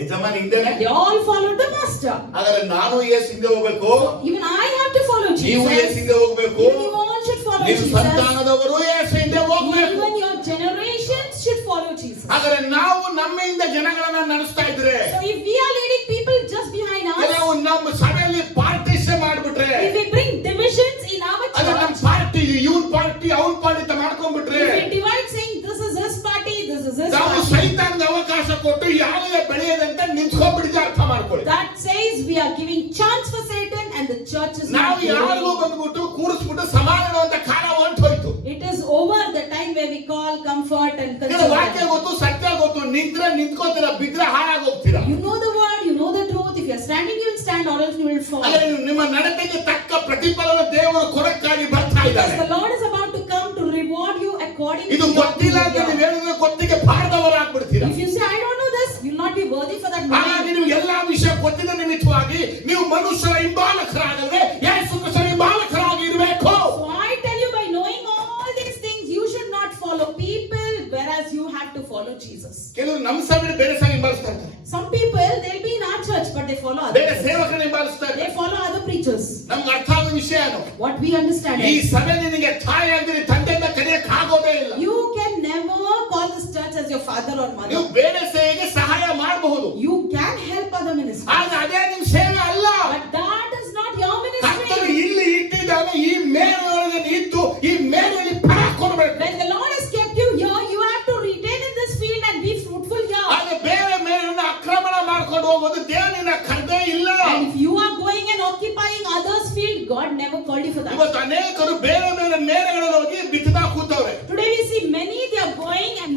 ಯಜಮಾನ ಹಿಂದೆನೆ. They all followed the master. ಹಾಗಾದ್ರೆ ನಾನು ಯೇಸು ಹಿಂದೆ ಹೋಗ್ಬೇಕು, Even I have to follow ನೀವು Jesus. ಯೇಸು ಹಿಂದೆ ಹೋಗ್ಬೇಕು, You all should follow ನಿಮ್ಮ Jesus. ಸಂತಾನದವರು ಯೇಸು ಹಿಂದೆ ಹೋಗ್ಬೇಕು. Even your generations should follow Jesus. ಹಾಗಾದ್ರೆ ನಾವು ನಮ್ಮಿಂದ ಜನಗಳನ್ನ ನಡೆಸ್ತಾ ಇದ್ರೆ, So if we are leading people just behind us, ಕೆಲವು ನಮ್ಮ ಸಭೆಯಲ್ಲಿ ಪಾರ್ಟಿಷನ್ ಮಾಡ್ಬಿಟ್ರೆ, if we bring divisions in our ಅದು ನಮ್ಮ church, ಪಾರ್ಟಿ, ಇವ್ನ ಪಾರ್ಟಿ ಅವ್ನ ಪಾರ್ಟಿ ಅಂತ ಮಾಡ್ಕೊಂಡ್ಬಿಟ್ರೆ, if we divide saying this is his party, this is his ನಾವು party, ಸೈತಾನ್ಗೆ ಅವಕಾಶ ಕೊಟ್ಟು ಯಾವುದೇ ಬೆಳೆಯದಂತೆ ನಿಂತ್ಕೊಂಡ್ಬಿಟ್ಟಿದೆ, ಅರ್ಥ ಮಾಡ್ಕೊಳ್ಳಿ. that says we are giving chance for Satan and the church is ನಾವು not ಯಾರಿಗೂ growing. ಬಂದ್ಬಿಟ್ಟು ಕೂರಿಸ್ಬಿಟ್ಟು ಸಮಾಧಾನ ಅಂತ ಕಾಲ ಹೊಂಟೋಯ್ತು. It is over the time where we call comfort and ಇದು ವಾಕ್ಯ console. ಗೊತ್ತು, ಸತ್ಯ ಗೊತ್ತು, ನಿಂತ್ರೆ ನಿಂತ್ಕೋತೀರಾ, ಬಿದ್ರೆ ಹಾಳಾಗಿ ಹೋಗ್ತೀರಾ. You know the word, you know the truth. If you are standing, you will stand, or else you will fall. ಆದರೆ ನಿಮ್ಮ ನಡತೆಗೆ ತಕ್ಕ ಪ್ರತಿಫಲನ ದೇವರು ಕೊಡಕ್ಕಾಗಿ ಬರ್ತಾ Because ಇದ್ದಾರೆ. the Lord is about to come to reward you according to ಇದು your ಗೊತ್ತಿಲ್ಲ ಅಂತ ನೀವು behavior. ಹೇಳಿದ್ರೆ ಗೊತ್ತಿಗೆ ಬಾರದವರಾಗ್ಬಿಡ್ತೀರಾ. If you say I don't know this, you will not be worthy for that ಹಾಗಾಗಿ money. ನೀವು ಎಲ್ಲಾ ವಿಷಯ ಗೊತ್ತಿದ್ದ ನಿಮಿತ್ತವಾಗಿ ನೀವು ಮನುಷ್ಯರ ಹಿಂಬಾಲಕರಾಗದೆ ಯೇಸು ಕ್ರಿಸ್ತನ ಹಿಂಬಾಲಕರಾಗಿ ಇರಬೇಕು. So I tell you, by knowing all these things, you should not follow people, whereas you have to follow Jesus. ಕೆಲವರು ನಮ್ಮ ಸಭೆಯಲ್ಲಿ ಬೇರೆ ಸಭೆ ಹಿಂಬಾಲಿಸ್ತಾ ಇರ್ತಾರೆ, Some people, they'll be in our church, but they follow ಬೇರೆ others. ಸೇವಕರನ್ನ ಹಿಂಬಾಲಿಸ್ತಾ They ಇರ್ತಾರೆ. follow other preachers. ನಮ್ಗೆ ಅರ್ಥ ಆಗೋ ವಿಷಯ ಏನು? What we understand ಈ is, ಸಭೆ ನಿನಗೆ ತಾಯಿ ಆಗಿದ್ರೆ ತಂದೆಯಿಂದ ಕರೆಯಕ್ಕೆ ಆಗೋದೇ ಇಲ್ಲ. you can never call this church as your father or ನೀವು mother. ಬೇರೆ ಸೇವೆಗೆ ಸಹಾಯ ಮಾಡಬಹುದು, You can help other ministers, ಆದ್ರೆ ಅದೇ ನಿಮ್ ಸೇವೆ ಅಲ್ಲ. but that is not your ಕರ್ತನು ministry. ಇಲ್ಲಿ ಇಟ್ಟಿದ್ದಾಗ ಈ ಮೇರೆಯೊಳಗೆ ನಿಂತು ಈ ಮೇರೆಯಲ್ಲಿ ಫಲ ಕೊಡಬೇಕು. When the Lord has kept you here, you have to retain in this field and be fruitful here. ಆದ್ರೆ ಬೇರೆ ಮೇರೆಯನ್ನು ಆಕ್ರಮಣ ಮಾಡ್ಕೊಂಡು ಹೋಗೋದು ದೇವನಿನ ಕರ್ದೇ ಇಲ್ಲ. And if you are going and occupying others' field, God never called you for that. ಇವತ್ತು ಅನೇಕರು ಬೇರೆ ಬೇರೆ ಮೇರೆಗಳಲ್ಲಿ ಹೋಗಿ ಬಿತ್ತದ ಕೂತವ್ರೆ. Today we see many, they are going and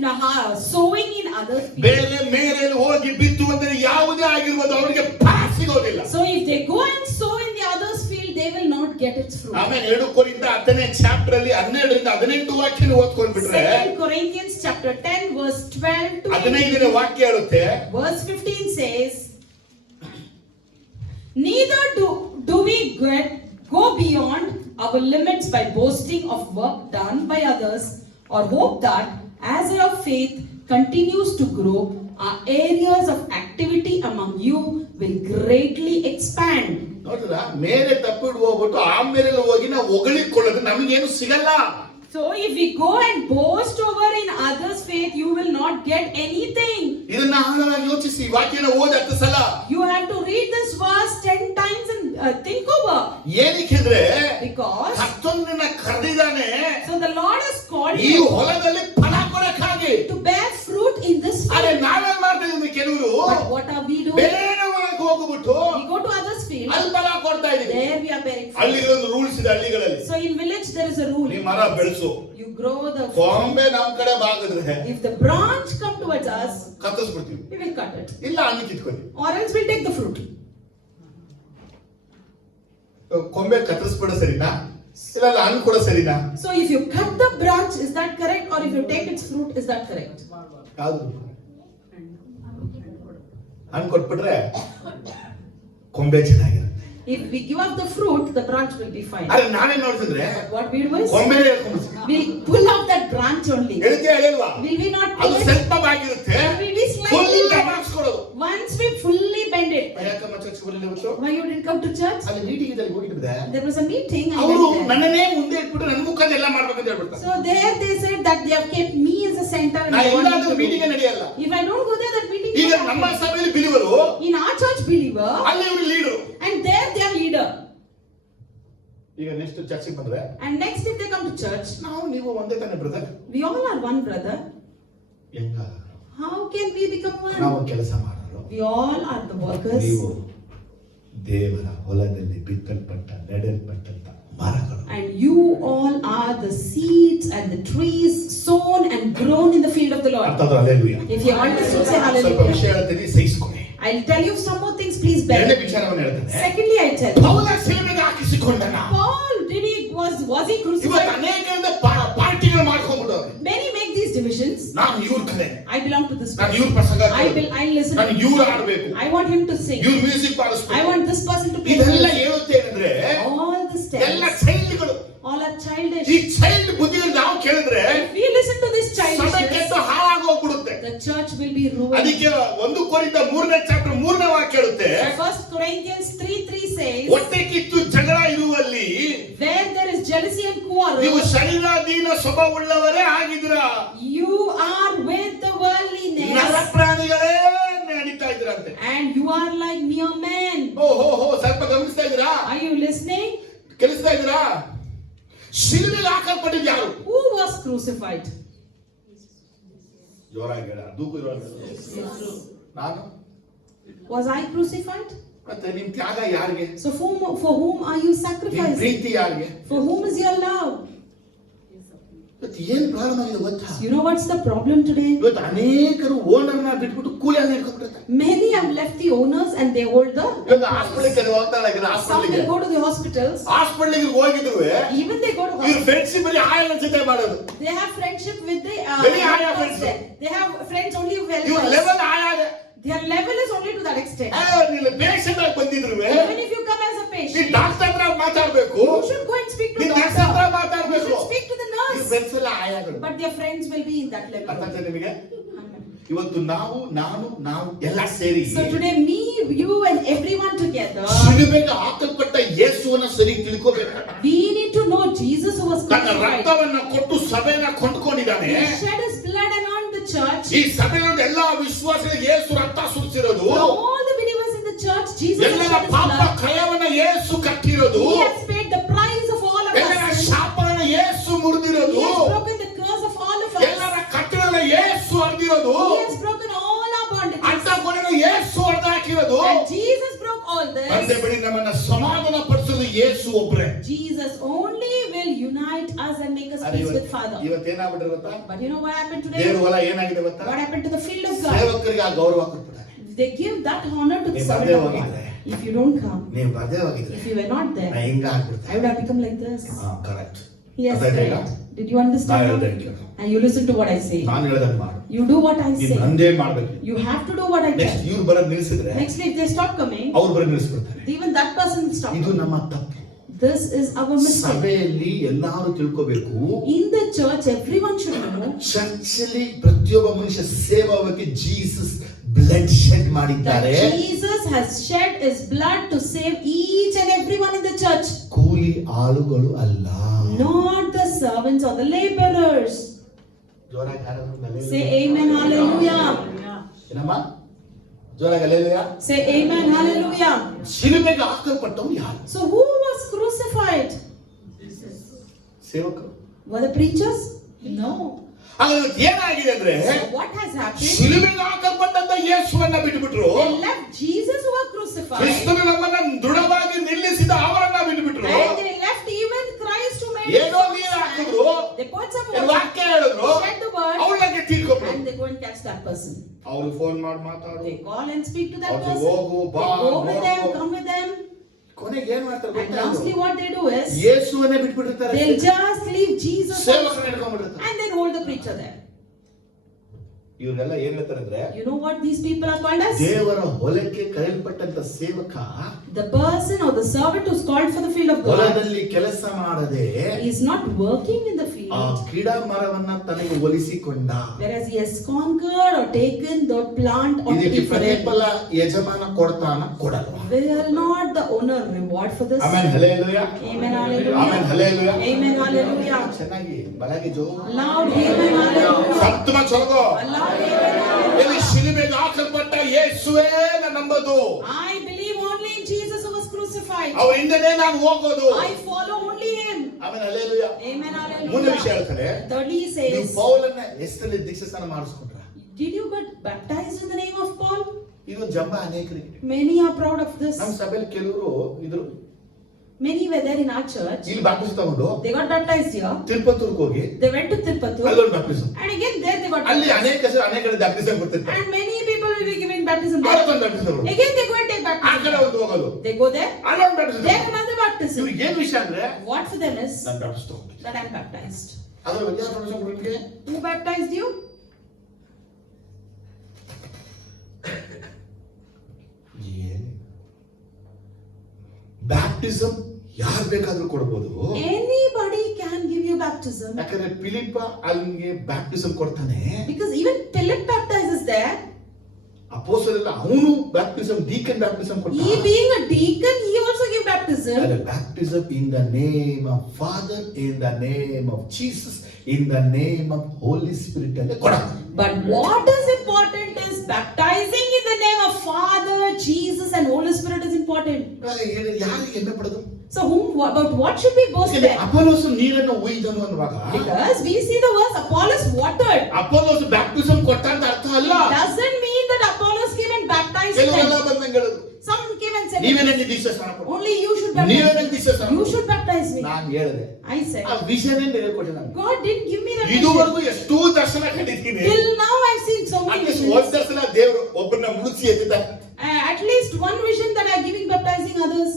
sowing in others' field. ಬೇರೆ ಮೇರೆಯಲ್ಲಿ ಹೋಗಿ ಬಿತ್ತು ಅಂದ್ರೆ ಯಾವುದೇ ಆಗಿರ್ಬೋದು ಅವರಿಗೆ ಫಲ ಸಿಗೋದಿಲ್ಲ. So if they go and sow in the others' field, they will not get its fruit. ಆಮೇಲೆ 2 ಕೊರಿಂಥ 10ನೇ ಚಾಪ್ಟರ್ ಅಲ್ಲಿ 12ರಿಂದ 18 ವಾಕ್ಯ ಓದ್ಕೊಂಡ್ಬಿಟ್ರೆ 2 Corinthians chapter 10 verse 12 to 15ನೇ ವಾಕ್ಯ ಹೇಳುತ್ತೆ, verse 15 says, neither do we go beyond our limits by boasting of work done by others, or hope that as our faith continues to grow, our areas of activity among you will greatly expand. ನೋಡ್ರ ಮೇಲೆ ತಪ್ಪಿಡ್ ಹೋಗ್ಬಿಟ್ಟು ಆ ಮೇಲೆ ಹೋಗಿ ನಾವು ಹೊಗಳಿಕೊಳ್ಳೋದು ನಮಗೇನು ಸಿಗಲ್ಲ. So if we go and boast over in others' faith, you will not get anything. ಇದನ್ನ ಆಳವಾಗಿ ಯೋಚಿಸಿ, ವಾಕ್ಯನ ಓದಿ 10 ಸಲ. You have to read this verse 10 times and think over. ಏನಕ್ಕೆಂದ್ರೆ Because ಕರ್ತನನ್ನ ಕರೆದಿದ್ದಾನೆ so the Lord has called ಈ you ಹೊಲದಲ್ಲಿ ಫಲ ಕೊಡಕ್ಕಾಗಿ. to bear fruit in this ಆದ್ರೆ field. ನಾವೇನ್ ಮಾಡ್ತಿದ್ದೀವಿ, ಕೆಲವರು But what are we doing? ಬೇರೆ ಹೊಲಕ್ಕೆ ಹೋಗ್ಬಿಟ್ಟು We go to others' field ಅಲ್ಲಿ ಫಲ ಕೊಡ್ತಾ ಇದೀವಿ. There we are bearing fruit. ಹಳ್ಳಿಗಳಲ್ಲಿ ರೂಲ್ಸ್ ಇದೆ. ಹಳ್ಳಿಗಳಲ್ಲಿ So in village there is a rule. ನೀ ಮರ ಬೆಳೆಸು, You grow the fruit. ಕೊಂಬೆ ನಮ್ ಕಡೆ ಬಾಗಿದ್ರೆ If the branch come towards us, ಕತ್ತರಿಸ್ಬಿಡ್ತೀವಿ, we will cut it. ಇಲ್ಲ ಹಣ್ಣು ಕಿತ್ಕೊತೀವಿ. Or else we'll take the fruit. ಕೊಂಬೆ ಕತ್ತರಿಸ್ಬಿಡ ಸರಿನಾ, ಇಲ್ಲ ಹಣ್ಣು ಕೂಡ ಸರಿನಾ? So if you cut the branch, is that correct? Or if you take its fruit, is that correct? ಯಾವ್ದು? ಹಣ್ಣು ಕೊಟ್ಬಿಟ್ರೆ ಕೊಂಬೆ ಚೆನ್ನಾಗಿರುತ್ತೆ. If we give up the fruit, the branch will be fine. ಅರೆ ನಾನೇ ನೋಡ್ತಿದ್ರೆ But what we do is, ಕೊಂಬೆ ಹೇಳ್ಕೊಂಡ್ಬಿಡ್ತೀನಿ. we'll pull out that branch only. ಹೇಳಿಕೆ ಹೇಳಿಲ್ವಾ? Will we not ಅದು pull it? ಸ್ವಲ್ಪ ಬಾಗಿರುತ್ತೆ, Will we slightly full bend it? ಮಾಡಿಸ್ಕೊಡೋದು. Once we fully bend it. ಯಾಕೆ ಚರ್ಚ್ ಬರಲಿಲ್ಲ ಇವತ್ತು? Why you didn't come to church? ಅಲ್ಲಿ ಮೀಟಿಂಗ್ ಇದ್ದಲ್ಲಿ ಹೋಗಿದ್ದೆ. There was a meeting. I ಅವರು went there. ನನ್ನನ್ನೇ ಮುಂದೆ ಇಟ್ಬಿಟ್ಟು ನನ್ನ ಮುಖದ ಎಲ್ಲ ಮಾಡ್ಬೇಕಂತ ಹೇಳ್ಬಿಡ್ತಾರೆ. So there they said that they have kept me as a center. And ನಾ they want me ಎಲ್ಲಾದ್ರೂ to ಮೀಟಿಂಗ್ go. ನಡೆಯಲ್ಲ. If I don't go there, that meeting ಈಗ will ನಮ್ಮ happen. ಸಭೆಯಲ್ಲಿ ಬಿಲಿವರು, In our church believer, ಅಲ್ಲಿ ಇವರು leader. and there they are leader. ಈಗ ನೆಕ್ಸ್ಟ್ ಚರ್ಚಿಗೆ ಬಂದ್ರೆ And next if they come to church, ನಾವು ನೀವು ಒಂದೇ ತಾನೆ brother, we all are one brother. ಹೆಂಗ How can we become ನಾವು one? ಕೆಲಸ ಮಾಡೋರು, We all are the workers. ನೀವು ದೇವರ ಹೊಲದಲ್ಲಿ ಬಿತ್ತಲ್ಪಟ್ಟ ನೆಡಲ್ಪಟ್ಟಂತ ಮರಗಳು. And you all are the seeds and the trees sown and grown in the field of the Lord. ಅರ್ಥ ಆದ್ರೆ hallelujah. If you understood, say ಸ್ವಲ್ಪ hallelujah. ವಿಷಯ ಹೇಳ್ತೀನಿ, ಸಹಿಸ್ಕೊಳ್ಳಿ. I'll tell you some more things, please ಎರಡನೇ bear. ವಿಚಾರವನ್ನು ಹೇಳ್ತೇನೆ. Secondly, I tell you, ಪೌಲ ಸೇವೆಗೆ ಹಾಕಿಸಿಕೊಂಡನ. Paul was he ಇವತ್ತು crucified? ಅನೇಕರಿಂದ ಪಾರ್ಟಿಗಳು ಮಾಡ್ಕೊಂಡ್ಬಿಡೋರು. Many make these divisions. ನಾನು ಇವ್ರ ಕಡೆ, I belong to this ನಾನು person. ಇವ್ರ ಪ್ರಸಂಗ I listen. ನಾನು ಇವ್ರು ಆಡ್ಬೇಕು, I want him to sing. ಇವ್ರ ಮ್ಯೂಸಿಕ್ I ಮಾಡಿಸ್ಬೇಕು. want this person to play. ಇದೆಲ್ಲ music. ಹೇಳುತ್ತೆ ಏನಂದ್ರೆ All the ಎಲ್ಲ steps, ಚೈಲ್ಡ್ಗಳು. all are childish. ಈ ಚೈಲ್ಡ್ ಬುದ್ಧಿಗಳು ನಾವು ಕೇಳಿದ್ರೆ If we listen to this ಸಭೆ childishness, ಕೆಟ್ಟು ಹಾಳಾಗೋಗ್ಬಿಡುತ್ತೆ. the church will be ruined. ಅದಕ್ಕೆ 1 ಕೊರಿಂಥ 3ನೇ ಚಾಪ್ಟರ್ 3ನೇ ವಾಕ್ಯ ಹೇಳುತ್ತೆ, First Corinthians 3:3 says, ಹೊಟ್ಟೆ ಕಿತ್ತು ಜಗಳ ಇರುವಲ್ಲಿ where there is jealousy and ನೀವು quarrel, ಶರೀರಾಧೀನ ಸ್ವಭಾವವುಳ್ಳವರೇ ಆಗಿದ್ದೀರಾ. you are with the worldliness, ನರಪ್ರಾಣಿಗಳೇ ನಡೀತಾ ಇದ್ದೀರಂತೆ. and you are like mere men. ಓಹೋ ಸ್ವಲ್ಪ ಗಮನಿಸ್ತಾ ಇದ್ದೀರಾ? Are you listening? ಕೇಳಿಸ್ತಾ ಇದ್ದೀರಾ? ಶಿಲುಬೆಗೆ ಹಾಕಲ್ಪಟ್ಟಿದ್ದು ಯಾರು? Who was crucified? ಜೋರಾಗಿ ಹೇಳ, ದೂಕು ಜೋರಾಗಿ. ನಾನು. Was I crucified? ಮತ್ತೆ ನಿಮ್ ತ್ಯಾಗ ಯಾರಿಗೆ? So for whom are you ನಿಮ್ sacrificing? ಪ್ರೀತಿ ಯಾರಿಗೆ? For whom is your love? ಇವತ್ತು ಏನ್ ಪ್ರಾಬ್ಲಮ್ ಆಗಿದೆ ಗೊತ್ತಾ? You know what's the problem today? ಇವತ್ತು ಅನೇಕರು ಓನರ್ನ ಬಿಟ್ಬಿಟ್ಟು ಕೂಲಿಯಾಗಿ ಹಿಡ್ಕೊಂಡ್ಬಿಡ್ತಾರೆ. Many have left the owners and they hold the. ಇವಾಗ ಹಾಸ್ಪಿಟಲ್ಗೆ ಹೋಗ್ತಾಳೆ, Some ಹಾಸ್ಪಿಟಲ್ಗೆ will go to the hospitals. ಹಾಸ್ಪಿಟಲ್ಗೆ ಹೋಗಿದ್ರು Even they go to ಇವ್ರು hospitals. ಫ್ರೆಂಡ್ಶಿಪ್ ಅಲ್ಲಿ ಆಯಲ್ ಜೊತೆ ಮಾಡೋದು. They have friendship with the. Very high helpers friends. there. They have friends only who ಇವ್ರ help us. ಲೆವೆಲ್ ಆಯಾಗ Their level is only to that extent. ನೀನು patient ಆಗಿ ಬಂದಿದ್ರು Even if you come as a ನೀನ್ patient, doctor ಹತ್ರ ಮಾತಾಡ್ಬೇಕು, you should go and speak to ನೀನ್ the nurse ಹತ್ರ doctor. You ಮಾತಾಡ್ಬೇಕು. should speak to the ಈ nurse. ಫ್ರೆಂಡ್ಸ್ ಎಲ್ಲ ಆಯಾಗಳು. But their friends will be in that ಅರ್ಥ level. ಆಗ್ತದೆ ನಿಮಗೆ? ಇವತ್ತು ನಾವು ಎಲ್ಲ ಸೇರಿ So today, me, you, and everyone together, ಶಿಲುಬೆಗೆ ಹಾಕಲ್ಪಟ್ಟ ಯೇಸುವನ್ನ ಸರಿ ತಿಳ್ಕೋಬೇಕು. we need to know Jesus who was ತನ್ನ crucified. ರಕ್ತವನ್ನ ಕೊಟ್ಟು ಸಭೆಯನ್ನ ಕೊಂಡ್ಕೊಂಡಿದ್ದಾನೆ. He shed his blood and earned the church. ಈ ಸಭೆಯ ಎಲ್ಲಾ ವಿಶ್ವಾಸಿಗಳಿಗೆ ಯೇಸು ರಕ್ತ ಸುರಿಸಿರೋದು, For all the believers in the church, Jesus has ಎಲ್ಲರ shed his ಪಾಪ blood. ಕಯವನ್ನ ಯೇಸು ಕಟ್ಟಿರೋದು, He has paid the price of all of ಎಲ್ಲರ us. ಶಾಪವನ್ನ ಯೇಸು ಮುರಿದಿರೋದು, He has broken the curse of all of us. ಎಲ್ಲರ ಕಟ್ಟಡನ ಯೇಸು ಹರಿದಿರೋದು, He has broken all our bondages. ಅಡ್ಡ ಗೋಡೆನ ಯೇಸು ಹೊಡೆದಾಕಿರೋದು. And Jesus broke all ತಂದೆ this. ಬಳಿ ನಮ್ಮನ್ನ ಸಮಾಧಾನ ಪಡಿಸೋದು ಯೇಸು ಒಬ್ಬರೇ. Jesus only will unite us and make us peace with Father. ಇವತ್ತೇನಾಗ್ಬಿಟ್ರೆ ಗೊತ್ತಾ? But you know what happened ದೇವ್ರ today? ಹೊಲ ಏನಾಗಿದೆ ಗೊತ್ತಾ? What happened to the field of God? ಸೇವಕರಿಗೆ ಆ ಗೌರವ ಕೊಡ್ತಾರೆ. They give that honor to the ನೀವು servant ಬರ್ದೇ of God. ಹೋಗಿದ್ರೆ, If you don't come, ನೀವು ಬರ್ದೇ ಹೋಗಿದ್ರೆ if you were not ನಾ there, ಹಿಂಗ I ಆಗ್ಬಿಡ್ತಾರೆ. would have become like this. Correct. Yes, ಅರ್ಥ ಆಯ್ತಾ ಈಗ? right. Did you ನಾ understand? ಹೇಳ್ದೆ now? ಕೇಳು. And you listen to what I say. ನಾನು ಹೇಳ್ದಂಗೆ ಮಾಡು. You do what I ನೀನ್ say. ನಂದೇ ಮಾಡ್ಬೇಕು. You have to do what I next tell. ಇವ್ರು ಬರೋದ್ ನಿಲ್ಸಿದ್ರೆ Next, if they stop coming, ಅವ್ರು ಬರೋದ್ ನಿಲ್ಸ್ಬಿಡ್ತಾರೆ. even that person will stop. ಇದು ನಮ್ಮ ತಪ್ಪು. This is our mistake. ಸಭೆಯಲ್ಲಿ ಎಲ್ಲಾರು ತಿಳ್ಕೋಬೇಕು, In the church, everyone should know church ಅಲ್ಲಿ ಪ್ರತಿಯೊಬ್ಬ ಮನುಷ್ಯ ಸೇವಕ್ಕೆ ಜೀಸಸ್ ಬ್ಲಡ್ ಶೆಡ್ ಮಾಡಿದ್ದಾರೆ. that Jesus has shed his blood to save each and everyone in the church, ಕೂಲಿ ಆಳುಗಳು ಅಲ್ಲ. not the servants or the laborers. ಜೋರಾಗಿ ಹಾಡೋದು ಹಲ್ಲೆಲೂಯಾ. Say amen, hallelujah. ಏನಮ್ಮ? ಜೋರಾಗಿ ಹಲ್ಲೆಲೂಯಾ. Say amen, hallelujah. ಶಿಲುಬೆಗೆ ಹಾಕಲ್ಪಟ್ಟವ್ರು ಯಾರು? So who was crucified? ಸೇವಕರು. Were the preachers? No. ಹಾಗಾದ್ರೆ ಇವತ್ತು ಏನಾಗಿದೆ ಅಂದ್ರೆ, So what has happened? ಶಿಲುಬೆಗೆ ಹಾಕಲ್ಪಟ್ಟಂತ ಯೇಸುವನ್ನ ಬಿಟ್ಟುಬಿಟ್ರು. They left Jesus who was crucified. ಕ್ರಿಸ್ತನು ನಮ್ಮನ್ನ ದೃಢವಾಗಿ ನಿಲ್ಲಿಸಿದ ಅವರನ್ನ ಏನೋ ನೀರು ಹಾಕಿದ್ರು, They poured some ಏನ್ water, ವಾಕ್ಯ ಹೇಳಿದ್ರು, said the word, ಅವಳಕ್ಕೆ ತೀರ್ಕೊಂಡ್ರು. and they go and catch that person. ಅವ್ರು ಫೋನ್ ಮಾಡಿ ಮಾತಾಡು, They call and speak to that ಅವ್ರು person. ಹೋಗು, ಬಾ, They go with them, ನೋಡು. come with them. ಕೊನೆಗೆ ಏನ್ ಮಾಡ್ತಾರೆ And ಗೊತ್ತಾ lastly, ಇವ್ರು? what they do is, ಯೇಸುವನ್ನೇ ಬಿಟ್ಬಿಟ್ಟಿರ್ತಾರೆ, they'll just leave Jesus ಸೇವಕರನ್ನ ಹಿಡ್ಕೊಂಡ್ಬಿಟ್ಟಿರ್ತಾರೆ. and then hold the preacher there. ಇವ್ರೆಲ್ಲ ಏನ್ ಹೇಳ್ತಾರೆ ಅಂದ್ರೆ, You know what these people are called as? ದೇವರ ಹೊಲಕ್ಕೆ ಕರೆಯಲ್ಪಟ್ಟಂತ ಸೇವಕ The person or the servant who's called for the field of God ಹೊಲದಲ್ಲಿ ಕೆಲಸ ಮಾಡದೆ is not working in the ಆ field, ಗಿಡ ಮರವನ್ನ ತನಗೆ ಒಲಿಸಿಕೊಂಡ. whereas he has conquered or taken the plant or ಇದಕ್ಕೆ tree for it. ಪ್ರತಿಫಲ ಯಜಮಾನ ಕೊಡ್ತಾನ ಕೊಡಲ್ವಾ? Will not the owner reward for this? Amen, hallelujah. Amen, hallelujah. Amen, hallelujah. Amen, hallelujah. ಚೆನ್ನಾಗಿ ಬಲಗೆ ಜೋ Loud amen, hallelujah. ಸಪ್ತಮ ಚೊಲಗೋ Loud amen, hallelujah. ಇಲ್ಲಿ ಶಿಲುಬೆಗೆ ಹಾಕಲ್ಪಟ್ಟ ಯೇಸುವೇ ನಂಬುದು. I believe only in Jesus who was crucified. ಅವ್ರ ಹಿಂದೆನೇ ನಾನು ಹೋಗೋದು. I follow only him. Amen, hallelujah. Amen, ಮುಂದೆ ವಿಷಯ hallelujah. ಹೇಳ್ತಾರೆ, Thirdly, he ನೀವು says, ಪೌಲನ್ನ ಹೆಸರಲ್ಲಿ ದೀಕ್ಷಾಸ್ನಾನ ಮಾಡಿಸ್ಕೊಂಡ್ರ? did you get baptized in the name of Paul? ಇದು ಜಂಬ ಅನೇಕರಿಗೆ. Many are proud of this. ನಮ್ಮ ಸಭೆಯಲ್ಲಿ ಕೆಲವರು ಇದ್ರು, Many were there in our church. ಇಲ್ಲಿ ಬ್ಯಾಪ್ಟಿಸಮ್ ತಗೊಂಡು They got baptized here. ತಿರುಪತಿಗೆ ಹೋಗಿ They went to Tirupati. ಅಲ್ಲೊಂದು baptism, And again there they got ಅಲ್ಲಿ baptized. ಅನೇಕ ಬ್ಯಾಪ್ಟಿಸಮ್ ಕೊಡ್ತಿರ್ತಾರೆ. And many people will be giving baptism there. ಅಲ್ಲೊಂದು baptism, Again they go and take ಆ ಕಡೆ baptism. ಒಂದು ಹೋಗೋದು, They go there. ಅಲ್ಲೊಂದು ಬ್ಯಾಪ್ಟಿಸಮ್. There another baptism. ಇವ್ರಿಗೆ ಏನ್ ವಿಷಯ ಅಂದ್ರೆ, What for them is ನಾನು ಬ್ಯಾಪ್ಟಿಸ್ ತಗೊಂಡು that I'm baptized. ಅದ್ರ ವ್ಯತ್ಯಾಸ ನಿಮಗೆ Who baptized you? ಬ್ಯಾಪ್ಟಿಸಮ್ ಯಾರು ಬೇಕಾದ್ರೂ ಕೊಡ್ಬೋದು. Anybody can give you baptism. ಯಾಕಂದ್ರೆ ಫಿಲಿಪ್ಪ ಅಲ್ಲಿಗೆ ಬ್ಯಾಪ್ಟಿಸಮ್ ಕೊಡ್ತಾನೆ. Because even Philip baptizes there. ಅಪೋಸ್ತಲರೆಲ್ಲ ಅವನು ಬ್ಯಾಪ್ಟಿಸಮ್, ಡೀಕನ್ ಬ್ಯಾಪ್ಟಿಸಮ್ He ಕೊಡ್ತಾನೆ. being a deacon, he also gave baptism. Baptism in the name of Father, in the name of Jesus, in the name of Holy Spirit ಅಲ್ಲೇ ಕೊಡ. But what is important is baptizing in the name of Father, Jesus and Holy Spirit is important. ಯಾರಿಗೆ ಹೆಮ್ಮೆ ಪಡೋದು? So about what should we boast there? ಅಪೊಲ್ಲೋಸ್ ನೀರನ್ನು ಒಯ್ದನು ಅನ್ನುವಾಗ Because we see the verse Apollos watered. Apollos baptism ಕೊಟ್ಟ ಅಂತ ಅರ್ಥ ಅಲ್ಲ. Doesn't mean that Apollos came and baptized ಕೆಲವೆಲ್ಲ them. ಬಂದಂಗೆ ಹೇಳೋದು, Some came and said, ನೀವೇ ನನಗೆ ದೀಕ್ಷಾಸ್ನಾನ ಕೊಡು, only you should ನೀವೇ baptize ನನಗೆ ದೀಕ್ಷಾಸ್ನಾನ me. You ಕೊಡು. should baptize me. ನಾನು ಹೇಳಿದೆ, I said, ಆ ವಿಷನ್ ಹೇಳ್ಕೊಟ್ಟೆ ನಾನು. God didn't give me that vision. ಇದುವರೆಗೂ ಎಷ್ಟೋ ದರ್ಶನ ಕಂಡಿದ್ದೀನಿ. Till now I've seen so many at least visions. ಒಂದ್ ದರ್ಶನ ದೇವರು ಒಬ್ಬರನ್ನ ಮುಳುಗಿಸಿ ಎತ್ತಿದ್ದಾರೆ. At least one vision that I'm giving baptizing others.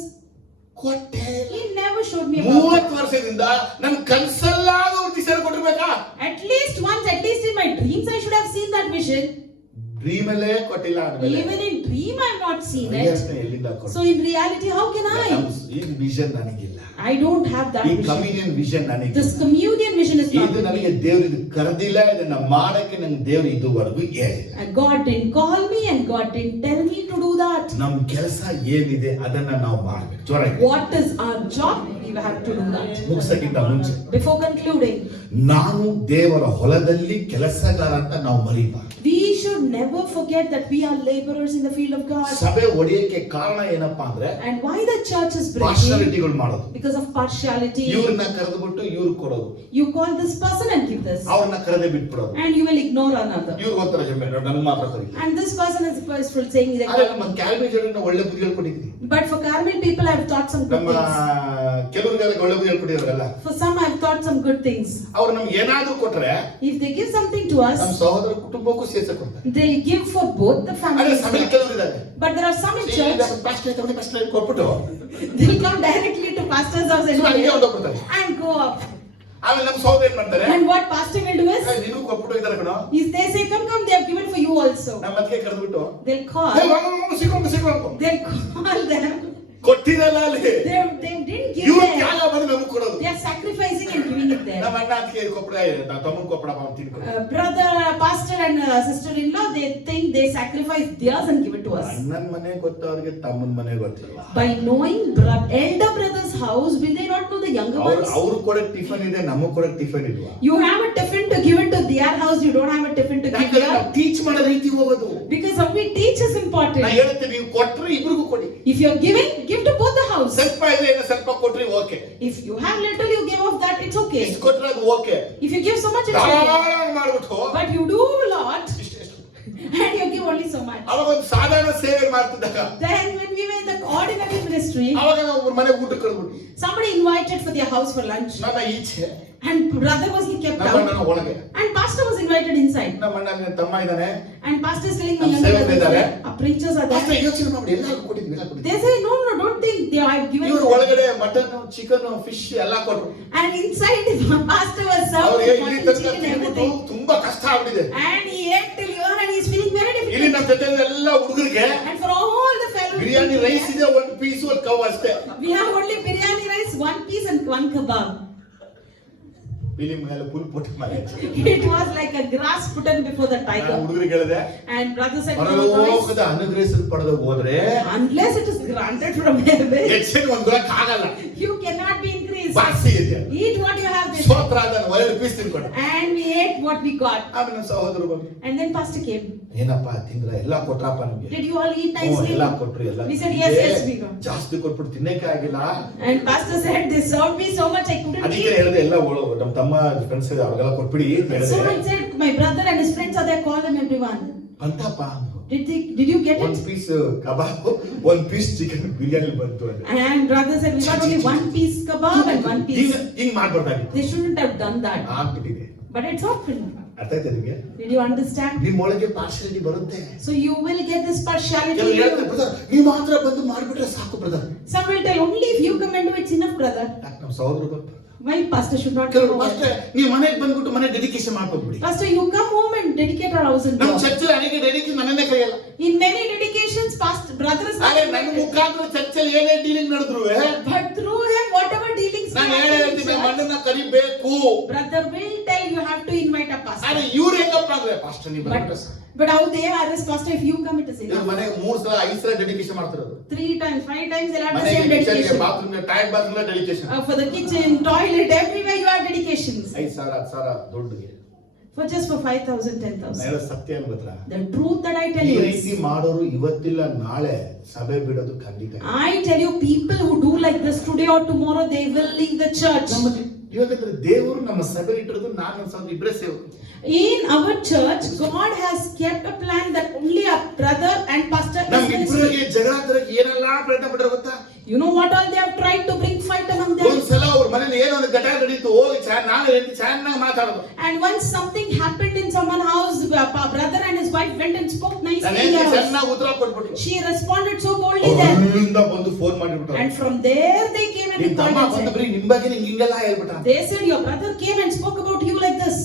ಕೊಟ್ಟೆ. He never showed me about that. 30 ವರ್ಷದಿಂದ ನನ್ ಕನ್ಸಲ್ಲಾದ್ರೂ ದಿಶೆ ಕೊಟ್ಟಿರ್ಬೇಕಾ? At least once, at least in my dreams, I should have seen that vision. Dream ಅಲ್ಲೇ ಕೊಟ್ಟಿಲ್ಲ ಅಂದ್ಮೇಲೆ Even in dream, I have not seen ಹಂಗೆ it. ಎಲ್ಲಿಂದ ಕೊಡ್ತಾರೆ? So in reality, how can I? ಈ ವಿಷನ್ ನನಗಿಲ್ಲ. I don't have that ಈ vision. Communion vision ನನಗಿಲ್ಲ. This communion vision is not ಇದು with ನನಗೆ me. ದೇವರು ಇದು ಕರೆದಿಲ್ಲ, ಇದನ್ನ ಮಾಡಕ್ಕೆ ನಂಗೆ ದೇವರು ಇದುವರೆಗೂ ಹೇಳಿಲ್ಲ. And God didn't call me and God didn't tell me to do that. ನಮ್ ಕೆಲಸ ಏನಿದೆ ಅದನ್ನ ನಾವು ಮಾಡ್ಬೇಕು. ಜೋರಾಗಿ What is our job? We have to do that. ಮುಗಿಸಕ್ಕಿಂತ ಮುಂಚೆ Before concluding, ನಾನು ದೇವರ ಹೊಲದಲ್ಲಿ ಕೆಲಸಗಾರ ಅಂತ ನಾವು ಮರಿಬಾರ್ದು. we should never forget that we are laborers in the field of God. ಸಭೆ ಒಡೆಯಕ್ಕೆ ಕಾರಣ ಏನಪ್ಪಾ ಅಂದ್ರೆ And why the church is breaking? ಪಾರ್ಶಾಲಿಟಿಗಳು ಮಾಡೋದು. Because of partiality. ಇವ್ರನ್ನ ಕರೆದ್ಬಿಟ್ಟು ಇವ್ರು ಕೊಡೋದು, You call this person and give this. ಅವ್ರನ್ನ ಕರೆದೇ ಬಿಟ್ಬಿಡೋದು. And you will ignore another. ಇವ್ರು ಒಂಥರ ಜಮೆ ನನ್ ಮಾತ್ರ ಕರಿ. And this person is for saying ಆದ್ರೆ that. ನಮ್ಮ ಕ್ಯಾಲ್ವಿಜರ್ನ ಒಳ್ಳೆ ಬುದ್ಧಿ ಹೇಳ್ಕೊಟ್ಟಿದ್ವಿ. But for Carmel people, I have taught some good ನಮ್ಮ things. ಕೆಲವರಿಗೆಲ್ಲ ಒಳ್ಳೆ ಬುದ್ಧಿ ಹೇಳ್ಕೊಟ್ಟಿದ್ರಲ್ಲ, For some, I have taught some good things. ಅವ್ರು ನಮ್ಗೆ ಏನಾದ್ರೂ ಕೊಟ್ರೆ If they give something to ನಮ್ಮ us, ಸಹೋದರ ಕುಟುಂಬಕ್ಕೂ ಸೇರ್ಸಕ್ ಕೊಡ್ತಾರೆ. they'll give for both the ಆದ್ರೆ families. ಸಭೆಯಲ್ಲಿ ಕೆಲವರು ಇದ್ದಾರೆ, But there are some in church, pastor ಕೊಟ್ಬಿಟ್ಟು they'll come directly to pastor's house and ಹಂಗೆ pray ಹೊಂದೋಗ್ಬಿಡ್ತಾರೆ. and go up. ಆಮೇಲೆ ನಮ್ಮ ಸಹೋದರ ಏನ್ ಮಾಡ್ತಾರೆ, And what pastor will do is, ನಿನಗೂ ಕೊಟ್ಬಿಟ್ಟು ಇದ್ದಾರೆ ಕಣೋ, is they say, come, they have given for you also. ನಮ್ಮ ಅದಕ್ಕೆ ಕರೆದ್ಬಿಟ್ಟು They'll call them. ಕೊಟ್ಟಿರಲ್ಲ ಅಲ್ಲಿ They didn't give ಇವ್ರು there. ತ್ಯಾಗ ಬಂದು ನಮ್ಗೆ ಕೊಡೋದು. They are sacrificing and giving it there. ನಮ್ಮ ಅಣ್ಣ ಅದಕ್ಕೆ ಕೊಪ್ಪಳ ತಮ್ಮನ್ ಕೊಪ್ಪಳ ತಿನ್ಕೊಂಡು Brother, pastor and sister-in-law, they think they sacrifice theirs and give it to us. ಅಣ್ಣನ್ ಮನೆ ಗೊತ್ತವ್ರಿಗೆ ತಮ್ಮನ್ ಮನೆ ಗೊತ್ತಿಲ್ಲ. By knowing elder brother's house, will they not know the younger ones? ಅವ್ರು ಕೊಡಕ್ ಟಿಫನ್ ಇದೆ, ನಮಗ್ ಕೊಡಕ್ ಟಿಫನ್ ಇಲ್ವಾ? You have a tiffin to give it to their house, you don't have a tiffin to give ಯಾಕಂದ್ರೆ ನಾವು here. ಟೀಚ್ ಮಾಡೋ ರೀತಿ ಹೋಗೋದು. Because how we teach is ನಾ important. ಹೇಳ್ತೀನಿ, ನೀವು ಕೊಟ್ರೆ ಇಬ್ರಿಗೂ ಕೊಡಿ. If you're giving, give to both the house. ಸ್ವಲ್ಪ ಇದೆ, ಏನೋ ಸ್ವಲ್ಪ ಕೊಟ್ರಿ okay. If you have little, you give off that, it's okay. ಇಷ್ಟು ಕೊಟ್ರೆ ಅದು okay. If you give so much, it's okay. ಧಾರಾಳ ಮಾಡ್ಬಿಟ್ಟು But you do a lot ಇಷ್ಟು and you give only so so much. ಅವಾಗ ಒಂದು ಸಾಧಾರಣ ಸೇವೆ ಮಾಡ್ತಿದ್ದಾಗ Then when we were in the ordinary ministry, ಅವಾಗ ನಾವು ಅವ್ರ ಮನೆಗೆ ಊಟ ಕರೆದ್ಬಿಟ್ಟು somebody invited for their house for lunch. ನನ್ನ ಈಚೆ And brother was he kept ನಮ್ಮ out. ಅಣ್ಣನ ಒಳಗೆ And pastor was invited inside. ನಮ್ಮ ಅಣ್ಣನ ತಮ್ಮ ಇದ್ದಾನೆ. And pastor is telling my ನಮ್ಮ younger ಸೇವಕರು brother, ಇದ್ದಾರೆ. preachers are ಅಷ್ಟೇ there. ಯೋಚನೆ ಮಾಡಿ ಎಲ್ಲರಿಗೂ ಕೊಟ್ಟಿದ್ವಿ ಎಲ್ಲ ಕೊಟ್ಟಿದ್ವಿ. They say, no, don't think they are given. ಇವರು ಒಳಗಡೆ ಮಟನ್ ಚಿಕನ್ ಫಿಶ್ ಎಲ್ಲ ಕೊಟ್ರು. And inside the pastor was served ಅವ್ರಿಗೆ with ಇಲ್ಲಿ mutton, ತನಕ chicken, ತಿನ್ಬಿಟ್ಟು everything. ತುಂಬಾ ಕಷ್ಟ ಆಗ್ಬಿಟ್ಟಿದೆ. And he ate till here and he's feeling very ಇಲ್ಲಿ difficult. ನಮ್ಮ ಜೊತೆ ಎಲ್ಲ ಹುಡುಗರಿಗೆ And for all the fellow biryani rice ಇದೆ, ಒಂದು ಪೀಸ್ ಒಂದು ಕವ್ ಅಷ್ಟೇ. we have only biryani rice, one piece and one kebab. ಇಲ್ಲಿ ಮೇಲೆ ಫುಲ್ ಪುಟ್ ಮಾಡಿ It was like a grass put on before the tiger. ಹುಡುಗರಿಗೆ ಹೇಳಿದೆ, And brother said, "No, boys, ಪರಲೋಕದ ಅನುಗ್ರಹಿಸಲ್ಪಡದ ಹೋದ್ರೆ unless it is granted from heaven, ಹೆಚ್ಚಿನ ಒಂದು ಗುಣಕ್ಕೆ ಆಗಲ್ಲ. you cannot be increased. ಬಾಸಿ ಇದೆ. Eat what you have this." ಸ್ತೋತ್ರ ಅದನ್ನು 2 ಪೀಸ್ ತಿನ್ಕೊಂಡು And we ate what we got. ಆಮೇಲೆ ನಮ್ಮ ಸಹೋದರರು ಬಂದ್ರು. And then pastor came. ಏನಪ್ಪ ತಿಂದ್ರ ಎಲ್ಲ ಕೊಟ್ರಪ್ಪ ನಮ್ಗೆ. Did you all eat nicely? ಎಲ್ಲ ಕೊಟ್ರು ಎಲ್ಲ. We said, "Yes, yes, we got." ಜಾಸ್ತಿ ಕೊಟ್ಬಿಟ್ಟು ತಿನ್ನಕ್ಕೆ ಆಗಿಲ್ಲ. And pastor said, "They served me so much I couldn't ಅದಕ್ಕೆ eat." ಹೇಳಿದೆ ಎಲ್ಲ ನಮ್ಮ ತಮ್ಮ ಫ್ರೆಂಡ್ಸ್ ಅವ್ರಿಗೆಲ್ಲ ಕೊಟ್ಬಿಡಿ ಅಂತ So ಹೇಳಿದೆ. I said, "My brother and his friends are there. Call them everyone." Anthappa Did you get ಒಂದು it? ಪೀಸ್ ಕಬಾಬ್, ಒಂದು ಪೀಸ್ ಚಿಕನ್ ಬಿರಿಯಾನಿ ಬಂತು ಅಂತ. And brother said, "We got only one piece kebab and one piece." ಹಿಂಗ್ ಮಾಡ್ಬಾರ್ದಾಗಿತ್ತು. They shouldn't have done that. ಆಗ್ಬಿಟ್ಟಿದೆ. But it's happened. ಅರ್ಥ ಆಯ್ತಾ ನಿಮಗೆ? Did you understand? ನಿಮ್ ಒಳಗೆ ಪಾರ್ಶಾಲಿಟಿ ಬರುತ್ತೆ. So you will get this partiality. ಕೆಲವರು in ಹೇಳ್ತಾರೆ, you. ಬ್ರದರ್ ನೀವು ಮಾತ್ರ ಬಂದು ಮಾಡ್ಬಿಟ್ರೆ ಸಾಕು brother. Some will tell, only if you come and do it's enough, brother. ಯಾಕೆ ನಮ್ಮ ಸಹೋದರ ಬಂತು? Why pastor should not ಕೆಲವರು come over? ಅಷ್ಟೇ ನೀವು ಮನೆಗೆ ಬಂದ್ಬಿಟ್ಟು ಮನೆ ಡೆಡಿಕೇಶನ್ ಮಾಡ್ಕೊಂಡ್ಬಿಡಿ. Pastor, you come home and dedicate our house and ನಮ್ಮ God. ಚರ್ಚಲ್ಲಿ ಅನೇಕ ಡೆಡಿಕೇಶನ್ ನನ್ನನ್ನೇ ಕರೆಯಲ್ಲ. In many dedications, pastor, brother is not ಆದ್ರೆ ನನ್ನ invited. ಮುಖಾಂತರ ಚರ್ಚಲ್ಲಿ ಏನೇ ಡೀಲಿಂಗ್ ನಡೆದ್ರು But through him, whatever dealings we ನಾನು have ಹೇಳೇ in ಹೇಳ್ತೀನಿ, church, ಮಣ್ಣನ್ನ ಕರಿಬೇಕು. brother will tell you have to invite a pastor. ಆದ್ರೆ ಇವ್ರು ಹೆಂಗಪ್ಪ ಅಂದ್ರೆ ಪಾಸ್ಟರ್ ನೀವು ಬಂದ್ಬಿಟ್ರೆ ಸಾಕು. But how they are as pastor, if you come, it is ಇವ್ರು enough. ಮನೆಗೆ 3 ಸಲ 5 ಸಲ ಡೆಡಿಕೇಶನ್ ಮಾಡ್ತಿರೋದು. 3 times, 5 times, they'll have the ಮನೆಗೆ same ಕಿಚನ್ಗೆ dedication. ಬಾತ್ರೂಮ್ಗೆ ಟೈರ್ ಬಾತ್ರೂಮ್ಗೆ dedication. For the kitchen, toilet, everywhere you have dedications. 5,000 10,000 ದುಡ್ಡಿಗೆ. For just for 5,000, ನಾನು 10,000. ಹೇಳೋ ಸತ್ಯ ಏನು ಗೊತ್ತಾ? The truth that I tell ಈ you ರೀತಿ is, ಮಾಡೋರು ಇವತ್ತಿಲ್ಲ ನಾಳೆ ಸಭೆ ಬಿಡೋದು ಖಂಡಿತ. I tell you, people who do like this today or tomorrow, they will leave the church. ಇವಾಗಂದ್ರೆ ದೇವರು ನಮ್ಮ ಸಭೆ ಇಟ್ಟಿರೋದು ನಾನು ಸ್ವಲ್ಪ ಇಬ್ಬರೇ ಸೇವಕರು. In our church, God has kept a plan that only a brother and pastor is ministering. ನಮ್ಮಿಬ್ಬರಿಗೆ ಜಗಳ ತರಕ್ಕೆ ಏನೆಲ್ಲ ಪ್ರಯತ್ನ ಪಟ್ಟರು ಗೊತ್ತಾ? You know what all they have tried to bring fight among them? ಒಂದ್ಸಲ ಅವ್ರ ಮನೇಲಿ ಏನೋ ಒಂದು ಘಟ ನಡೀತು, ಹೋಗಿ ನಾನು ಹೇಳ್ತಿ ಚೆನ್ನಾಗಿ ಮಾತಾಡೋದು. And once something happened in someone's house, brother and his wife went and spoke nicely ನಾನು in their ಹೇಳ್ತಿ house. ಚೆನ್ನಾಗಿ ಉತ್ತರ ಕೊಟ್ಬಿಟ್ರು. She responded so boldly then. ಅಲ್ಲಿಂದ ಬಂದು ಫೋನ್ ಮಾಡಿಬಿಟ್ರು. And from there they came and ನಿಮ್ ತಮ್ಮ called and ಬಂದು said, ಬರೀ ನಿಮ್ ಬಗ್ಗೆ ಹಿಂಗೆಲ್ಲ ಹೇಳ್ಬಿಟ್ಟ. they said, your brother came and spoke about you like this.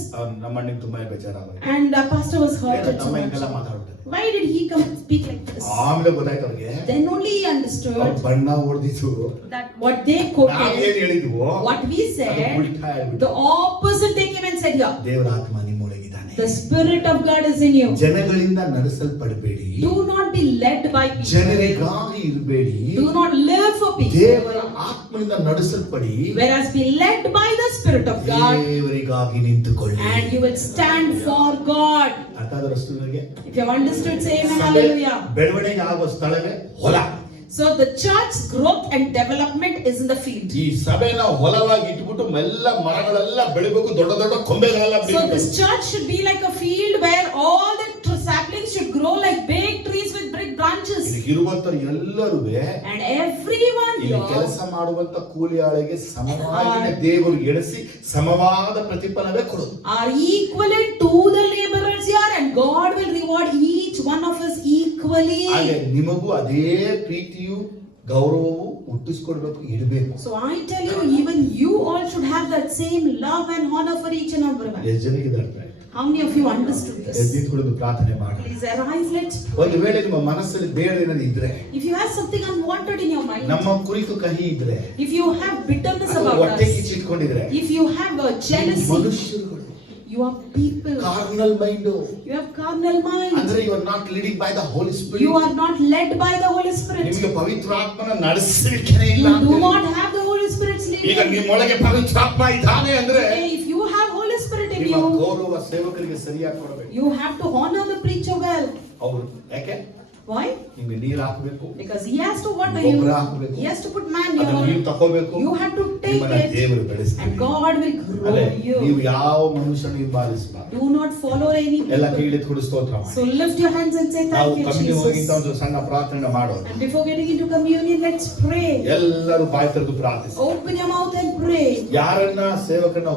ನಮ್ಮ ಅಣ್ಣನಿಗೆ ತುಂಬಾ ಬೇಜಾರಾಗ. And pastor was hurted so ತಮ್ಮ much. ಹಿಂಗೆಲ್ಲ ಮಾತಾಡ್ಬಿಟ್ರು. Why did he come and speak like this? ಆಮೇಲೆ ಗೊತ್ತಾಯ್ತು ಅವ್ರಿಗೆ. Then only he ಅವ್ರ understood ಬಣ್ಣ ಹೊಡೆದಿತ್ತು. that what they ನಾವೇನ್ quoted, ಹೇಳಿದ್ವು what we ಅದು said, ಉಲ್ಟಾ ಹೇಳ್ಬಿಟ್ಟು. the opposite they came and said here. ದೇವರ ಆತ್ಮ ನಿಮ್ಮೊಳಗಿದ್ದಾನೆ. The Spirit of God is in you. ಜನಗಳಿಂದ ನಡೆಸಲ್ಪಡಬೇಡಿ. Do not be led by people. ಜನರಿಗಾಗಿ ಇರಬೇಡಿ. Do not live for people. ದೇವರ ಆತ್ಮನಿಂದ ನಡೆಸಲ್ಪಡಿ. Whereas be led by the Spirit of God, ದೇವರಿಗಾಗಿ ನಿಂತುಕೊಳ್ಳಿ. and you will stand for God. ಅರ್ಥ ಆದರಷ್ಟು ನನಗೆ. If you have understood, say amen, ಸಭೆ hallelujah. ಬೆಳವಣಿಗೆ ಆಗುವ ಸ್ಥಳವೇ ಹೊಲ. So the church's growth and development is in the field. ಈ ಸಭೆನ ಹೊಲವಾಗಿ ಇಟ್ಬಿಟ್ಟು ಎಲ್ಲ ಮರಗಳೆಲ್ಲ ಬೆಳಿಬೇಕು, ದೊಡ್ಡ ದೊಡ್ಡ ಕೊಂಬೆಗಳೆಲ್ಲ So ಬೆಳಿಬೇಕು. this church should be like a field where all the saplings should grow like big trees with big branches. ಇರುವಂತ ಎಲ್ಲರೂ And everyone ಇಲ್ಲಿ here ಕೆಲಸ ಮಾಡುವಂತ ಕೂಲಿ ಆಳಿಗೆ ಸಮವಾಗಿ ದೇವರು ಎಣಿಸಿ ಸಮವಾದ ಪ್ರತಿಫಲವೇ ಕೊಡೋದು. are equivalent to the laborers here, and God will reward each one of us equally. ಹಾಗೆ ನಿಮಗೂ ಅದೇ ಪ್ರೀತಿಯು ಗೌರವವು ಹುಟ್ಟಿಸ್ಕೊಡ್ಬೇಕು, ಇಡಬೇಕು. So I tell you, even you all should have that same love and honor for each and everyone. ಎಷ್ಟು ಜನಕ್ಕೆ ಇದು ಅರ್ಥ ಆಯ್ತು? How many of you understood this? ಎದ್ದಿದ್ಕೊಳ್ಳೋದು ಪ್ರಾರ್ಥನೆ ಮಾಡಿ. Please arise, let's pray. ಒಂದು ವೇಳೆ ನಿಮ್ಮ ಮನಸ್ಸಲ್ಲಿ ಬೇಡ ಏನಾದ್ರು ಇದ್ರೆ, If you have something unwanted in your mind, ನಮ್ಮ ಕುರಿತು ಕಹಿ ಇದ್ರೆ, if you have bitterness ಅಥವಾ about ಹೊಟ್ಟೆ us, ಕಿಚ್ಚಿಟ್ಕೊಂಡಿದ್ರೆ, if you have a jealousy, ಮನುಷ್ಯರುಗಳು, you are people, carnal mind, you have carnal mind, ಅಂದ್ರೆ you are not leading by the Holy Spirit. you are not led by the Holy Spirit, ನಿಮಗೆ ಪವಿತ್ರಾತ್ಮನ ನಡೆಸಲಿಕ್ಕೆ ಇಲ್ಲ you ಅಂತ do ಹೇಳಿ. not have the Holy Spirit's ಈಗ leading. ನಿಮ್ಮೊಳಗೆ ಪವಿತ್ರಾತ್ಮ ಇದ್ದಾನೆ ಅಂದ್ರೆ Hey, if you have Holy Spirit in ನಿಮ್ಮ you, ಗೌರವ ಸೇವಕರಿಗೆ ಸರಿಯಾಗಿ ಕೊಡಬೇಕು. you have to honor the preacher well. ಅವರು ಯಾಕೆ Why? ನಿಮ್ಗೆ ನೀರು ಹಾಕಬೇಕು, Because he has to water ಗೊಬ್ಬರ you. ಹಾಕಬೇಕು, He has to put ಅದನ್ನ ನೀವು manure. ತಕೋಬೇಕು, You have to take ನಿಮ್ಮನ್ನ it. ದೇವರು And ಬೆಳೆಸ್ತಾರೆ. God will grow ಅದೇ ನೀವು you. ಯಾವ ಮನುಷ್ಯನ ಹಿಂಬಾಲಿಸಬಾರದು. Do not follow any ಎಲ್ಲ people. ಕೈಯಲ್ಲಿ ಕೊಡು ಸ್ತೋತ್ರ ಮಾಡಿ. So lift your hands and say ನಾವು thank you, ಕಮ್ಯುನಿ ಹೋಗಿಂತ Jesus. ಒಂದು ಸಣ್ಣ ಪ್ರಾರ್ಥನೆ ಮಾಡೋಣ. And before getting into communion, let's pray. ಎಲ್ಲರೂ ಬಾಯಿ ತೆರೆದು ಪ್ರಾರ್ಥಿಸಿ. Open your mouth and pray. ಯಾರನ್ನ ಸೇವಕನ